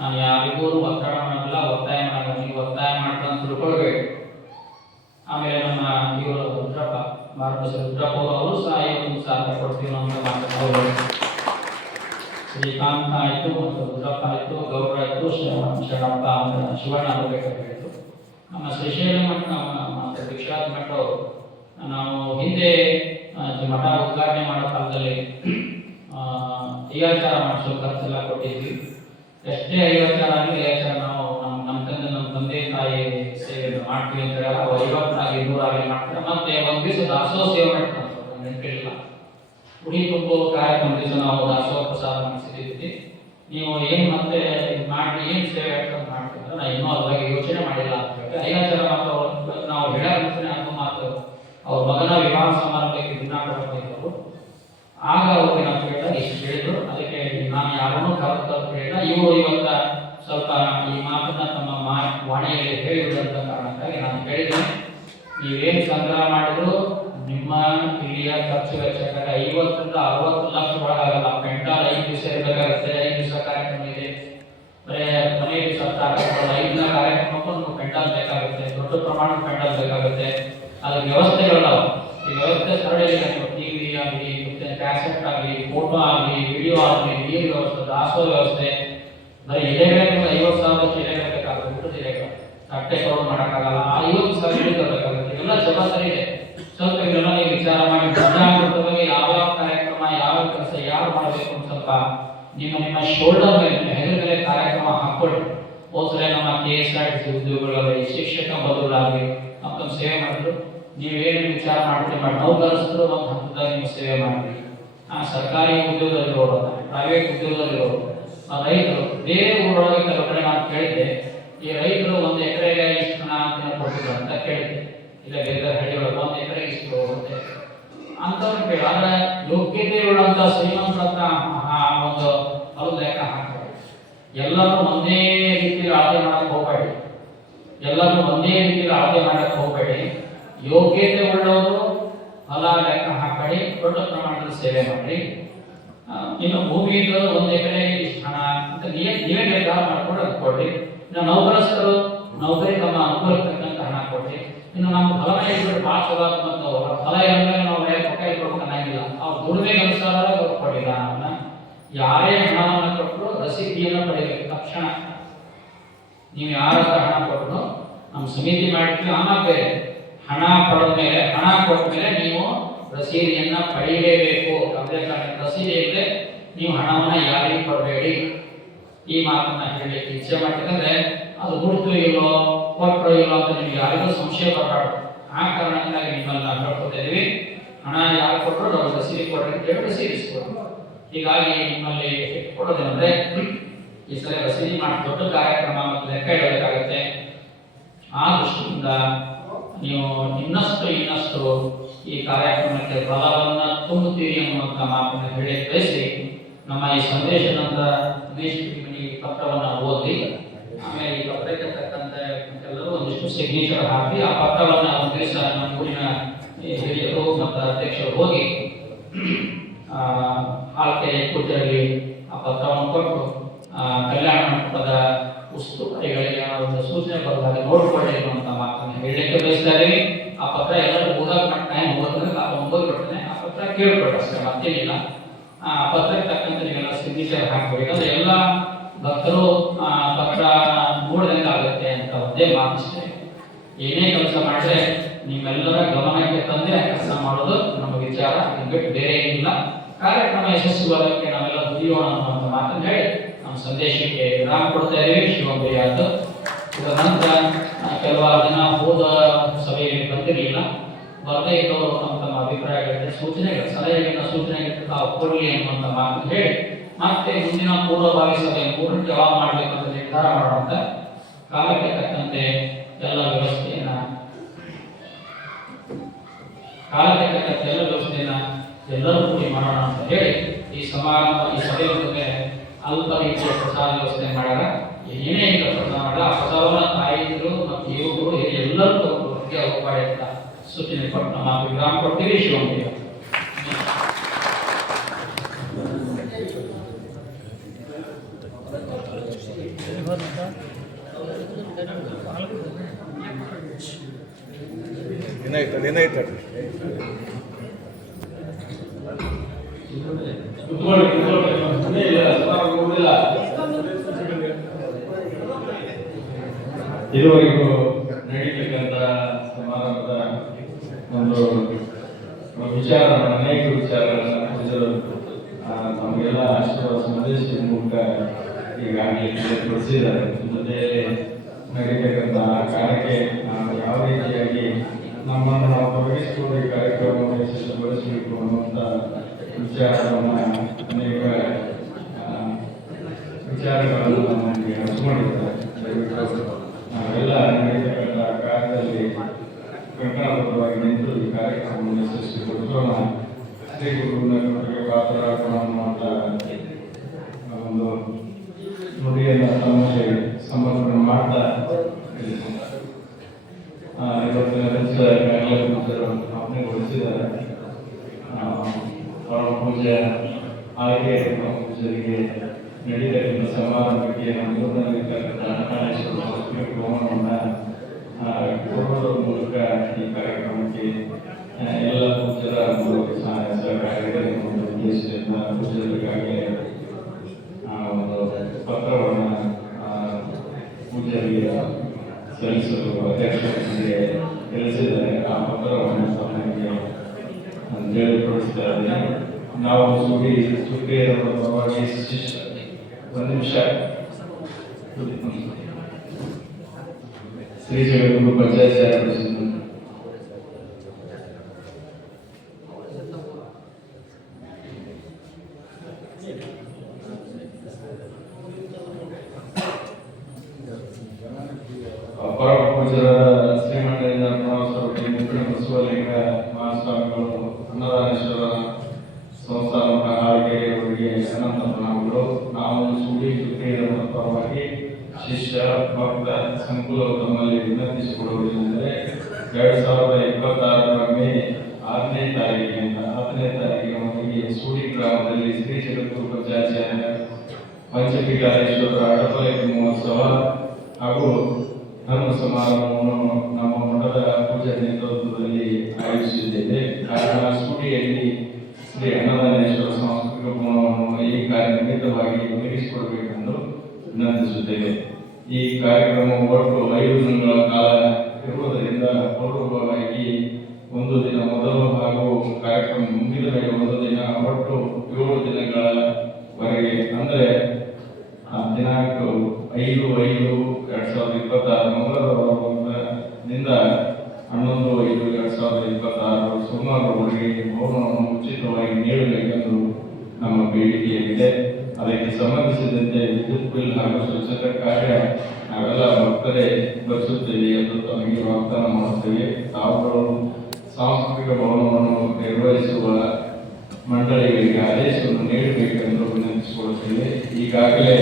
ನಾನು ಯಾರಿಗೂ ಒತ್ತಡ ಮಾಡಲ್ಲ, ಒತ್ತಾಯ ಮಾಡಲ್ಲ. ನೀವು ಒತ್ತಾಯ ಮಾಡ್ತಾ ತಿಳ್ಕೊಳ್ಬೇಕು. ಆಮೇಲೆ ನಮ್ಮ ಇವರು ರುದ್ರಪ್ಪ ಮಾರ್ಗದರ್ಶಿ ರುದ್ರಪ್ಪ ಅವರು ಸಹ 51,000 ರೂಪಾಯಿ ಕೊಡ್ತೀವಿ ಅಂತ ಮಾತಾಡೋರು. ಶ್ರೀಕಾಂತ ಆಯಿತು, ಮತ್ತು ರುದ್ರಪ್ಪ ಆಯಿತು, ಗೌಡ ಆಯಿತು, ಶರಣಪ್ಪ ಅಂತ ಶಿವಣ್ಣ ಆಗಬೇಕಾಗಿತ್ತು. ನಮ್ಮ ಶ್ರೀಶೈಲ ಮಠ ಮತ್ತು ವಿಶ್ವನಾಥ ಮಠ ಅವರು ನಾವು ಹಿಂದೆ ಮಠ ಉದ್ಘಾಟನೆ ಮಾಡೋ ಕಾಲದಲ್ಲಿ ಐಯಾಚಾರ ಮಾಡಿಸೋ ಖರ್ಚೆಲ್ಲ ಕೊಟ್ಟಿದ್ವಿ. ಎಷ್ಟೇ ಐಯಾಚಾರ ಆಗಲಿ ಐಯಾಚಾರ ನಾವು ನಮ್ಮ ತಂದೆ ತಾಯಿ ಸೇವೆ ಮಾಡ್ತೀವಿ ಅಂತ ಹೇಳಿ 50 ಆಗಲಿ 100 ಆಗಲಿ ಮಾಡ್ತಾರೆ. ಮತ್ತೆ ಒಂದು ದಿವಸ ದಾಸೋಹ ಸೇವೆ ಮಾಡ್ತಾರೆ, ನೆನಪಿಲ್ಲ. ಉಡಿ ತುಂಬೋ ಕಾರ್ಯಕ್ರಮ ದಿವಸ ನಾವು ದಾಸೋಹ ಪ್ರಸಾದ ಮಾಡಿಸಿದ್ದೀವಿ. ನೀವು ಏನು ಮತ್ತೆ ಮಾಡಿ ಏನು ಸೇವೆ ಮಾಡ್ತಿದ್ರೆ ನಾನು ಇನ್ನೂ ಅದ್ರ ಬಗ್ಗೆ ಯೋಚನೆ ಮಾಡಿಲ್ಲ ಅಂತ ಹೇಳಿ ಐಯಾಚಾರ ಮಾತ್ರ ನಾವು ಹೇಳೋಣ ಅನ್ನೋ ಮಾತು ಅವ್ರ ಮಗನ ವಿವಾಹ ಸಮಾರಂಭಕ್ಕೆ ದಿನ ಕೊಡ್ತಿದ್ರು. ಆಗ ಅವ್ರಿಗೆ ನಾವು ಕೇಳಿದಾಗ ಇಷ್ಟು ಹೇಳಿದ್ರು. ಅದಕ್ಕೆ ನಾನು ಯಾರನ್ನೂ ಕರೆದು ಹೇಳಿಲ್ಲ. ಇವರು ಇವತ್ತ ಸ್ವಲ್ಪ ಈ ಮಾತನ್ನ ತಮ್ಮ ವಾಣಿಯಲ್ಲಿ ಹೇಳಿರುವಂಥ ಕಾರಣಕ್ಕಾಗಿ ನಾನು ಹೇಳಿದ್ದೇನೆ. ನೀವೇನು ಸಂಗ್ರಹ ಮಾಡಿದ್ರು ನಿಮ್ಮ ಇಲ್ಲಿಯ ಖರ್ಚು ವೆಚ್ಚಕ್ಕಾಗಿ 50 ರಿಂದ 60 ಲಕ್ಷ ಒಳಗಾಗಲ್ಲ. ಪೆಂಟಾಲ್ 5 ದಿವಸ ಇರಬೇಕಾಗುತ್ತೆ, 5 ದಿವಸ ಕಾರ್ಯಕ್ರಮ ಇದೆ. ಬರೀ ಮನೆಯಲ್ಲಿ 5 ದಿನ ಕಾರ್ಯಕ್ರಮಕ್ಕೂ ನಮ್ಗೆ ಪೆಂಟಾಲ್ ಬೇಕಾಗುತ್ತೆ. ದೊಡ್ಡ ಪ್ರಮಾಣದ ಪೆಂಡಲ್ ಬೇಕಾಗುತ್ತೆ. ಅದಕ್ಕೆ ವ್ಯವಸ್ಥೆಗಳಿದಾವೆ. ಈ ವ್ಯವಸ್ಥೆ ಸರಳಿಗೆ ನೀವು ಟಿವಿ ಆಗಲಿ, ಮತ್ತೆ ಕ್ಯಾಸೆಟ್ ಆಗಲಿ, ಫೋಟೋ ಆಗಲಿ, ವಿಡಿಯೋ ಆಗಲಿ, ನೀರು ವ್ಯವಸ್ಥೆ, ದಾಸೋ ವ್ಯವಸ್ಥೆ, ಬರೀ ಎಲೆಗಳಿಗೆ 50,000 ಎಲೆಗಳು ಬೇಕಾಗುತ್ತೆ. ಊಟದ ಎಲೆಗಳು ತಟ್ಟೆ ಕವರ್ ಮಾಡೋಕ್ಕಾಗಲ್ಲ. ಆ 50,000 ಎಲೆಗಳು ಬೇಕಾಗುತ್ತೆ. ಇವೆಲ್ಲ ಜವಾಬ್ದಾರಿ ಇದೆ. ಸ್ವಲ್ಪ ಇದೆಲ್ಲ ನೀವು ವಿಚಾರ ಮಾಡಿ ಮುಂಜಾಗ್ರತೆ ಬಗ್ಗೆ ಯಾವ್ಯಾವ ಕಾರ್ಯಕ್ರಮ, ಯಾವ ಕೆಲಸ ಯಾರು ಮಾಡಬೇಕು ಅಂತ ಸ್ವಲ್ಪ ನಿಮ್ಮ ಶೋಲ್ಡರ್ ಮೇಲೆ, ನಿಮ್ಮ ಹೆಗಲ ಮೇಲೆ ಕಾರ್ಯಕ್ರಮ ಹಾಕೊಳ್ಳಿ. ಹೋದ್ರೆ ನಮ್ಮ KSRTC ಉದ್ಯೋಗಗಳಲ್ಲಿ ಶಿಕ್ಷಕ ಬದಲಾಗಿ ಮತ್ತೊಂದು ಸೇವೆ ಮಾಡಿದ್ರು. ನೀವೇನು ವಿಚಾರ ಮಾಡ್ತೀರಿ ಮಾಡಿ, ನೌಕರಸ್ಥರು ಒಂದು ಹಂತದಲ್ಲಿ ನೀವು ಸೇವೆ ಮಾಡಿ. ಸರ್ಕಾರಿ ಉದ್ಯೋಗದಲ್ಲಿರೋರು, ಪ್ರೈವೇಟ್ ಉದ್ಯೋಗದಲ್ಲಿರೋರು, ರೈತರು ಬೇರೆ ಊರೊಳಗೆ ಕೆಲವು ಕಡೆ ನಾನು ಕೇಳಿದ್ದೆ, ಈ ರೈತರು 1 ಎಕರೆಗೆ ಇಷ್ಟು ಹಣ ಅಂತ ಕೊಡ್ತಿದ್ರು ಅಂತ ಕೇಳಿದ್ದೆ. ಇಲ್ಲ ಬೇರೆ ಹಳ್ಳಿಯೊಳಗೆ 1 ಎಕರೆಗೆ ಇಷ್ಟು ಅಂತವ್ರು ಕೇಳಿ, ಆದ್ರೆ ಯೋಗ್ಯತೆ ಉಳ್ಳಂತ ಶ್ರೀಮಂತರ ಒಂದು ಹೊಲದ ಲೆಕ್ಕ ಹಾಕ್ತಾರೆ. ಎಲ್ಲರೂ ಒಂದೇ ರೀತಿಯಲ್ಲಿ ಅಳತೆ ಮಾಡಕ್ಕೆ ಹೋಗಬೇಡಿ. ಎಲ್ಲರೂ ಒಂದೇ ರೀತಿಯಲ್ಲಿ ಅಳತೆ ಮಾಡಕ್ಕೆ ಹೋಗಬೇಡಿ. ಯೋಗ್ಯತೆ ಉಳ್ಳವರು ಹೊಲ ಲೆಕ್ಕ ಹಾಕಿ ದೊಡ್ಡ ಪ್ರಮಾಣದಲ್ಲಿ ಸೇವೆ ಮಾಡಿ. ಇನ್ನು ಭೂಮಿಗೆ 1 ಎಕರೆಗೆ ಇಷ್ಟು ಹಣ ಅಂತ ನೀವೇ ನಿರ್ಧಾರ ಮಾಡ್ಕೊಂಡು ಅದು ಕೊಡ್ರಿ. ಇನ್ನು ನೌಕರಸ್ಥರು ನೌಕರಿ ತಮ್ಮ ಅನುಕೂಲಕ್ಕೆ ತಕ್ಕಂತ ಹಣ ಕೊಡ್ರಿ. ಇನ್ನು ನಮ್ಮ ಫಲನ ಇದ್ಬಿಟ್ಟು ಭಾಳ ಚಲೋ ಅಂತ ಫಲ ಇರೋದ್ಮೇಲೆ ನಾವು ರೊಕ್ಕ ಕೊಡ್ಬೇಕು ಅನ್ನಂಗಿಲ್ಲ. ಅವ್ರು ದುಡಿಮೆಗೆ ಅನುಸಾರ ಕೊಟ್ಟಿಲ್ಲ. ಹಣವನ್ನು ಯಾರೇ ಹಣವನ್ನು ಕೊಟ್ಟರು ರಸೀದಿಯನ್ನು ಪಡೆಯಬೇಕು ತಕ್ಷಣ. ನೀವು ಯಾರ ಹಣ ಕೊಟ್ಟರು ನಮ್ಮ ಸಮಿತಿ ಮಾಡಿದ್ವಿ. ಆಮೇಲೆ ಬೇರೆ ಹಣ ಪಡೆದ ಮೇಲೆ, ಹಣ ಕೊಟ್ಟ ಮೇಲೆ ನೀವು ರಸೀದಿಯನ್ನ ಪಡೆಯಲೇಬೇಕು. ಅದೇ ಕಾರಣಕ್ಕೆ ರಸೀದಿ ಇಲ್ಲದೆ ನೀವು ಹಣವನ್ನ ಯಾರಿಗೂ ಕೊಡಬೇಡಿ. ಈ ಮಾತನ್ನ ಹೇಳಲಿಕ್ಕೆ ಇಚ್ಛೆ ಮಾಡ್ಬೇಕಂದ್ರೆ ಅದು ಗುರುತು ಇಲ್ಲೋ ಕೊಟ್ಟರು ಇಲ್ಲೋ ಅಂತ ನಿಮ್ಗೆ ಯಾರಿಗೂ ಸಂಶಯ ಬರಬಾರ್ದು. ಆ ಕಾರಣಕ್ಕಾಗಿ ನಿಮ್ಮಲ್ಲಿ ನಾವು ಹೇಳ್ಕೊತಾ ಇದೀವಿ, ಹಣ ಯಾರು ಕೊಟ್ಟರು ನಾವು ರಸೀದಿ ಕೊಡ್ರಿ ಅಂತ ಹೇಳಿ ರಸೀದಿ ಇಸ್ಕೊಡ್ರಿ. ಹೀಗಾಗಿ ನಿಮ್ಮಲ್ಲಿ ಕೊಡೋದೇನಂದ್ರೆ ಈ ಸಲ ರಸೀದಿ ಮಾಡಿ ದೊಡ್ಡ ಕಾರ್ಯಕ್ರಮ ಮತ್ತು ಲೆಕ್ಕ ಇಡಬೇಕಾಗುತ್ತೆ. ಆ ದೃಷ್ಟಿಯಿಂದ ನೀವು ಇನ್ನಷ್ಟು ಈ ಕಾರ್ಯಕ್ರಮಕ್ಕೆ ಫಲವನ್ನು ತುಂಬುತ್ತೀರಿ ಅನ್ನುವಂಥ ಮಾತನ್ನು ಹೇಳಿ ಬಯಸಿ ನಮ್ಮ ಈ ಸಂದೇಶದಂತ ಈ ಪತ್ರವನ್ನು ಓದಿ ಆಮೇಲೆ ಈ ಪತ್ರಕ್ಕೆ ತಕ್ಕಂತೆ ಎಲ್ಲರೂ ಒಂದಿಷ್ಟು ಸಿಗ್ನೇಚರ್ ಹಾಕಿ ಆ ಪತ್ರವನ್ನು ಒಂದು ದಿವಸ ನಮ್ಮ ಊರಿನ ಹಿರಿಯರು ಮತ್ತು ಅಧ್ಯಕ್ಷರು ಹೋಗಿ ಆಳ್ಕೆ ಕೂತರಲ್ಲಿ ಆ ಪತ್ರವನ್ನು ಕೊಟ್ಟು ಕಲ್ಯಾಣ ಮಂಟಪದ ಉಸ್ತುವಾರಿಗಳಿಗೆ ಒಂದು ಸೂಚನೆ ಬರುವಾಗ ನೋಡಿಕೊಳ್ಳಿ ಅನ್ನುವಂಥ ಮಾತನ್ನು ಹೇಳಲಿಕ್ಕೆ ಬಯಸ್ತಾ ಇದ್ದೀವಿ. ಆ ಪತ್ರ ಎಲ್ಲರೂ ಓದಕ್ಕೆ ಟೈಮ್ ಓದಿದ್ರೆ ಓದ್ಬಿಡ್ತಾನೆ. ಆ ಪತ್ರ ಕೇಳ್ಕೊಳ್ರಿ ಅಷ್ಟೇ, ಮತ್ತೇನಿಲ್ಲ. ಆ ಪತ್ರಕ್ಕೆ ತಕ್ಕಂತೆ ನೀವೆಲ್ಲ ಸಿಗ್ನೇಚರ್ ಹಾಕಬೇಕಂದ್ರೆ ಎಲ್ಲ ಭಕ್ತರು ಪತ್ರ ನೋಡಿದಂಗೆ ಆಗುತ್ತೆ ಅಂತ ಒಂದೇ ಮಾತಿಷ್ಟೇ. ಏನೇ ಕೆಲಸ ಮಾಡಿದ್ರೆ ನಿಮ್ಮೆಲ್ಲರ ಗಮನಕ್ಕೆ ತಂದೆ ಕೆಲಸ ಮಾಡೋದು ನಮ್ಮ ವಿಚಾರ, ಬಿಟ್ಟು ಬೇರೆ ಏನಿಲ್ಲ. ಕಾರ್ಯಕ್ರಮ ಯಶಸ್ವಿಯಾಗಕ್ಕೆ ನಾವೆಲ್ಲ ದುಡಿಯೋಣ ಅನ್ನುವಂಥ ಮಾತನ್ನು ಹೇಳಿ ನಮ್ಮ ಸಂದೇಶಕ್ಕೆ ವಿರಾಮ ಕೊಡ್ತಾ ಇದ್ದೀವಿ. ಶಿವಪ್ರಿಯಾದ ಇದರ ನಂತರ ಕೆಲವಾರು ಜನ ಹೋದ ಸಭೆಯಲ್ಲಿ ಬಂದಿರಲಿಲ್ಲ, ಬರದೇ ಇದ್ದವರು ತಮ್ಮ ಅಭಿಪ್ರಾಯಗಳಿಂದ ಸೂಚನೆಗಳು, ಸಲಹೆಗಳನ್ನ ಸೂಚನೆಗಳು ತಾವು ಕೊಡಲಿ ಅನ್ನುವಂಥ ಮಾತನ್ನು ಹೇಳಿ ಮತ್ತೆ ಮುಂದಿನ ಪೂರ್ವಭಾವಿ ಸಭೆ 3 ಯಾವಾಗ ಮಾಡಬೇಕು ಅಂತ ನಿರ್ಧಾರ ಮಾಡುವಂತ ಕಾಲಕ್ಕೆ ತಕ್ಕಂತೆ ಎಲ್ಲ ವ್ಯವಸ್ಥೆಯನ್ನ ಎಲ್ಲರೂ ಕೂಡಿ ಮಾಡೋಣ ಅಂತ ಹೇಳಿ ಈ ಸಮಾರಂಭ, ಈ ಸಭೆಯ ಮೇಲೆ ಅಲ್ಪ ರೀತಿಯ ಪ್ರಸಾದ ವ್ಯವಸ್ಥೆ ಮಾಡ್ಯಾರ. ಏನೇ ಇಲ್ಲ ಪ್ರಸಾದ ಮಾಡಲ್ಲ, ಆ ಪ್ರಸಾದವನ್ನು ತಾಯಿದ್ರು ಮತ್ತು ಯುವಕರು ಎಲ್ಲರೂ ತಗೊಂಡು ಹೋಗಬಾಡಿ ಅಂತ ಸೂಚನೆ ಕೊಟ್ಟು ನಮ್ಮ ವಿರಾಮ ಕೊಡ್ತೀವಿ. ಶಿವಮೊಗ್ಗ ಏನಾಯ್ತು ಇದುವರೆಗೂ ನಡೀತಕ್ಕಂಥ ಸಮಾರಂಭದ ಒಂದು ವಿಚಾರ, ಅನೇಕ ವಿಚಾರಗಳನ್ನು ನಮಗೆಲ್ಲ ಆಶೀರ್ವಾದ ಸಂದೇಶದ ಮೂಲಕ ಈಗಾಗಲೇ ತಿಳಿಸಿದ್ದಾರೆ. ಜೊತೆಯಲ್ಲಿ ನಡೀತಕ್ಕಂಥ ಕಾರ್ಯಕ್ಕೆ ನಾವು ಯಾವ ರೀತಿಯಾಗಿ ನಮ್ಮನ್ನು ನಾವು ತೊಡಗಿಸಿಕೊಂಡು ಈ ಕಾರ್ಯಕ್ರಮವನ್ನು ಯಶಸ್ವಿಗೊಳಿಸಬೇಕು ಅನ್ನುವಂಥ ವಿಚಾರವನ್ನು ಅನೇಕ ವಿಚಾರಗಳನ್ನು ನಮಗೆ ಹಂಚಿಕೊಂಡಿದ್ದಾರೆ. ದಯವಿಟ್ಟು ನಾವೆಲ್ಲ ನಡೀತಕ್ಕಂಥ ಕಾರ್ಯದಲ್ಲಿ ಕಂಕಣಬದ್ಧವಾಗಿ ನಿಂತು ಈ ಕಾರ್ಯಕ್ರಮವನ್ನು ಯಶಸ್ವಿಗೊಳಿಸೋಣ. ಶ್ರೀ ಗುರುವಿನ ಕೃಪೆಗೆ ಪಾತ್ರರಾಗೋಣ ಅನ್ನುವಂಥ ಒಂದು ನುಡಿಯನ್ನು ತಮಗೆ ಸಮರ್ಪಣೆ ಮಾಡ್ತಾ ಇವತ್ತಿನ ದಿವಸ ಅಪಣೆಗೊಳಿಸಿದ್ದಾರೆ. ಪರಮ ಪೂಜೆ ಆಯ್ಕೆ ಪೂಜೆಗೆ ನಡೀತಕ್ಕಂಥ ಸಮಾರಂಭಕ್ಕೆ ನಮ್ಮ ಊರಿನಲ್ಲಿರ್ತಕ್ಕಂಥ ಹಣಕಾಳೇಶ್ವರ ಹೋಮವನ್ನು ಮೂಲಕ ಈ ಕಾರ್ಯಕ್ರಮಕ್ಕೆ ಎಲ್ಲ ಪೂಜ್ಯರ ಒಂದು ಸಹಾಯ ಸಹಕಾರಿಗಳ ಒಂದು ಉದ್ದೇಶದಿಂದ ಪೂಜ್ಯರಿಗಾಗಿ ಒಂದು ಪತ್ರವನ್ನು ಪೂಜ್ಯರಿಗೆ ಸಲ್ಲಿಸಲು ಅಧ್ಯಕ್ಷರಿಗೆ ತಿಳಿಸಿದ್ದಾರೆ. ಆ ಪತ್ರವನ್ನು ತಮಗೆ ತಿಳಿಪಡಿಸ್ತಾ ಇದ್ದೀನಿ. ನಾವು ಸುಗ್ಗಿಯವರ ಪರವಾಗಿ ಒಂದು ನಿಮಿಷ ಶ್ರೀ ಜಗದ್ಗುರು ಪಂಚಾಚಾರ್ಯ ಪರಿಷತ್ ಪರಮ ಪೂಜ್ಯರ ಶ್ರೀಮಠದಿಂದ ಪ್ರವಾಸೋದ್ಯಮ ಮುಖ್ಯ ಬಸವಲಿಂಗ ಮಹಾಸ್ವಾಮಿಗಳು ಅನ್ನದಾನೇಶ್ವರ ಸಂಸ್ಥಾಪಕ ಆಳ್ಗೆಯವರಿಗೆ ಅನಂತ ಪ್ರಣಾಮಗಳು. ನಾವು ಸುಗ್ಗಿಯವರ ಪರವಾಗಿ ಶಿಷ್ಯ ಭಕ್ತ ಸಂಕುಲ ತಮ್ಮಲ್ಲಿ ವಿನಂತಿಸಿಕೊಳ್ಳುವುದೇನೆಂದರೆ 2026 ಮೇ 6ನೇ ತಾರೀಕಿನವರೆಗೆ ಸೂಡಿ ಗ್ರಾಮದಲ್ಲಿ ಶ್ರೀ ಜಗದ್ಗುರು ಪಂಚಾಚಾರ್ಯ ಪಂಚಪೀಠಾಧೀಶ್ವರರ ಅಡಪಲೆ ಮಹೋತ್ಸವ ಹಾಗೂ ಧರ್ಮ ಸಮಾರಂಭವನ್ನು ನಮ್ಮ ಮಠದ ಪೂಜಾ ನೇತೃತ್ವದಲ್ಲಿ ಆಯೋಜಿಸಿದ್ದೇವೆ. ಕಾರಣ ಸೂಡಿಯಲ್ಲಿ ಶ್ರೀ ಅನ್ನದಾನೇಶ್ವರ ಸಾಂಸ್ಕೃತಿಕ ಭವನವನ್ನು ಈ ನಿಮಿತ್ತವಾಗಿ ಒದಗಿಸಿಕೊಡಬೇಕೆಂದು ವಿನಂತಿಸುತ್ತೇವೆ. ಈ ಕಾರ್ಯಕ್ರಮವು ಒಟ್ಟು 5 ದಿನಗಳ ಕಾಲ ಇರುವುದರಿಂದ ಪೂರ್ವಭಾವಿಯಾಗಿ ಒಂದು ದಿನ ಮೊದಲ ಭಾಗವು ಕಾರ್ಯಕ್ರಮ ಮುಗಿದ ಮೇಲೆ ಒಂದು ದಿನ ಒಟ್ಟು 7 ದಿನಗಳವರೆಗೆ ಅಂದರೆ ದಿನಾಂಕ 5/5/2026 ಮಂಗಳವಾರದಿಂದ 11/5/2026 ಸೋಮವಾರವರೆಗೆ ಭವನವನ್ನು ಉಚಿತವಾಗಿ ನೀಡಬೇಕೆಂದು ನಮ್ಮ ಬೇಡಿಕೆಯಾಗಿದೆ. ಅದಕ್ಕೆ ಸಂಬಂಧಿಸಿದಂತೆ ವಿದ್ಯುತ್ ಬಿಲ್ ಹಾಗೂ ಸ್ವಚ್ಛತಾ ಕಾರ್ಯ ನಾವೆಲ್ಲ ಭಕ್ತರೇ ಭರಿಸುತ್ತೇವೆ ಎಂದು ತಮಗೆ ವಾಗ್ದಾನ ಮಾಡುತ್ತೇವೆ. ತಾವುಗಳು ಸಾಂಸ್ಕೃತಿಕ ಭವನವನ್ನು ನಿರ್ವಹಿಸುವ ಮಂಡಳಿಗಳಿಗೆ ಆದೇಶವನ್ನು ನೀಡಬೇಕೆಂದು ವಿನಂತಿಸಿಕೊಳ್ಳುತ್ತೇವೆ. ಈಗಾಗಲೇ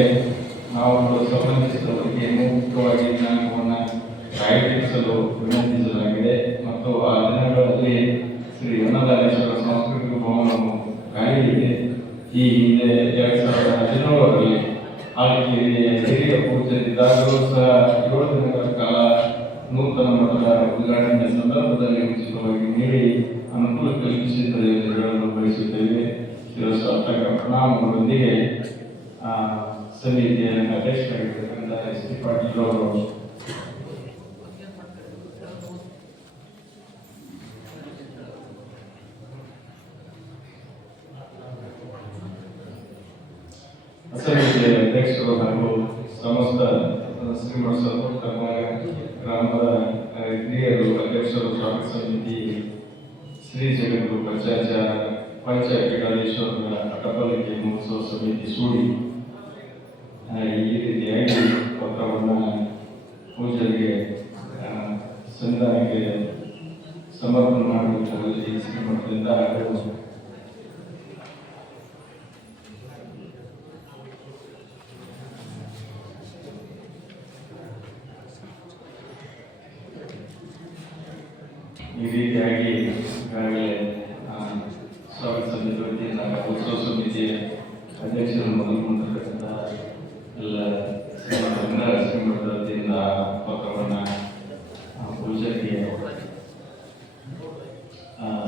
ನಾವು ಸಂಬಂಧಿಸಿದವರಿಗೆ ಮುಖ್ಯವಾಗಿ ದಿನಾಂಕವನ್ನು ಕಾಯ್ದಿರಿಸಲು ವಿನಂತಿಸಲಾಗಿದೆ ಮತ್ತು ಆ ದಿನಗಳಲ್ಲಿ ಶ್ರೀ ಅನ್ನದಾನೇಶ್ವರ ಸಾಂಸ್ಕೃತಿಕ ಭವನವನ್ನು ಕಾಯ್ದಿದೆ. ಈ ಹಿಂದೆ 2017ರಲ್ಲಿ ಆಳ್ಕೆಯ ಹಿರಿಯ ಪೂಜ್ಯರಿದ್ದಾಗಲೂ ಸಹ 7 ದಿನಗಳ ಕಾಲ ನೂತನ ಮಠದ ಉದ್ಘಾಟನೆ ಸಂದರ್ಭದಲ್ಲಿ ಉಚಿತವಾಗಿ ನೀಡಿ ಅನುಕೂಲ ಕಲ್ಪಿಸಿದ್ದಾರೆ ಎಂದು ಹೇಳಲು ಬಯಸುತ್ತೇವೆ. ಶಿರಸಾರ್ಥಕ ಪ್ರಣಾಮಗಳೊಂದಿಗೆ ಸಮಿತಿಯ ಅಧ್ಯಕ್ಷರಾಗಿರ್ತಕ್ಕಂಥ ಎಸ್ ಟಿ ಪಾಟೀಲ್ ಅವರು ಸಮಿತಿಯ ಅಧ್ಯಕ್ಷರು ಹಾಗೂ ಸಮಸ್ತ ಶ್ರೀಮಠ ಸರ್ವೋತ್ತಮ ಗ್ರಾಮದ ಹಿರಿಯರು ಅಧ್ಯಕ್ಷರು ಸ್ವಾಗತ ಸಮಿತಿ ಶ್ರೀ ಜಗದ್ಗುರು ಪಂಚಪೀಠಾಧೀಶ್ವರರ ಅಟಪಲಿಕೆ ಮಹೋತ್ಸವ ಸಮಿತಿ ಸೂಡಿ ಈ ರೀತಿಯಾಗಿ ಪತ್ರವನ್ನು ಪೂಜೆಗೆ ಸಂಧಾನಕ್ಕೆ ಸಮರ್ಪಣೆ ಮಾಡುವುದರಲ್ಲಿ ಶ್ರೀಮಠದಿಂದ ಈ ರೀತಿಯಾಗಿ ಈಗಾಗಲೇ ಸ್ವಾಗತ ಸಮಿತಿ ವತಿಯಿಂದ ಉತ್ಸವ ಸಮಿತಿಯ ಅಧ್ಯಕ್ಷರನ್ನು ಮೊದಲುಗೊಂಡಿರ್ತಕ್ಕಂಥ ಎಲ್ಲ ಶ್ರೀಮಠದ ವತಿಯಿಂದ ಪತ್ರವನ್ನು ಪೂಜೆಗೆ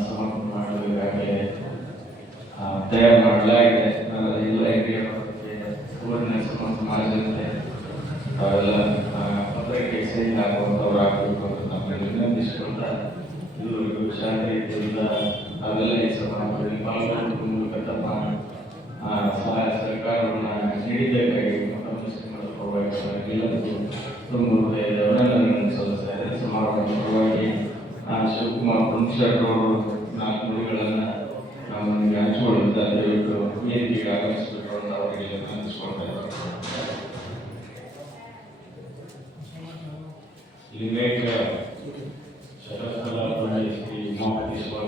ಸಮರ್ಪಣೆ ಮಾಡಲು ಈಗಾಗಲೇ ತಯಾರು ಮಾಡಲಾಗಿದೆ. ಎಲ್ಲ ಹಿರಿಯ ಊರಿನ ಸಮಾಜಕ್ಕೆ ತಾವೆಲ್ಲ ಪತ್ರಕ್ಕೆ ಸಹಿ ಹಾಕುವಂಥವ್ರು ಆಗಬೇಕು ಅಂತ ನಮ್ಮಲ್ಲಿ ವಿನಂತಿಸಿಕೊಂಡ ಇದುವರೆಗೂ ಶಾಂತಿಯಿಂದ ಅದೆಲ್ಲ ಈ ಸಮಾರಂಭದಲ್ಲಿ ಪಾಲ್ಗೊಳ್ಳುವ ಮೂಲಕ ತಮ್ಮ ಸಹಾಯ ಸಹಕಾರವನ್ನು ನೀಡಿದ್ದಕ್ಕಾಗಿ ಎಲ್ಲರಿಗೂ ತುಂಬ ಹೃದಯದ ಅಭಿನಂದನೆಗಳನ್ನು ಸಲ್ಲಿಸ್ತಾರೆ. ಸಮಾರಂಭದ ಪರವಾಗಿ ಶಿವಕುಮಾರ್ ಪುಣ್ಶೆಟ್ಟಿ ಅವರು 4 ನುಡಿಗಳನ್ನು ನಮ್ಮೊಂದಿಗೆ ಹಂಚಿಕೊಳ್ಳುತ್ತಾರೆ. ದಯವಿಟ್ಟು ವೇದಿಕೆಗೆ ಆಗಮಿಸಬೇಕು ಅಂತ ಅವರಿಗೆ ವಿನಂತಿಸಿಕೊಳ್ತಾ ಇದ್ದಾರೆ. ಲಿಂಗೈಕ್ಯ ಶರತ್ಕಲಾ ಶ್ರೀ ಮಹಾದೇಶ್ವರ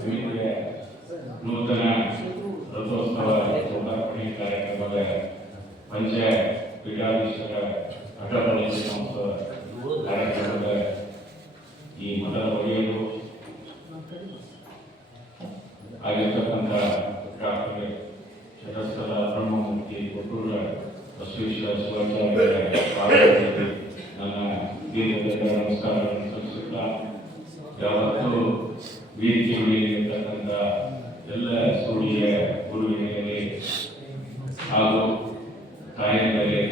ಸಮಿತಿಯ ನೂತನ ರಥೋತ್ಸವ ಲೋಕಾರ್ಪಣೆ ಕಾರ್ಯಕ್ರಮದ ಪಂಚ ಪೀಠಾಧೀಶ್ವರ ಅಟಪಲಿಕೆ ಮಹೋತ್ಸವ ಕಾರ್ಯಕ್ರಮದ ಈ ಮಠದ ಒಡೆಯರು ಆಗಿರ್ತಕ್ಕಂಥ ಡಾಕ್ಟರ್ ಶರತ್ಕಲಾ ಬ್ರಹ್ಮಮೂರ್ತಿ ಕೊಟ್ಟೂರ ಬಸವೇಶ್ವರ ಶಿವಾಚಾರ್ಯರ ಪಾದಗಳಲ್ಲಿ ನನ್ನ ನಮಸ್ಕಾರಗಳನ್ನು ಸಲ್ಲಿಸುತ್ತಾ ಯಾವತ್ತೂ ವೇದಿಕೆ ಮೇಲಿರ್ತಕ್ಕಂಥ ಎಲ್ಲ ಸೂರ್ಯ ಗುರುವಿನಲ್ಲಿ ಹಾಗೂ ತಾಯಿಗಳಿಗೆ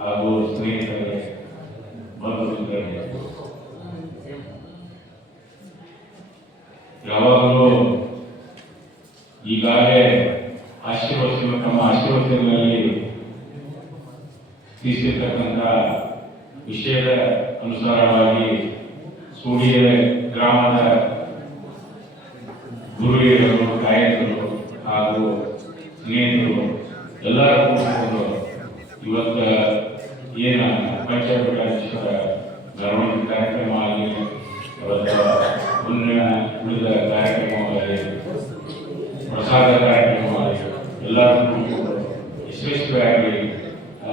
ಹಾಗೂ ಸ್ನೇಹಿತರಿಗೆ ಬಂಧುಗಳಿಗೆ ಯಾವಾಗಲೂ ಈಗಾಗಲೇ ತಮ್ಮ ಆಶೀರ್ವಚನಗಳಲ್ಲಿ ತಿಳಿಸಿರ್ತಕ್ಕಂಥ ವಿಷಯದ ಅನುಸಾರವಾಗಿ ಸೂಡಿಯ ಗ್ರಾಮದ ಗುರುಹಿರಿಯರು ಗಾಯಕರು ಹಾಗೂ ಸ್ನೇಹಿತರು ಎಲ್ಲರೂ ಕೂಡಿಕೊಂಡು ಇವತ್ತು ಏನು ಪಂಚಪೀಠೇಶ್ವರ ಮೆರವಣಿಗೆ ಕಾರ್ಯಕ್ರಮ ಆಗಲಿ ಉಳಿದ ಕಾರ್ಯಕ್ರಮವಾಗಿ ಪ್ರಸಾದ ಕಾರ್ಯಕ್ರಮವಾಗಿ ಎಲ್ಲರೂ ಕೂಡಿಕೊಂಡು ಯಶಸ್ವಿಯಾಗಿ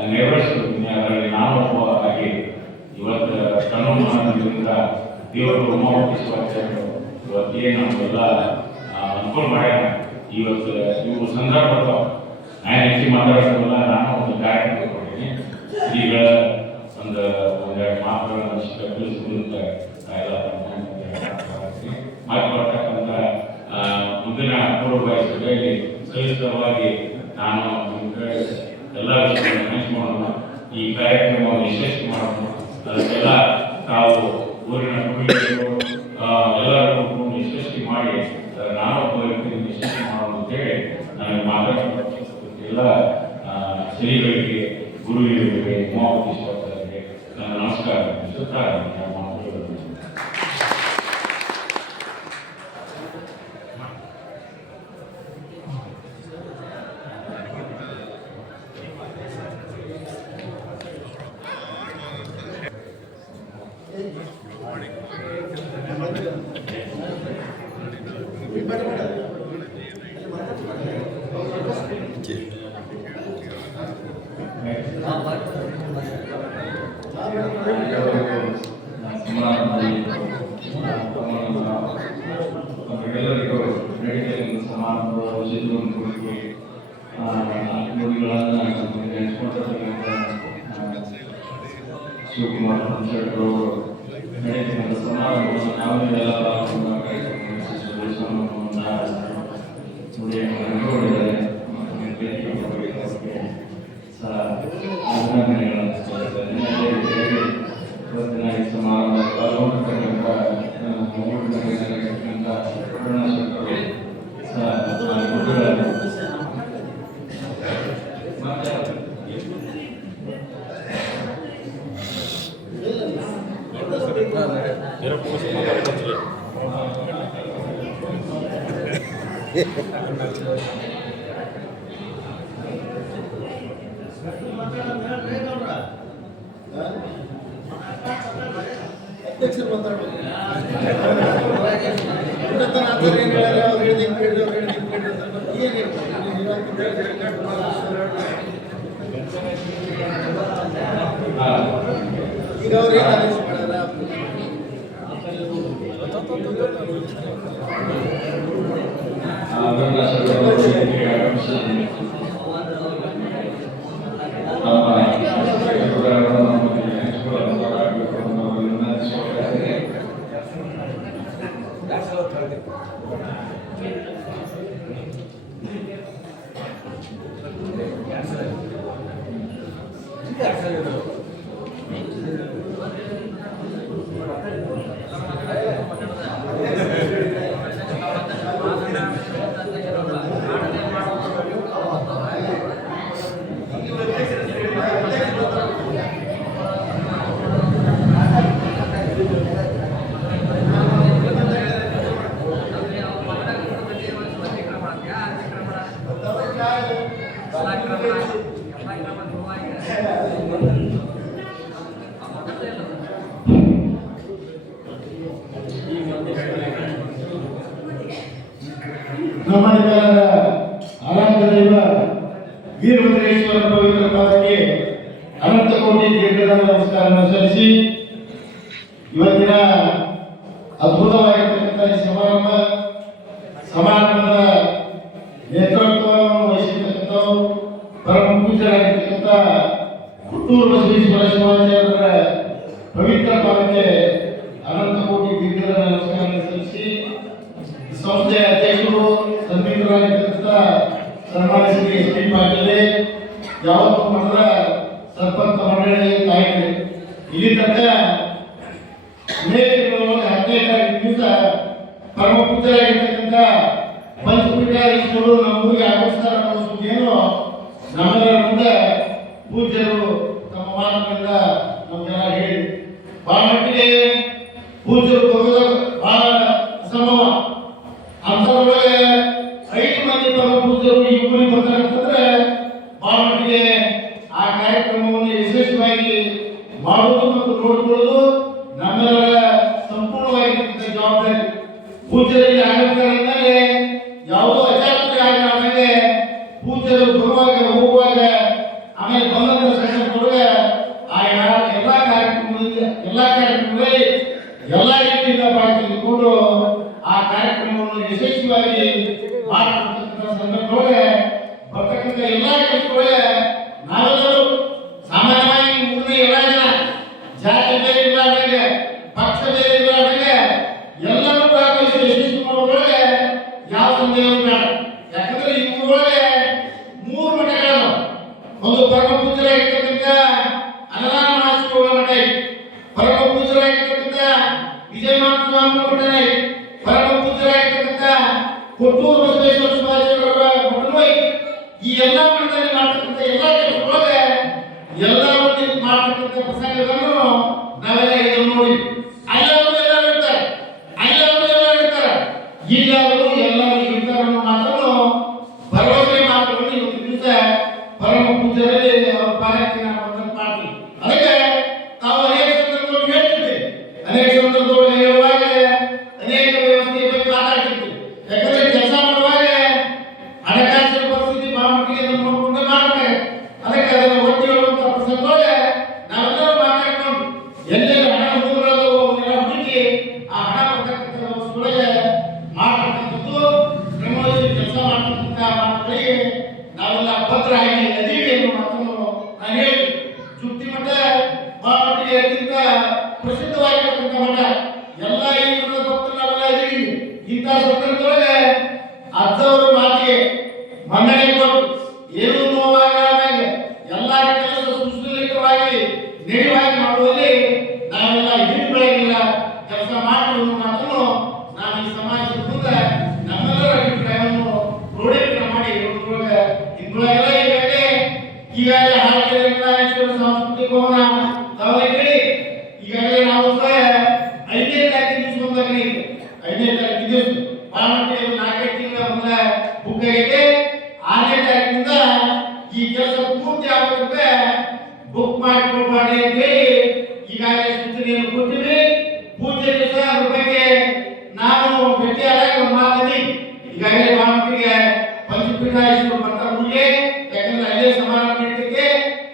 ನೆರವೇರಿಸುತ್ತೀನಿ. ಅದರಲ್ಲಿ ನಾನು ಒಬ್ಬ ಆಗಿ ಇವತ್ತು ತನುಮಾನದಿಂದ ದೇವರು ಉಮಾವತಿ ಶಿವಾಚಾರ್ಯರು ಇವತ್ತೇನು ನಮಗೆಲ್ಲ ಅನುಕೂಲ ಮಾಡ್ಯಾರ. ಇವತ್ತು ಇವು ಸಂದರ್ಭ ಬರ್ತಾವೆ. ನಾನು ಹೆಚ್ಚು ಮಾತಾಡೋದಿಲ್ಲ. ನಾನು ಒಂದು ಕಾರ್ಯಕ್ರಮ ಕೊಟ್ಟಿದ್ದೀನಿ. ಶ್ರೀಗಳ ಒಂದೆರಡು ಮಾತುಗಳನ್ನು ತಿಳಿಸುವಂತ ಮಾತು ಬರ್ತಕ್ಕಂಥ ಮುಂದಿನ ಪೂರ್ವಭಾವಿ ಸಭೆಯಲ್ಲಿ ಸವಿಸ್ತರವಾಗಿ ನಾನು ಎಲ್ಲ ವಿಷಯಗಳನ್ನು ಹಂಚಿಕೊಳ್ಳೋಣ. ಈ ಕಾರ್ಯಕ್ರಮವನ್ನು ಯಶಸ್ವಿ ಮಾಡೋಣ. ಅದಕ್ಕೆಲ್ಲ ತಾವು ಊರಿನ ಕುಟುಂಬಗಳು ಎಲ್ಲರೂ ಯಶಸ್ವಿ ಮಾಡಿ ನಾನು ಒಬ್ಬ ವ್ಯಕ್ತಿಯನ್ನು ಯಶಸ್ವಿ ಮಾಡೋಣ ಅಂತೇಳಿ ನನಗೆ ಮಾತಾಡೋದು ಎಲ್ಲ ಶ್ರೀಗಳಿಗೆ ಗುರುಗಳಿಗೆ ಉಮಾವತಿ ಶಿವಾಚಾರ್ಯರಿಗೆ ನನ್ನ ನಮಸ್ಕಾರ ತಿಳಿಸುತ್ತಾ ಎಲ್ಲರಿಗೂ ನಡೀತಕ್ಕಂಥ ಸಮಾರಂಭ ನುಡಿಗಳನ್ನು ನೆನೆಸ್ಕೊಂಡಿರ್ತಕ್ಕಂಥ ಶಿವಕುಮಾರ್ ಶೆಟ್ಟರು ನಡೀತಕ್ಕಂಥ ಸಮಾರಂಭವನ್ನು ನಾವೆಲ್ಲ ಇವತ್ತಿನ ಈ ಸಮಾರಂಭ ಪಾಲ್ಗೊಂಡಿರ್ತಕ್ಕಂಥ ನಮ್ಮನೆಲ್ಲರ ಆರಾಧ್ಯ ದೈವ ವೀರಭದ್ರೇಶ್ವರ ಪವಿತ್ರ ಪಾದಕ್ಕೆ ಅನಂತ ಕೋಟಿ ದೀರ್ಘದ ನಮಸ್ಕಾರವನ್ನು ಸಲ್ಲಿಸಿ ಇವತ್ತಿನ ಅದ್ಭುತವಾಗಿರ್ತಕ್ಕಂಥ ಈ ಸಮಾರಂಭದ ನೇತೃತ್ವವನ್ನು ವಹಿಸಿರ್ತಕ್ಕಂಥವರು ಪರಮ ಪೂಜ್ಯರಾಗಿರ್ತಕ್ಕಂಥ ಹುಟ್ಟೂರು ಬಸವೇಶ್ವರ ಶಿವಾಚಾರ್ಯರ ಪವಿತ್ರ ಪಾದಕ್ಕೆ ಅನಂತ ಕೋಟಿ ದೀರ್ಘದ ನಮಸ್ಕಾರ ಸಲ್ಲಿಸಿ ಸಂಸ್ಥೆಯ ಅಧ್ಯಕ್ಷರು ಸಂಬಂಧಿತರಾಗಿರ್ತಕ್ಕಂಥ ಸನ್ಮಾನ್ಯ ಶ್ರೀ ಎಸ್ ಪಿ ಪಾಟೀಲ್ ಯಾವತ್ತೂ ಮಠದ ಸರ್ಪಂಚ ಮಂಡಳಿ ನಾಯಕರು ಇಲ್ಲಿ ತನಕ ಅನೇಕ 15 ತಾರೀಕು ದಿವಸ ಪರಮ ಪೂಜ್ಯರಾಗಿರ್ತಕ್ಕಂಥ ಪಂಚಪೀಠಾಧೀಶರು ನಮ್ಮ ಊರಿಗೆ ಆಗಮಿಸ್ತಾರೆ ಅನ್ನೋ ಸುದ್ದಿಯನ್ನು ನಮ್ಮೆಲ್ಲರ ಮುಂದೆ ಪೂಜ್ಯರು ತಮ್ಮ ಮಾತಿನಿಂದ ನಮಗೆಲ್ಲ ಹೇಳಿ ಬಹಳ ಮಟ್ಟಿಗೆ ಪೂಜ್ಯರು ಬರೋದು ಬಹಳ ಅಸಂಭವ. ಅಂಥದ್ರೊಳಗೆ 5 ಮಂದಿ ಪರಮ ಪೂಜ್ಯರು ಈ ಊರಿಗೆ ಬರ್ತಾರೆ ಅಂತಂದ್ರೆ ಬಹಳ ಮಟ್ಟಿಗೆ ಆ ಕಾರ್ಯಕ್ರಮವನ್ನು ಯಶಸ್ವಿಯಾಗಿ ಮಾಡುವುದು ಮತ್ತು ನೋಡಿಕೊಳ್ಳುವುದು ನಮ್ಮೆಲ್ಲರ ಸಂಪೂರ್ಣವಾಗಿರ್ತಕ್ಕಂಥ ಜವಾಬ್ದಾರಿ. ಪೂಜ್ಯರಲ್ಲಿ ಆಗಮಿಸ್ತಾರೆ ಅಂದಾಗ ಯಾವುದೋ ಅಚಾತುರ್ಯ ಆಗಲಾರ್ದಂಗೆ ಪೂಜ್ಯರು ಬರುವಾಗ ಹೋಗುವಾಗ ಆಮೇಲೆ ಬಂದಂತ ಸಂದರ್ಭದೊಳಗೆ ಆ ಎಲ್ಲ ಕಾರ್ಯಕ್ರಮಗಳಲ್ಲಿ ಎಲ್ಲ ರೀತಿಯಿಂದ ಭಾಗ ತೆಗೆದುಕೊಂಡು ಆ ಕಾರ್ಯಕ್ರಮವನ್ನು ಯಶಸ್ವಿಯಾಗಿ ಮಾಡತಕ್ಕಂಥ ಸಂದರ್ಭದೊಳಗೆ ಬರ್ತಕ್ಕಂಥ ಎಲ್ಲ ಕೆಲಸದೊಳಗೆ ನಾವೆಲ್ಲರೂ ಸಾಮಾನ್ಯವಾಗಿ ಊರಿನ ಎಲ್ಲ ಜನ ಜಾತಿ ಬೇರೆ ಇರಲಾರ್ದಂಗೆ ಪಕ್ಷ ಬೇರೆ ಇರಲಾರ್ದಂಗೆ ಎಲ್ಲರೂ ಭಾಗವಹಿಸಿ ಯಶಸ್ವಿ ಮಾಡೋದ್ರೊಳಗೆ ಯಾವ ಸಂದೇಹವೂ ಬೇಡ. ಯಾಕಂದ್ರೆ ಈ ಊರೊಳಗೆ 3 ಮಠಗಳು, ಒಂದು ಪರಮ ಪೂಜ್ಯರಾಗಿರ್ತಕ್ಕಂಥ ಅನಲಾನ ಮಹಾಸ್ವಾಮಿಗಳ ಮಠ ಐತಿ, ಪರಮ ಪೂಜ್ಯರಾಗಿರ್ತಕ್ಕಂಥ ವಿಜಯಮಾನ ಸ್ವಾಮಿ ಮಠ ಐತಿ, ಪರಮ ಪೂಜ್ಯರಾಗಿರ್ತಕ್ಕಂಥ ಕೊಟ್ಟೂರು ಬಸವೇಶ್ವರ ಸ್ವಾಮಿಯವರ ಮಠನೂ ಐತಿ. ಈ ಎಲ್ಲ ಮಠದಲ್ಲಿ ಮಾಡ್ತಕ್ಕಂಥ ಎಲ್ಲ ಕೆಲಸದೊಳಗೆ ಎಲ್ಲವನ್ನೂ ಮಾಡ್ತಕ್ಕಂಥ ಪ್ರಸಂಗಗಳನ್ನು ನಾವೆಲ್ಲ ಇದನ್ನು ನೋಡಿ ಅಲ್ಲವರು ಎಲ್ಲರೂ ಇರ್ತಾರೆ, ಅಲ್ಲವರು ಎಲ್ಲರೂ ಇರ್ತಾರೆ, ಇಲ್ಲವರು ಎಲ್ಲರೂ ಇರ್ತಾರೆ ಅನ್ನೋ ಮಾತನ್ನು ಭರವಸೆ ಮಾತುಗಳನ್ನು ಇವತ್ತು ದಿವಸ ಪರಮ ಪೂಜ್ಯರಲ್ಲಿ ಅವರ ಪಾಲಕ್ಕೆ ನಾವು ಬಂದಂತ ಮಾಡ್ತೀವಿ. ಅದಕ್ಕೆ ತಾವು ಅನೇಕ ಸಂದರ್ಭದಲ್ಲಿ ಹೇಳ್ತಿದ್ದೆ, ಅನೇಕ ಸಂದರ್ಭದಲ್ಲಿ ಹೇಳುವಾಗ ಅನೇಕ ವ್ಯವಸ್ಥೆಯ ಬಗ್ಗೆ ಮಾತಾಡ್ತಿದ್ವಿ. ಯಾಕಂದ್ರೆ ಕೆಲಸ ಮಾಡುವಾಗ ಹಣಕಾಸಿನ ಪರಿಸ್ಥಿತಿ ಬಹಳ ಮಟ್ಟಿಗೆ ನೋಡಿಕೊಂಡೇ ಮಾಡ್ತಾರೆ. ಅದಕ್ಕೆ ಅದನ್ನು ಒತ್ತಿ ಹೇಳುವಂತ ಪ್ರಸಂಗದೊಳಗೆ ನಾವೆಲ್ಲರೂ ಮಾತಾಡ್ಕೊಂಡು ಎಲ್ಲೆಲ್ಲಿ ಹಣ ಮೂಲಗಳು ಅವನ್ನೆಲ್ಲ ಹುಡುಕಿ ಆ ಹಣ ಬರ್ತಕ್ಕಂಥ ವ್ಯವಸ್ಥೆಯೊಳಗೆ ಮಾಡ್ತಕ್ಕಂಥದ್ದು ಶ್ರಮವಹಿಸಿ ಕೆಲಸ ಮಾಡ್ತಕ್ಕಂಥ ಮಾತುಗಳಿಗೆ ನಾವೆಲ್ಲ ಭದ್ರಾಗಿ ಅದೀವಿ ಅನ್ನೋ ಮಾತನ್ನು ನಾನು ಹೇಳಿ ಚುಟ್ಟಿ ಮಠ ಬಹಳ ಮಟ್ಟಿಗೆ ಅತ್ಯಂತ ಪ್ರಸಿದ್ಧವಾಗಿರ್ತಕ್ಕಂಥ ಮಠ. ಎಲ್ಲ ಈ ಮಠದ ಭಕ್ತರು ನಾವೆಲ್ಲ ಅದೀವಿ. ಇಂಥ ಸಂದರ್ಭದೊಳಗೆ ಅಜ್ಜವರ ಮಾತಿಗೆ ಮನ್ನಣೆ ಕೊಟ್ಟು ಏನೂ ನೋವಾಗಲಾರ್ದಾಗ ಎಲ್ಲ ಕೆಲಸ ಸುಸೂಲಿತವಾಗಿ ನೇರವಾಗಿ ಮಾಡುವಲ್ಲಿ ನಾವೆಲ್ಲ ಹಿಂದೆ ಬೆಳಗಿಲ್ಲ ಕೆಲಸ ಮಾಡ್ತೀವಿ ಅನ್ನೋ ಮಾತನ್ನು ನಾನು ಈ ಸಮಾಜದ ಮುಂದೆ ನಮ್ಮೆಲ್ಲರ ಅಭಿಪ್ರಾಯವನ್ನು ಕ್ರೋಢೀಕರಣ ಮಾಡಿ ಹೇಳೋದ್ರೊಳಗೆ ಇದ್ರೊಳಗೆಲ್ಲ ಈಗಾಗಲೇ ಹಾಲಿಕೆರೆಯಿಂದ ಸಾಂಸ್ಕೃತಿಕ ಭವನ ತಾವೆಲ್ಲ ಕೇಳಿ ಈಗಾಗಲೇ ನಾವು ಸಹ 5ನೇ ತಾರೀಕು ದಿವಸ ಬಂದಾಗಲೇ ಇದೆ. 5ನೇ ತಾರೀಕು ದಿವಸ ಬಹಳ ಮಟ್ಟಿಗೆ 4 ತಿಂಗಳ ಮೊದಲ ಬುಕ್ ಆಗಿದೆ. 6ನೇ ತಾರೀಕಿನಿಂದ ಈ ಕೆಲಸ ಪೂರ್ತಿ ಆಗೋದಕ್ಕೆ ಬುಕ್ ಮಾಡಿಕೊಳ್ಬಾರ್ದು ಅಂತ ಹೇಳಿ ಈಗಾಗಲೇ ಸೂಚನೆಯನ್ನು ಕೊಟ್ಟಿವಿ. ಪೂಜೆ ದಿವಸ ಅದ್ರ ಬಗ್ಗೆ ನಾನು ಭೇಟಿಯಾದಾಗ ಒಂದು ಮಾತಾಡಿ ಈಗಾಗಲೇ ಬಹಳ ಮಟ್ಟಿಗೆ ಪಂಚಪೀಠಾಧೀಶರು ಬರ್ತಾರೆ ಊರಿಗೆ. ಯಾಕಂದ್ರೆ ಅಲ್ಲೇ ಸಮಾರಂಭ ನಡೀತೈತೆ.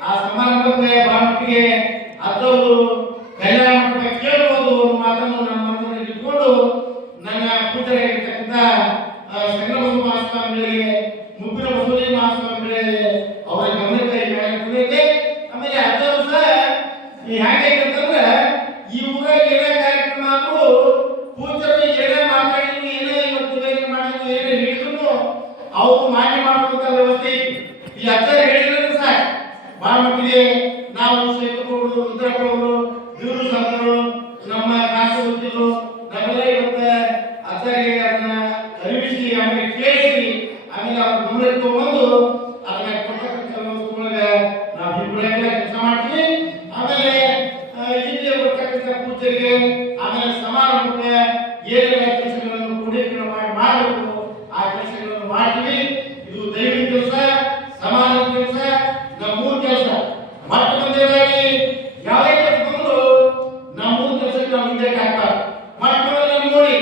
ಆ ಸಮಾರಂಭಕ್ಕೆ ಬಹಳ ಮಟ್ಟಿಗೆ ಅದ್ದವರು ಕಲ್ಯಾಣ ಮಂಟಪ ಕೇಳಬಹುದು ಅನ್ನೋ ಮಾತನ್ನು ನನ್ನ ಮನಸ್ಸಿನಲ್ಲಿ ಇಟ್ಕೊಂಡು ನನ್ನ ಪೂಜೆಯಾಗಿರ್ತಕ್ಕಂಥ ಸಂಗಮ ಮಹಾಸ್ವಾಮಿಗಳಿಗೆ, ಮುಪ್ಪಿನ ಬಸವಲಿಂಗ ಮಹಾಸ್ವಾಮಿಗಳಿಗೆ ಅವರ ಗಮನಕ್ಕೆ ಈಗಾಗಲೇ. ಆಮೇಲೆ ಅದ್ದವರು ಸಹ ಈ ಹೇಗೈತೆ ಅಂತಂದ್ರೆ ಈ ಊರಾಗ ಏನೇ ಕಾರ್ಯಕ್ರಮ ಆದ್ರೂ ಪೂಜರು ಏನೇ ಮಾತಾಡಿದ್ರು, ಏನೇ ಇವತ್ತು ನಿವೇದನೆ ಮಾಡಿದ್ರು, ಏನೇ ಹೇಳಿದ್ರು ಅವರು ಮಾನ್ಯ ಮಾಡುವಂತ ವ್ಯವಸ್ಥೆ ಐತಿ. ಈ ಅಜ್ಜರು ಹೇಳಿದ್ರೆ ಸಾಕು ಬಹಳ ಮಟ್ಟಿಗೆ ನಾವು ಶೇಖರಗೌಡರು, ರುದ್ರಪ್ಪವರು, ಇವರು ಸಂಘರು, ನಮ್ಮ ಕಾಸರು ನಾವೆಲ್ಲ ಇವತ್ತು ಅಜ್ಜರಿಗೆ ಅದನ್ನ ಅರಿವಿಸಿ ಆಮೇಲೆ ಕೇಳಿಸಿ ಆಮೇಲೆ ಅವ್ರ ಗಮನಕ್ಕೆ ತಗೊಂಡು ಅದನ್ನ ಕೊಡ್ತಕ್ಕಂಥ ವ್ಯವಸ್ಥೆಯೊಳಗೆ ನಾವು ಇಬ್ಬರಾಗ ಕೆಲಸ ಮಾಡ್ತೀವಿ. ಆಮೇಲೆ ಇಲ್ಲಿ ಬರ್ತಕ್ಕಂಥ ಪೂಜೆಗೆ ಆಮೇಲೆ ಸಮಾರಂಭಕ್ಕೆ ಏನೆಲ್ಲ ಕೆಲಸಗಳನ್ನು ಕ್ರೋಢೀಕರಣ ಮಾಡಬೇಕು ಆ ಕೆಲಸಗಳನ್ನು ಮಾಡ್ತೀವಿ. ಇದು ದೈವಿಕ ಕೆಲಸ, ಸಮಾಜದ ಕೆಲಸ, ನಮ್ಮೂರ ಕೆಲಸ. ಮತ್ತೆ ಮುಂದೆದಾಗಿ ಯಾವುದೇ ಕೆಲಸ ಬಂದ್ರು ನಮ್ಮೂರ ಕೆಲಸಕ್ಕೆ ನಾವು ಹಿಂದೆ ಹಾಕ್ಬಾರ್ದು. ಮಕ್ಕಳೆಲ್ಲ ನೋಡಿ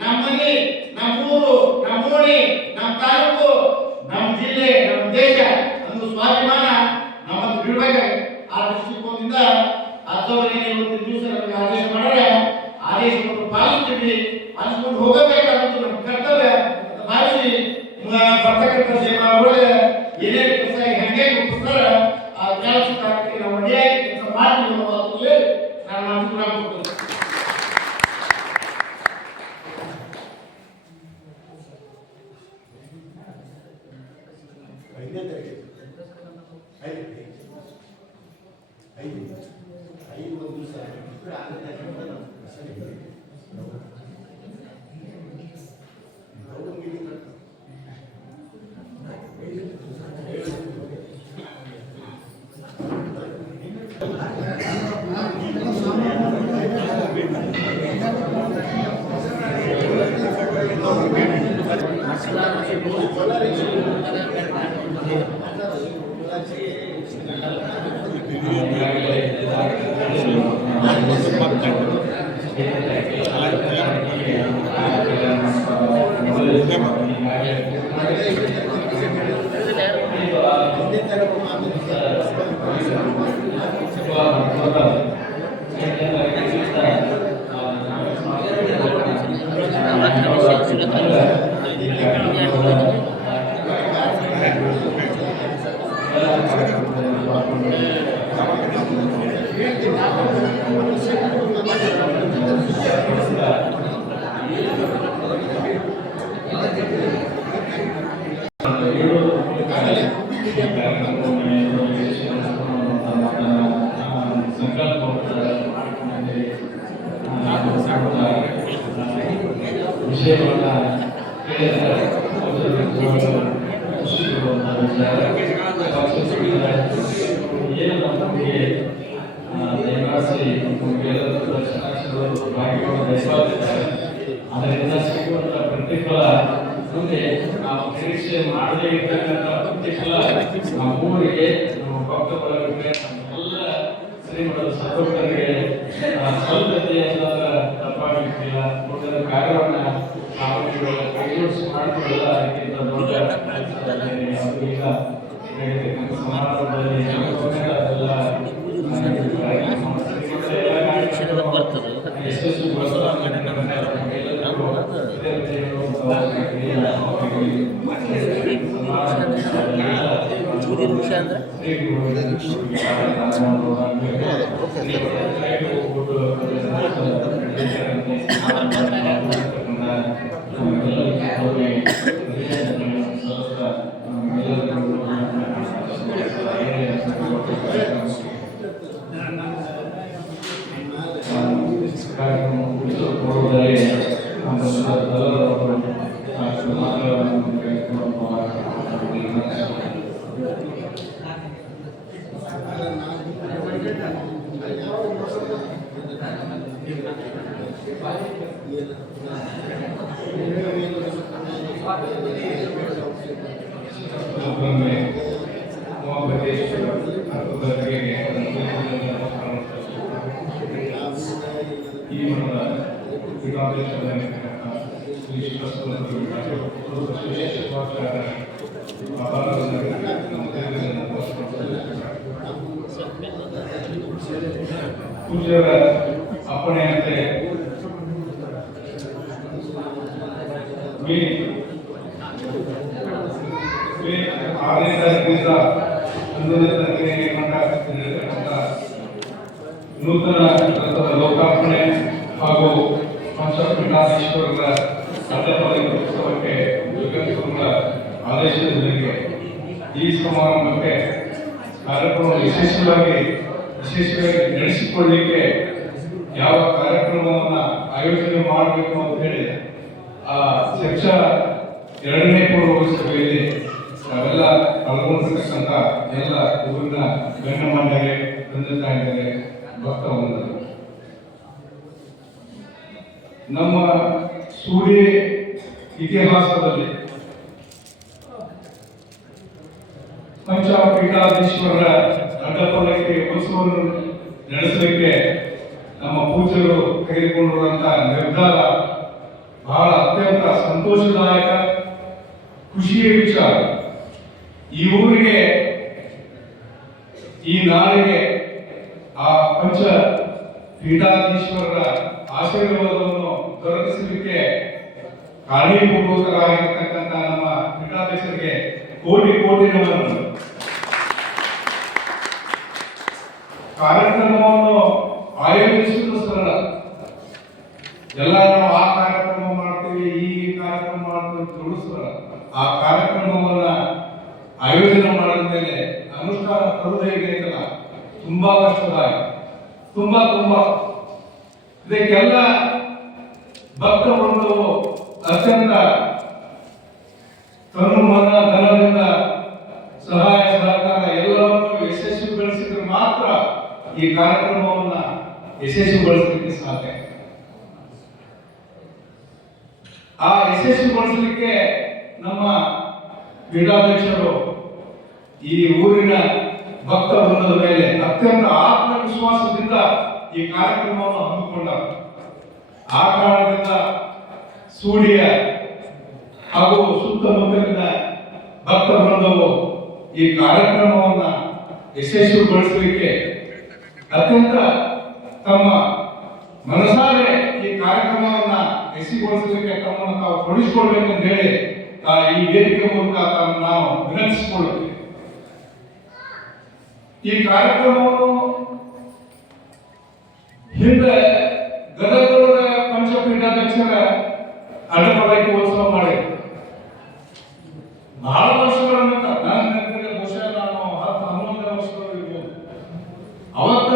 ನಮ್ಮ ಮನೆ, ನಮ್ಮೂರು, ನಮ್ಮ ಓಣಿ, ನಮ್ಮ ತಾಲೂಕು, ನಮ್ಮ ಜಿಲ್ಲೆ, ನಮ್ಮ ದೇಶ ಒಂದು ಸ್ವಾಭಿಮಾನ ನಮ್ಮನ್ನು ಬಿಡಬೇಕಾಗಿದೆ. ಆ ದೃಷ್ಟಿಕೋನದಿಂದ ಅರ್ಥವರಿಗೆ ಇವತ್ತು ದಿವಸ ನಮಗೆ ಆದೇಶ ಮಾಡಿದ್ರೆ ಆದೇಶವನ್ನು ಪಾಲಿಸ್ತೀವಿ, ಪಾಲಿಸ್ಕೊಂಡು ಹೋಗಬೇಕಾದಂತ ನಮ್ಮ ಕರ್ತವ್ಯ ಅಂತ ಭಾವಿಸಿ ಬರ್ತಕ್ಕಂಥ ಸೇವಾಗಳಿಗೆ ಏನೇನು ಕೆಲಸ ಹೆಂಗೆ ಮುಗಿಸ್ತಾರೆ ಆ ಕೆಲಸ ಕಾರ್ಯಕ್ಕೆ ನಾವು ಅಡಿಯಾಗಿ ಕೆಲಸ ಮಾಡ್ತೀವಿ ಅನ್ನೋ ಮಾತು ನಾನು ಪ್ರೋಗ್ರಾಮ್ ಕೊಡ್ತಾರೆ. ವಿಷಯವನ್ನು ಏನು ನಮಗೆ ದಯಮಾಡಿಸಿ ನಮಗೆಲ್ಲರೂ ಭಾಗ್ಯವನ್ನು ದಯಪಾಲಿಸಿದ್ದಾರೆ. ಅದರಿಂದ ಸಿಗುವಂಥ ಪ್ರತಿಫಲ ಮುಂದೆ ನಾವು ನಿರೀಕ್ಷೆ ಮಾಡದೇ ಇರ್ತಕ್ಕಂಥ ಪ್ರತಿಫಲ ನಮ್ಮ ಊರಿಗೆ, ನಮ್ಮ ಭಕ್ತ ಬಳಗಕ್ಕೆ, ನಮ್ಮೆಲ್ಲ ಶ್ರೀಮಠದ ಸಹೋದರರಿಗೆ ಸ್ವಲ್ಪತೆ ಅನ್ನೋದರ ತಪ್ಪಾಗಿರ್ತಿಲ್ಲ. ಮುಂದಿನ ಕಾರ್ಯವನ್ನು ನಾವು ಕೈಗೂಡಿಸಿ ಮಾಡಿಕೊಳ್ಳಲ್ಲ. ಅದಕ್ಕಿಂತ ದೊಡ್ಡ ಅವರಿಗೀಗ ನಡೆಯತಕ್ಕಂಥ ಸಮಾರಂಭದಲ್ಲಿ ಪೂಜ್ಯರ ಅಪ್ಪಣೆಯಂತೆ ಆರನೇ ತಾರೀಕಿನಿಂದ 11ನೇ ತಾರೀಕಿಗೆ ನಡೆಯತಕ್ಕಂಥ ನೂತನ ಗ್ರಂಥದ ಲೋಕಾರ್ಪಣೆ ಹಾಗೂ ಪಂಚಪೀಠಾಧೀಶ್ವರರ ಅಡ್ಡಪದವಿ ಉತ್ಸವಕ್ಕೆ ಜಗದ್ಗುರುಗಳ ಆದೇಶದ ಮೇರೆಗೆ ಈ ಸಮಾರಂಭಕ್ಕೆ ಕಾರ್ಯಕ್ರಮ ವಿಶೇಷವಾಗಿ ನಡೆಸಿಕೊಳ್ಳಲಿಕ್ಕೆ ಯಾವ ಕಾರ್ಯಕ್ರಮವನ್ನು ಆಯೋಜನೆ ಮಾಡಬೇಕು ಅಂತ ಹೇಳಿ ಆ ಚರ್ಚಾ 2ನೇ ಪೂರ್ವ ಸಭೆಯಲ್ಲಿ ನಾವೆಲ್ಲ ಪಾಲ್ಗೊಂಡಿರ್ತಕ್ಕಂಥ ಎಲ್ಲ ಊರಿನ ಗಣ್ಯಮಾನ್ಯರೇ, ತಂದೆ ತಾಯಿಗಳೇ, ಭಕ್ತವೃಂದರೇ, ನಮ್ಮ ಸೂರ್ಯ ಇತಿಹಾಸದಲ್ಲಿ ಪಂಚಪೀಠಾಧೀಶ್ವರರ ಅಡ್ಡಪಲ್ಲಕ್ಕಿ ಉತ್ಸವವನ್ನು ನಡೆಸಲಿಕ್ಕೆ ನಮ್ಮ ಪೂಜ್ಯರು ತೆಗೆದುಕೊಂಡಿರುವಂತಹ ನಿರ್ಧಾರ ಬಹಳ ಅತ್ಯಂತ ಸಂತೋಷದಾಯಕ, ಖುಷಿಯ ವಿಚಾರ. ಈ ಊರಿಗೆ, ಈ ನಾಡಿಗೆ ಆ ಪಂಚ ಪೀಠಾಧೀಶ್ವರರ ಆಶೀರ್ವಾದವನ್ನು ದೊರಕಿಸಲಿಕ್ಕೆ ಕಾರಣೀಭೂತರಾಗಿರ್ತಕ್ಕಂಥ ನಮ್ಮ ಪೀಠಾಧೀಶರಿಗೆ ಕೋಟಿ ಕೋಟಿ ನಮನಗಳು. ಕಾರ್ಯಕ್ರಮವನ್ನು ಆಯೋಜಿಸುವುದು ಸರಳ. ಎಲ್ಲ ನಾವು ಆ ಕಾರ್ಯಕ್ರಮ ಮಾಡ್ತೀವಿ, ಈ ಕಾರ್ಯಕ್ರಮ ಮಾಡ್ತೀವಿ ತಿಳಿದು ಸರಳ. ಆ ಕಾರ್ಯಕ್ರಮವನ್ನ ಆಯೋಜನೆ ಮಾಡಿದ ಮೇಲೆ ಅನುಷ್ಠಾನ ತರುವುದು ಹೇಗೈತಲ್ಲ, ತುಂಬಾ ಕಷ್ಟದಾಯ, ತುಂಬಾ ಇದಕ್ಕೆಲ್ಲ ಭಕ್ತ ಬಂದು ಅತ್ಯಂತ ತನು ಮನ ಧನದಿಂದ ಸಹಾಯ ಸಹಕಾರ ಎಲ್ಲವನ್ನೂ ಯಶಸ್ವಿಗೊಳಿಸಿದ್ರೆ ಮಾತ್ರ ಈ ಕಾರ್ಯಕ್ರಮವನ್ನ ಯಶಸ್ವಿಗೊಳಿಸಲಿಕ್ಕೆ ಸಾಧ್ಯ. ಆ ಯಶಸ್ವಿಗೊಳಿಸಲಿಕ್ಕೆ ನಮ್ಮ ಪೀಠಾಧ್ಯಕ್ಷರು ಈ ಊರಿನ ಭಕ್ತ ವೃಂದದ ಮೇಲೆ ಅತ್ಯಂತ ಆತ್ಮವಿಶ್ವಾಸದಿಂದ ಈ ಕಾರ್ಯಕ್ರಮವನ್ನು ಹಮ್ಮಿಕೊಂಡರು. ಆ ಕಾರಣದಿಂದ ಸೂಡಿಯ ಹಾಗೂ ಸುತ್ತಮುತ್ತಲಿನ ಭಕ್ತ ವೃಂದವು ಈ ಕಾರ್ಯಕ್ರಮವನ್ನ ಯಶಸ್ವಿಗೊಳಿಸಲಿಕ್ಕೆ ಅತ್ಯಂತ ತಮ್ಮ ಮನಸಾರೆ ಈ ಕಾರ್ಯಕ್ರಮವನ್ನ ಯಶಸ್ವಿಗೊಳಿಸಲಿಕ್ಕೆ ತಮ್ಮನ್ನು ತಾವು ತೊಡಗಿಸಿಕೊಳ್ಬೇಕಂತ ಹೇಳಿ ಈ ವೇದಿಕೆ ಮೂಲಕ ನಾವು ವಿನಂತಿಸಿಕೊಳ್ಳುತ್ತೇವೆ. ಈ ಕಾರ್ಯಕ್ರಮವನ್ನು ಹಿಂದೆ ಗದಗದ ಪಂಚಪೀಠಾಧ್ಯಕ್ಷರ ಅಡ್ಡಪಲ್ಲಕ್ಕಿ ಉತ್ಸವ ಮಾಡಿದ್ರು. ಬಹಳ ವರ್ಷಗಳ ನಂತರ ಬಹುಶಃ ನಾನು 10-11 ವರ್ಷಗಳು ಇರ್ಬೋದು. ಅವತ್ತ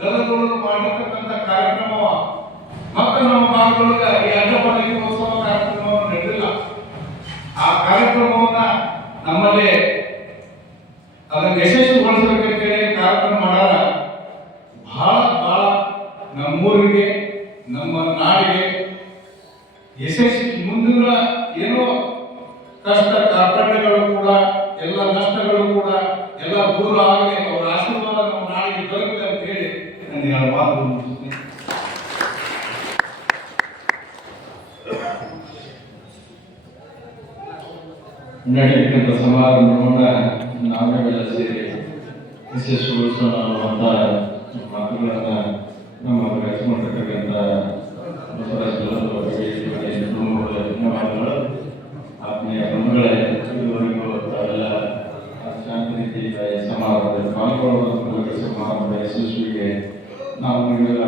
ಗದಗದೊಳಗೆ ಮಾಡಿರ್ತಕ್ಕಂಥ ಕಾರ್ಯಕ್ರಮ ಮತ್ತೆ ನಮ್ಮ ಭಾಗದೊಳಗೆ ಈ ಅಡ್ಡಪಲ್ಲಕ್ಕಿ ಉತ್ಸವ ಕಾರ್ಯಕ್ರಮವನ್ನು ನಡೆದಿಲ್ಲ. ಆ ಕಾರ್ಯಕ್ರಮವನ್ನ ನಮ್ಮಲ್ಲಿ ಅದನ್ನು ಯಶಸ್ವಿಗೊಳಿಸಬೇಕಂತ ಕಾರ್ಯಕ್ರಮ ಮಾಡಾರ. ಬಹಳ ನಮ್ಮೂರಿಗೆ, ನಮ್ಮ ನಾಡಿಗೆ ಯಶಸ್ವಿ ಮುಂದಿನ ಏನೋ ಕಷ್ಟ ಕಾರ್ಪಣ್ಯಗಳು ಕೂಡ, ಎಲ್ಲ ನಷ್ಟಗಳು ಕೂಡ ಎಲ್ಲ ದೂರ ಆಗಲಿ, ಅವರ ಆಶೀರ್ವಾದ ನಮ್ಮ ನಾಡಿಗೆ ದೊರಕಲಿ ಅಂತ ಹೇಳಿ ನಾನು ಎರಡು ಮಾತು ಮುಗಿಸ್ತೀನಿ. ನಡೆಯತಕ್ಕಂಥ ಸಮಾರಂಭವನ್ನ ನಾವೆಲ್ಲ ಸೇರಿ ಯಶಸ್ವಿಗೊಳಿಸೋಣ ಅಂತ ಮಾತುಗಳನ್ನ ನಮ್ಮ ರಚಿಸಿಕೊಂಡಿರ್ತಕ್ಕಂಥ ಧನ್ಯವಾದಗಳು. ಆತ್ಮೀಯ ಬಂಧುಗಳೇ, ಇದುವರೆಗೂ ತಾವೆಲ್ಲ ಶಾಂತಿ ರೀತಿಯಿಂದ ಈ ಸಮಾರಂಭದಲ್ಲಿ ಪಾಲ್ಗೊಳ್ಳುವ ಮೂಲಕ ಸಮಾರಂಭದ ಯಶಸ್ವಿಗೆ ನಾವು ನೀವೆಲ್ಲ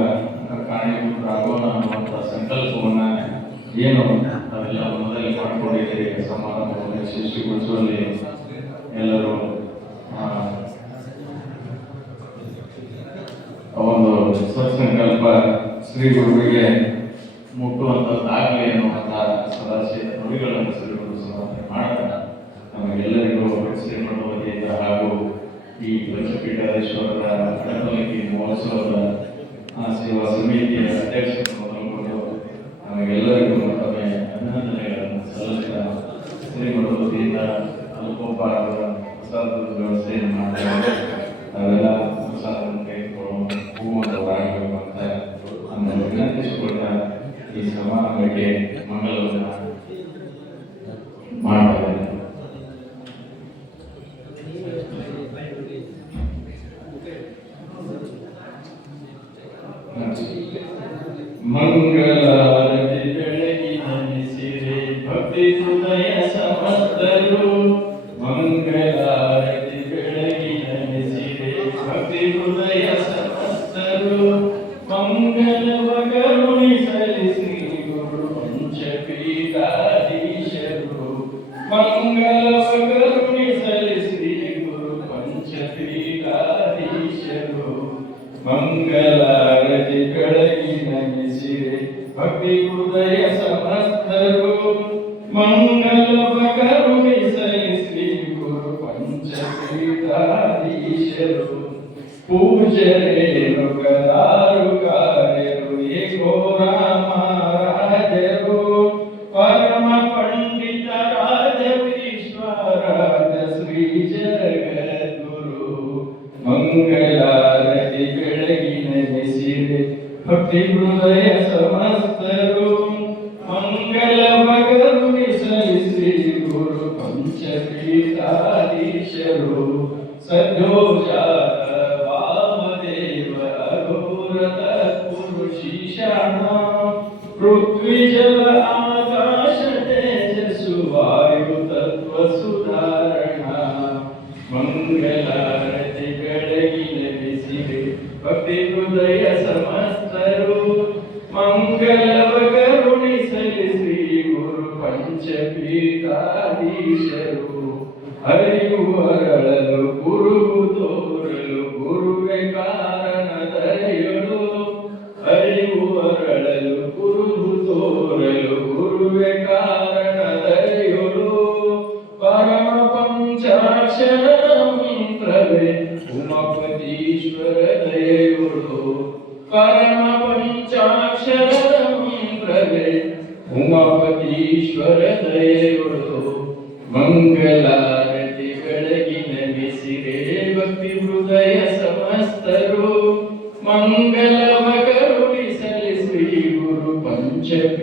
ಕಾರಣೀಭೂತರಾಗೋಣ ಅನ್ನುವಂಥ ಸಂಕಲ್ಪವನ್ನ ಏನು ಅದೆಲ್ಲ ಮೊದಲೇ ಮಾಡಿಕೊಂಡಿದ್ದೀರಿ. ಸಮಾರಂಭವನ್ನು ಯಶಸ್ವಿಗೊಳಿಸುವಲ್ಲಿ ಎಲ್ಲರೂ ಒಂದು ಸತ್ಸಂಕಲ್ಪ ಶ್ರೀ ಗುರುವಿಗೆ ಮುಟ್ಟುವಂಥದ್ದಾಗಲಿ ಅನ್ನುವಂಥ ಸದಾಶಯ ನುಡಿಗಳನ್ನು ಶ್ರೀಗುರು ಸಮರ್ಪಣೆ ಮಾಡೋಣ. ನಮಗೆಲ್ಲರಿಗೂ ಶ್ರೀಮಠ ವತಿಯಿಂದ ಹಾಗೂ ಈ ಪಂಚಪೀಠಾಧೀಶ್ವರರ ಅಡ್ಡಪಲ್ಲಕ್ಕಿ ಮಹೋತ್ಸವದ ಸೇವಾ ಸಮಿತಿಯ ಅಧ್ಯಕ್ಷರನ್ನು ಮೊದಲುಗೊಂಡು ನಮಗೆಲ್ಲರಿಗೂ ಮತ್ತೊಮ್ಮೆ ಅಭಿನಂದನೆಗಳನ್ನು ಸಲ್ಲಿಸಿದ ಶ್ರೀಮಠ ವತಿಯಿಂದ ಅಲ್ಪೋಪಹಾರದ ಪ್ರಸಾದದ ವ್ಯವಸ್ಥೆಯನ್ನು ಮಾಡಿದ್ದಾರೆ. ನಾವೆಲ್ಲ ಪ್ರಸಾದವನ್ನು ತೆಗೆದುಕೊಳ್ಳುವ ಹೂವಂತವರಾಗಬೇಕು ಅಂತ ನಮ್ಮನ್ನು ವಿನಂತಿಸಿಕೊಳ್ತಾ ಈ ಸಮಾರಂಭಕ್ಕೆ ಮಂಗಲವನ್ನು ಮಾಡ್ತಾರೆ. ಮಂಗಳಾರತಿ ಬೆಳಗಿನ ಮಿಸಿರೆ ಭಕ್ತಿ ಹೃದಯ ಸಮಸ್ತರು. ಮಂಗಳಾರತಿ ಬೆಳಗಿನ ಮಿಸಿರೆ ಭಕ್ತಿ ಹೃದಯ ಸಮಸ್ತರು. ಮಂಗಲವ ಕರುಣಿಸಲಿ ಶ್ರೀ ಗುರು ಪಂಚಪೀಠಾಧೀಶರು. ಮಂಗಲವ ಕರುಣಿಸಲಿ ಶ್ರೀ ಗುರು ಪಂಚಪೀಠಾಧೀಶರು. ಮಂಗಲಾರತಿ ಬೆಳಗಿನ ಮಿಸಿರೆ ಭಕ್ತಿ ಹೃದಯ ಸಮಸ್ತರು. ಮಂಗಲವ ಕರುಣಿಸಲಿ ಶ್ರೀ ಗುರು ಪಂಚಪೀಠಾಧೀಶರು. ಪೂಜರೇನು ಕರಾರು ಕಾರ್ಯರು ಏಕೋ ರಾಮರಾಜರು. ಪರಮ ಪಂಡಿತ ರಾಜ ವಿಶ್ವರಾಜ ಶ್ರೀ ಜಗದ್ಗುರು. ಮಂಗಲಾರತಿ ಬೆಳಗಿನ ಮಿಸಿರೆ ಭಕ್ತಿ ಹೃದಯ ಸಮಸ್ತರು. ಮಂಗಲವ ಕರುಣಿಸಲಿ ಶ್ರೀ ಗುರು ಪಂಚಪೀಠಾಧೀಶರು. ಸದ್ಯೋಜಾತ ವಾಮದೇವ ಅಘೋರತ ಪುರುಷೀಶಾನ. ಪೃಥ್ವಿ ಜಲ ಆಕಾಶ ತೇಜಸ್ಸು ವಾಯು ತತ್ವ ಸುಧಾರಣ. ಮಂಗಲಾರತಿ ಬೆಳಗಿನ ಮಿಸಿರೆ ಭಕ್ತಿ ಹೃದಯ ಸಮ ಅರಿವು ಗುರುವು ತೋರಲು ಗುರುವೇ ಕಾರಣ ದರೆಯಲು ಅರಿವು ಅರಳಲು ಗುರುವು ತೋರಲು ಗುರುವೇ ಕಾರಣ ದರೆಯಲು ಪರಮ ಪಂಚಾಕ್ಷರ ಮಂತ್ರವೇ ಉಮಾಪತೀಶ್ವರ ದಯೆಯೊಳು ಪರಮ ಪಂಚಾಕ್ಷರ ಮಂತ್ರವೇ ಉಮಾಪತೀಶ್ವರ ದಯೆಯೊಳು ಮಂಗಲಾರತಿ ಬೆಳಗಿನ ಬಿಸಿರೇ ಭಕ್ತಿ ಹೃದಯ ಸಮಸ್ತರು ಮಂಗಲವ ಕರುಣಿಸಲಿ ಶ್ರೀ ಗುರು ಪಂಚಪೀಠಾಧೀಶರು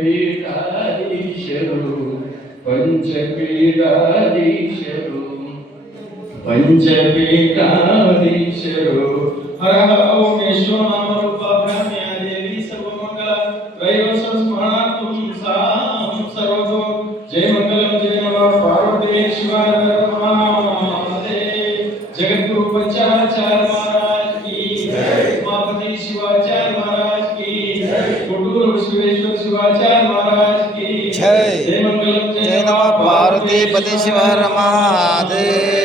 ಪಂಚಪೀಠಾಧೀಶರು ಹರ ಹರ ಓಂ ವಿಶ್ವನಾಮ ರೂಪ ಬ್ರಹ್ಮ್ಯ ದೇವಿ ಸರ್ವಮಂಗಲ ತ್ರಯೋದಶ ಸ್ಮರಣಾರ್ಥಂ ಸಾಂ ಸರ್ವತೋ ಜಯ ಮಂಗಲಂ ಜಯ ನಮಃ ಪಾರ್ವತಿ ಶಿವಾಯ ಮಹಾದೇವ ಜಗದ್ಗುರು पंचाचार्य महाराज की जय उमापति शिवाचार्य महाराज की जय कोटूर विश्वेश्वर शिवाचार्य महाराज की जय जय मंगलम जय नमः पार्वती पति शिव महादेव।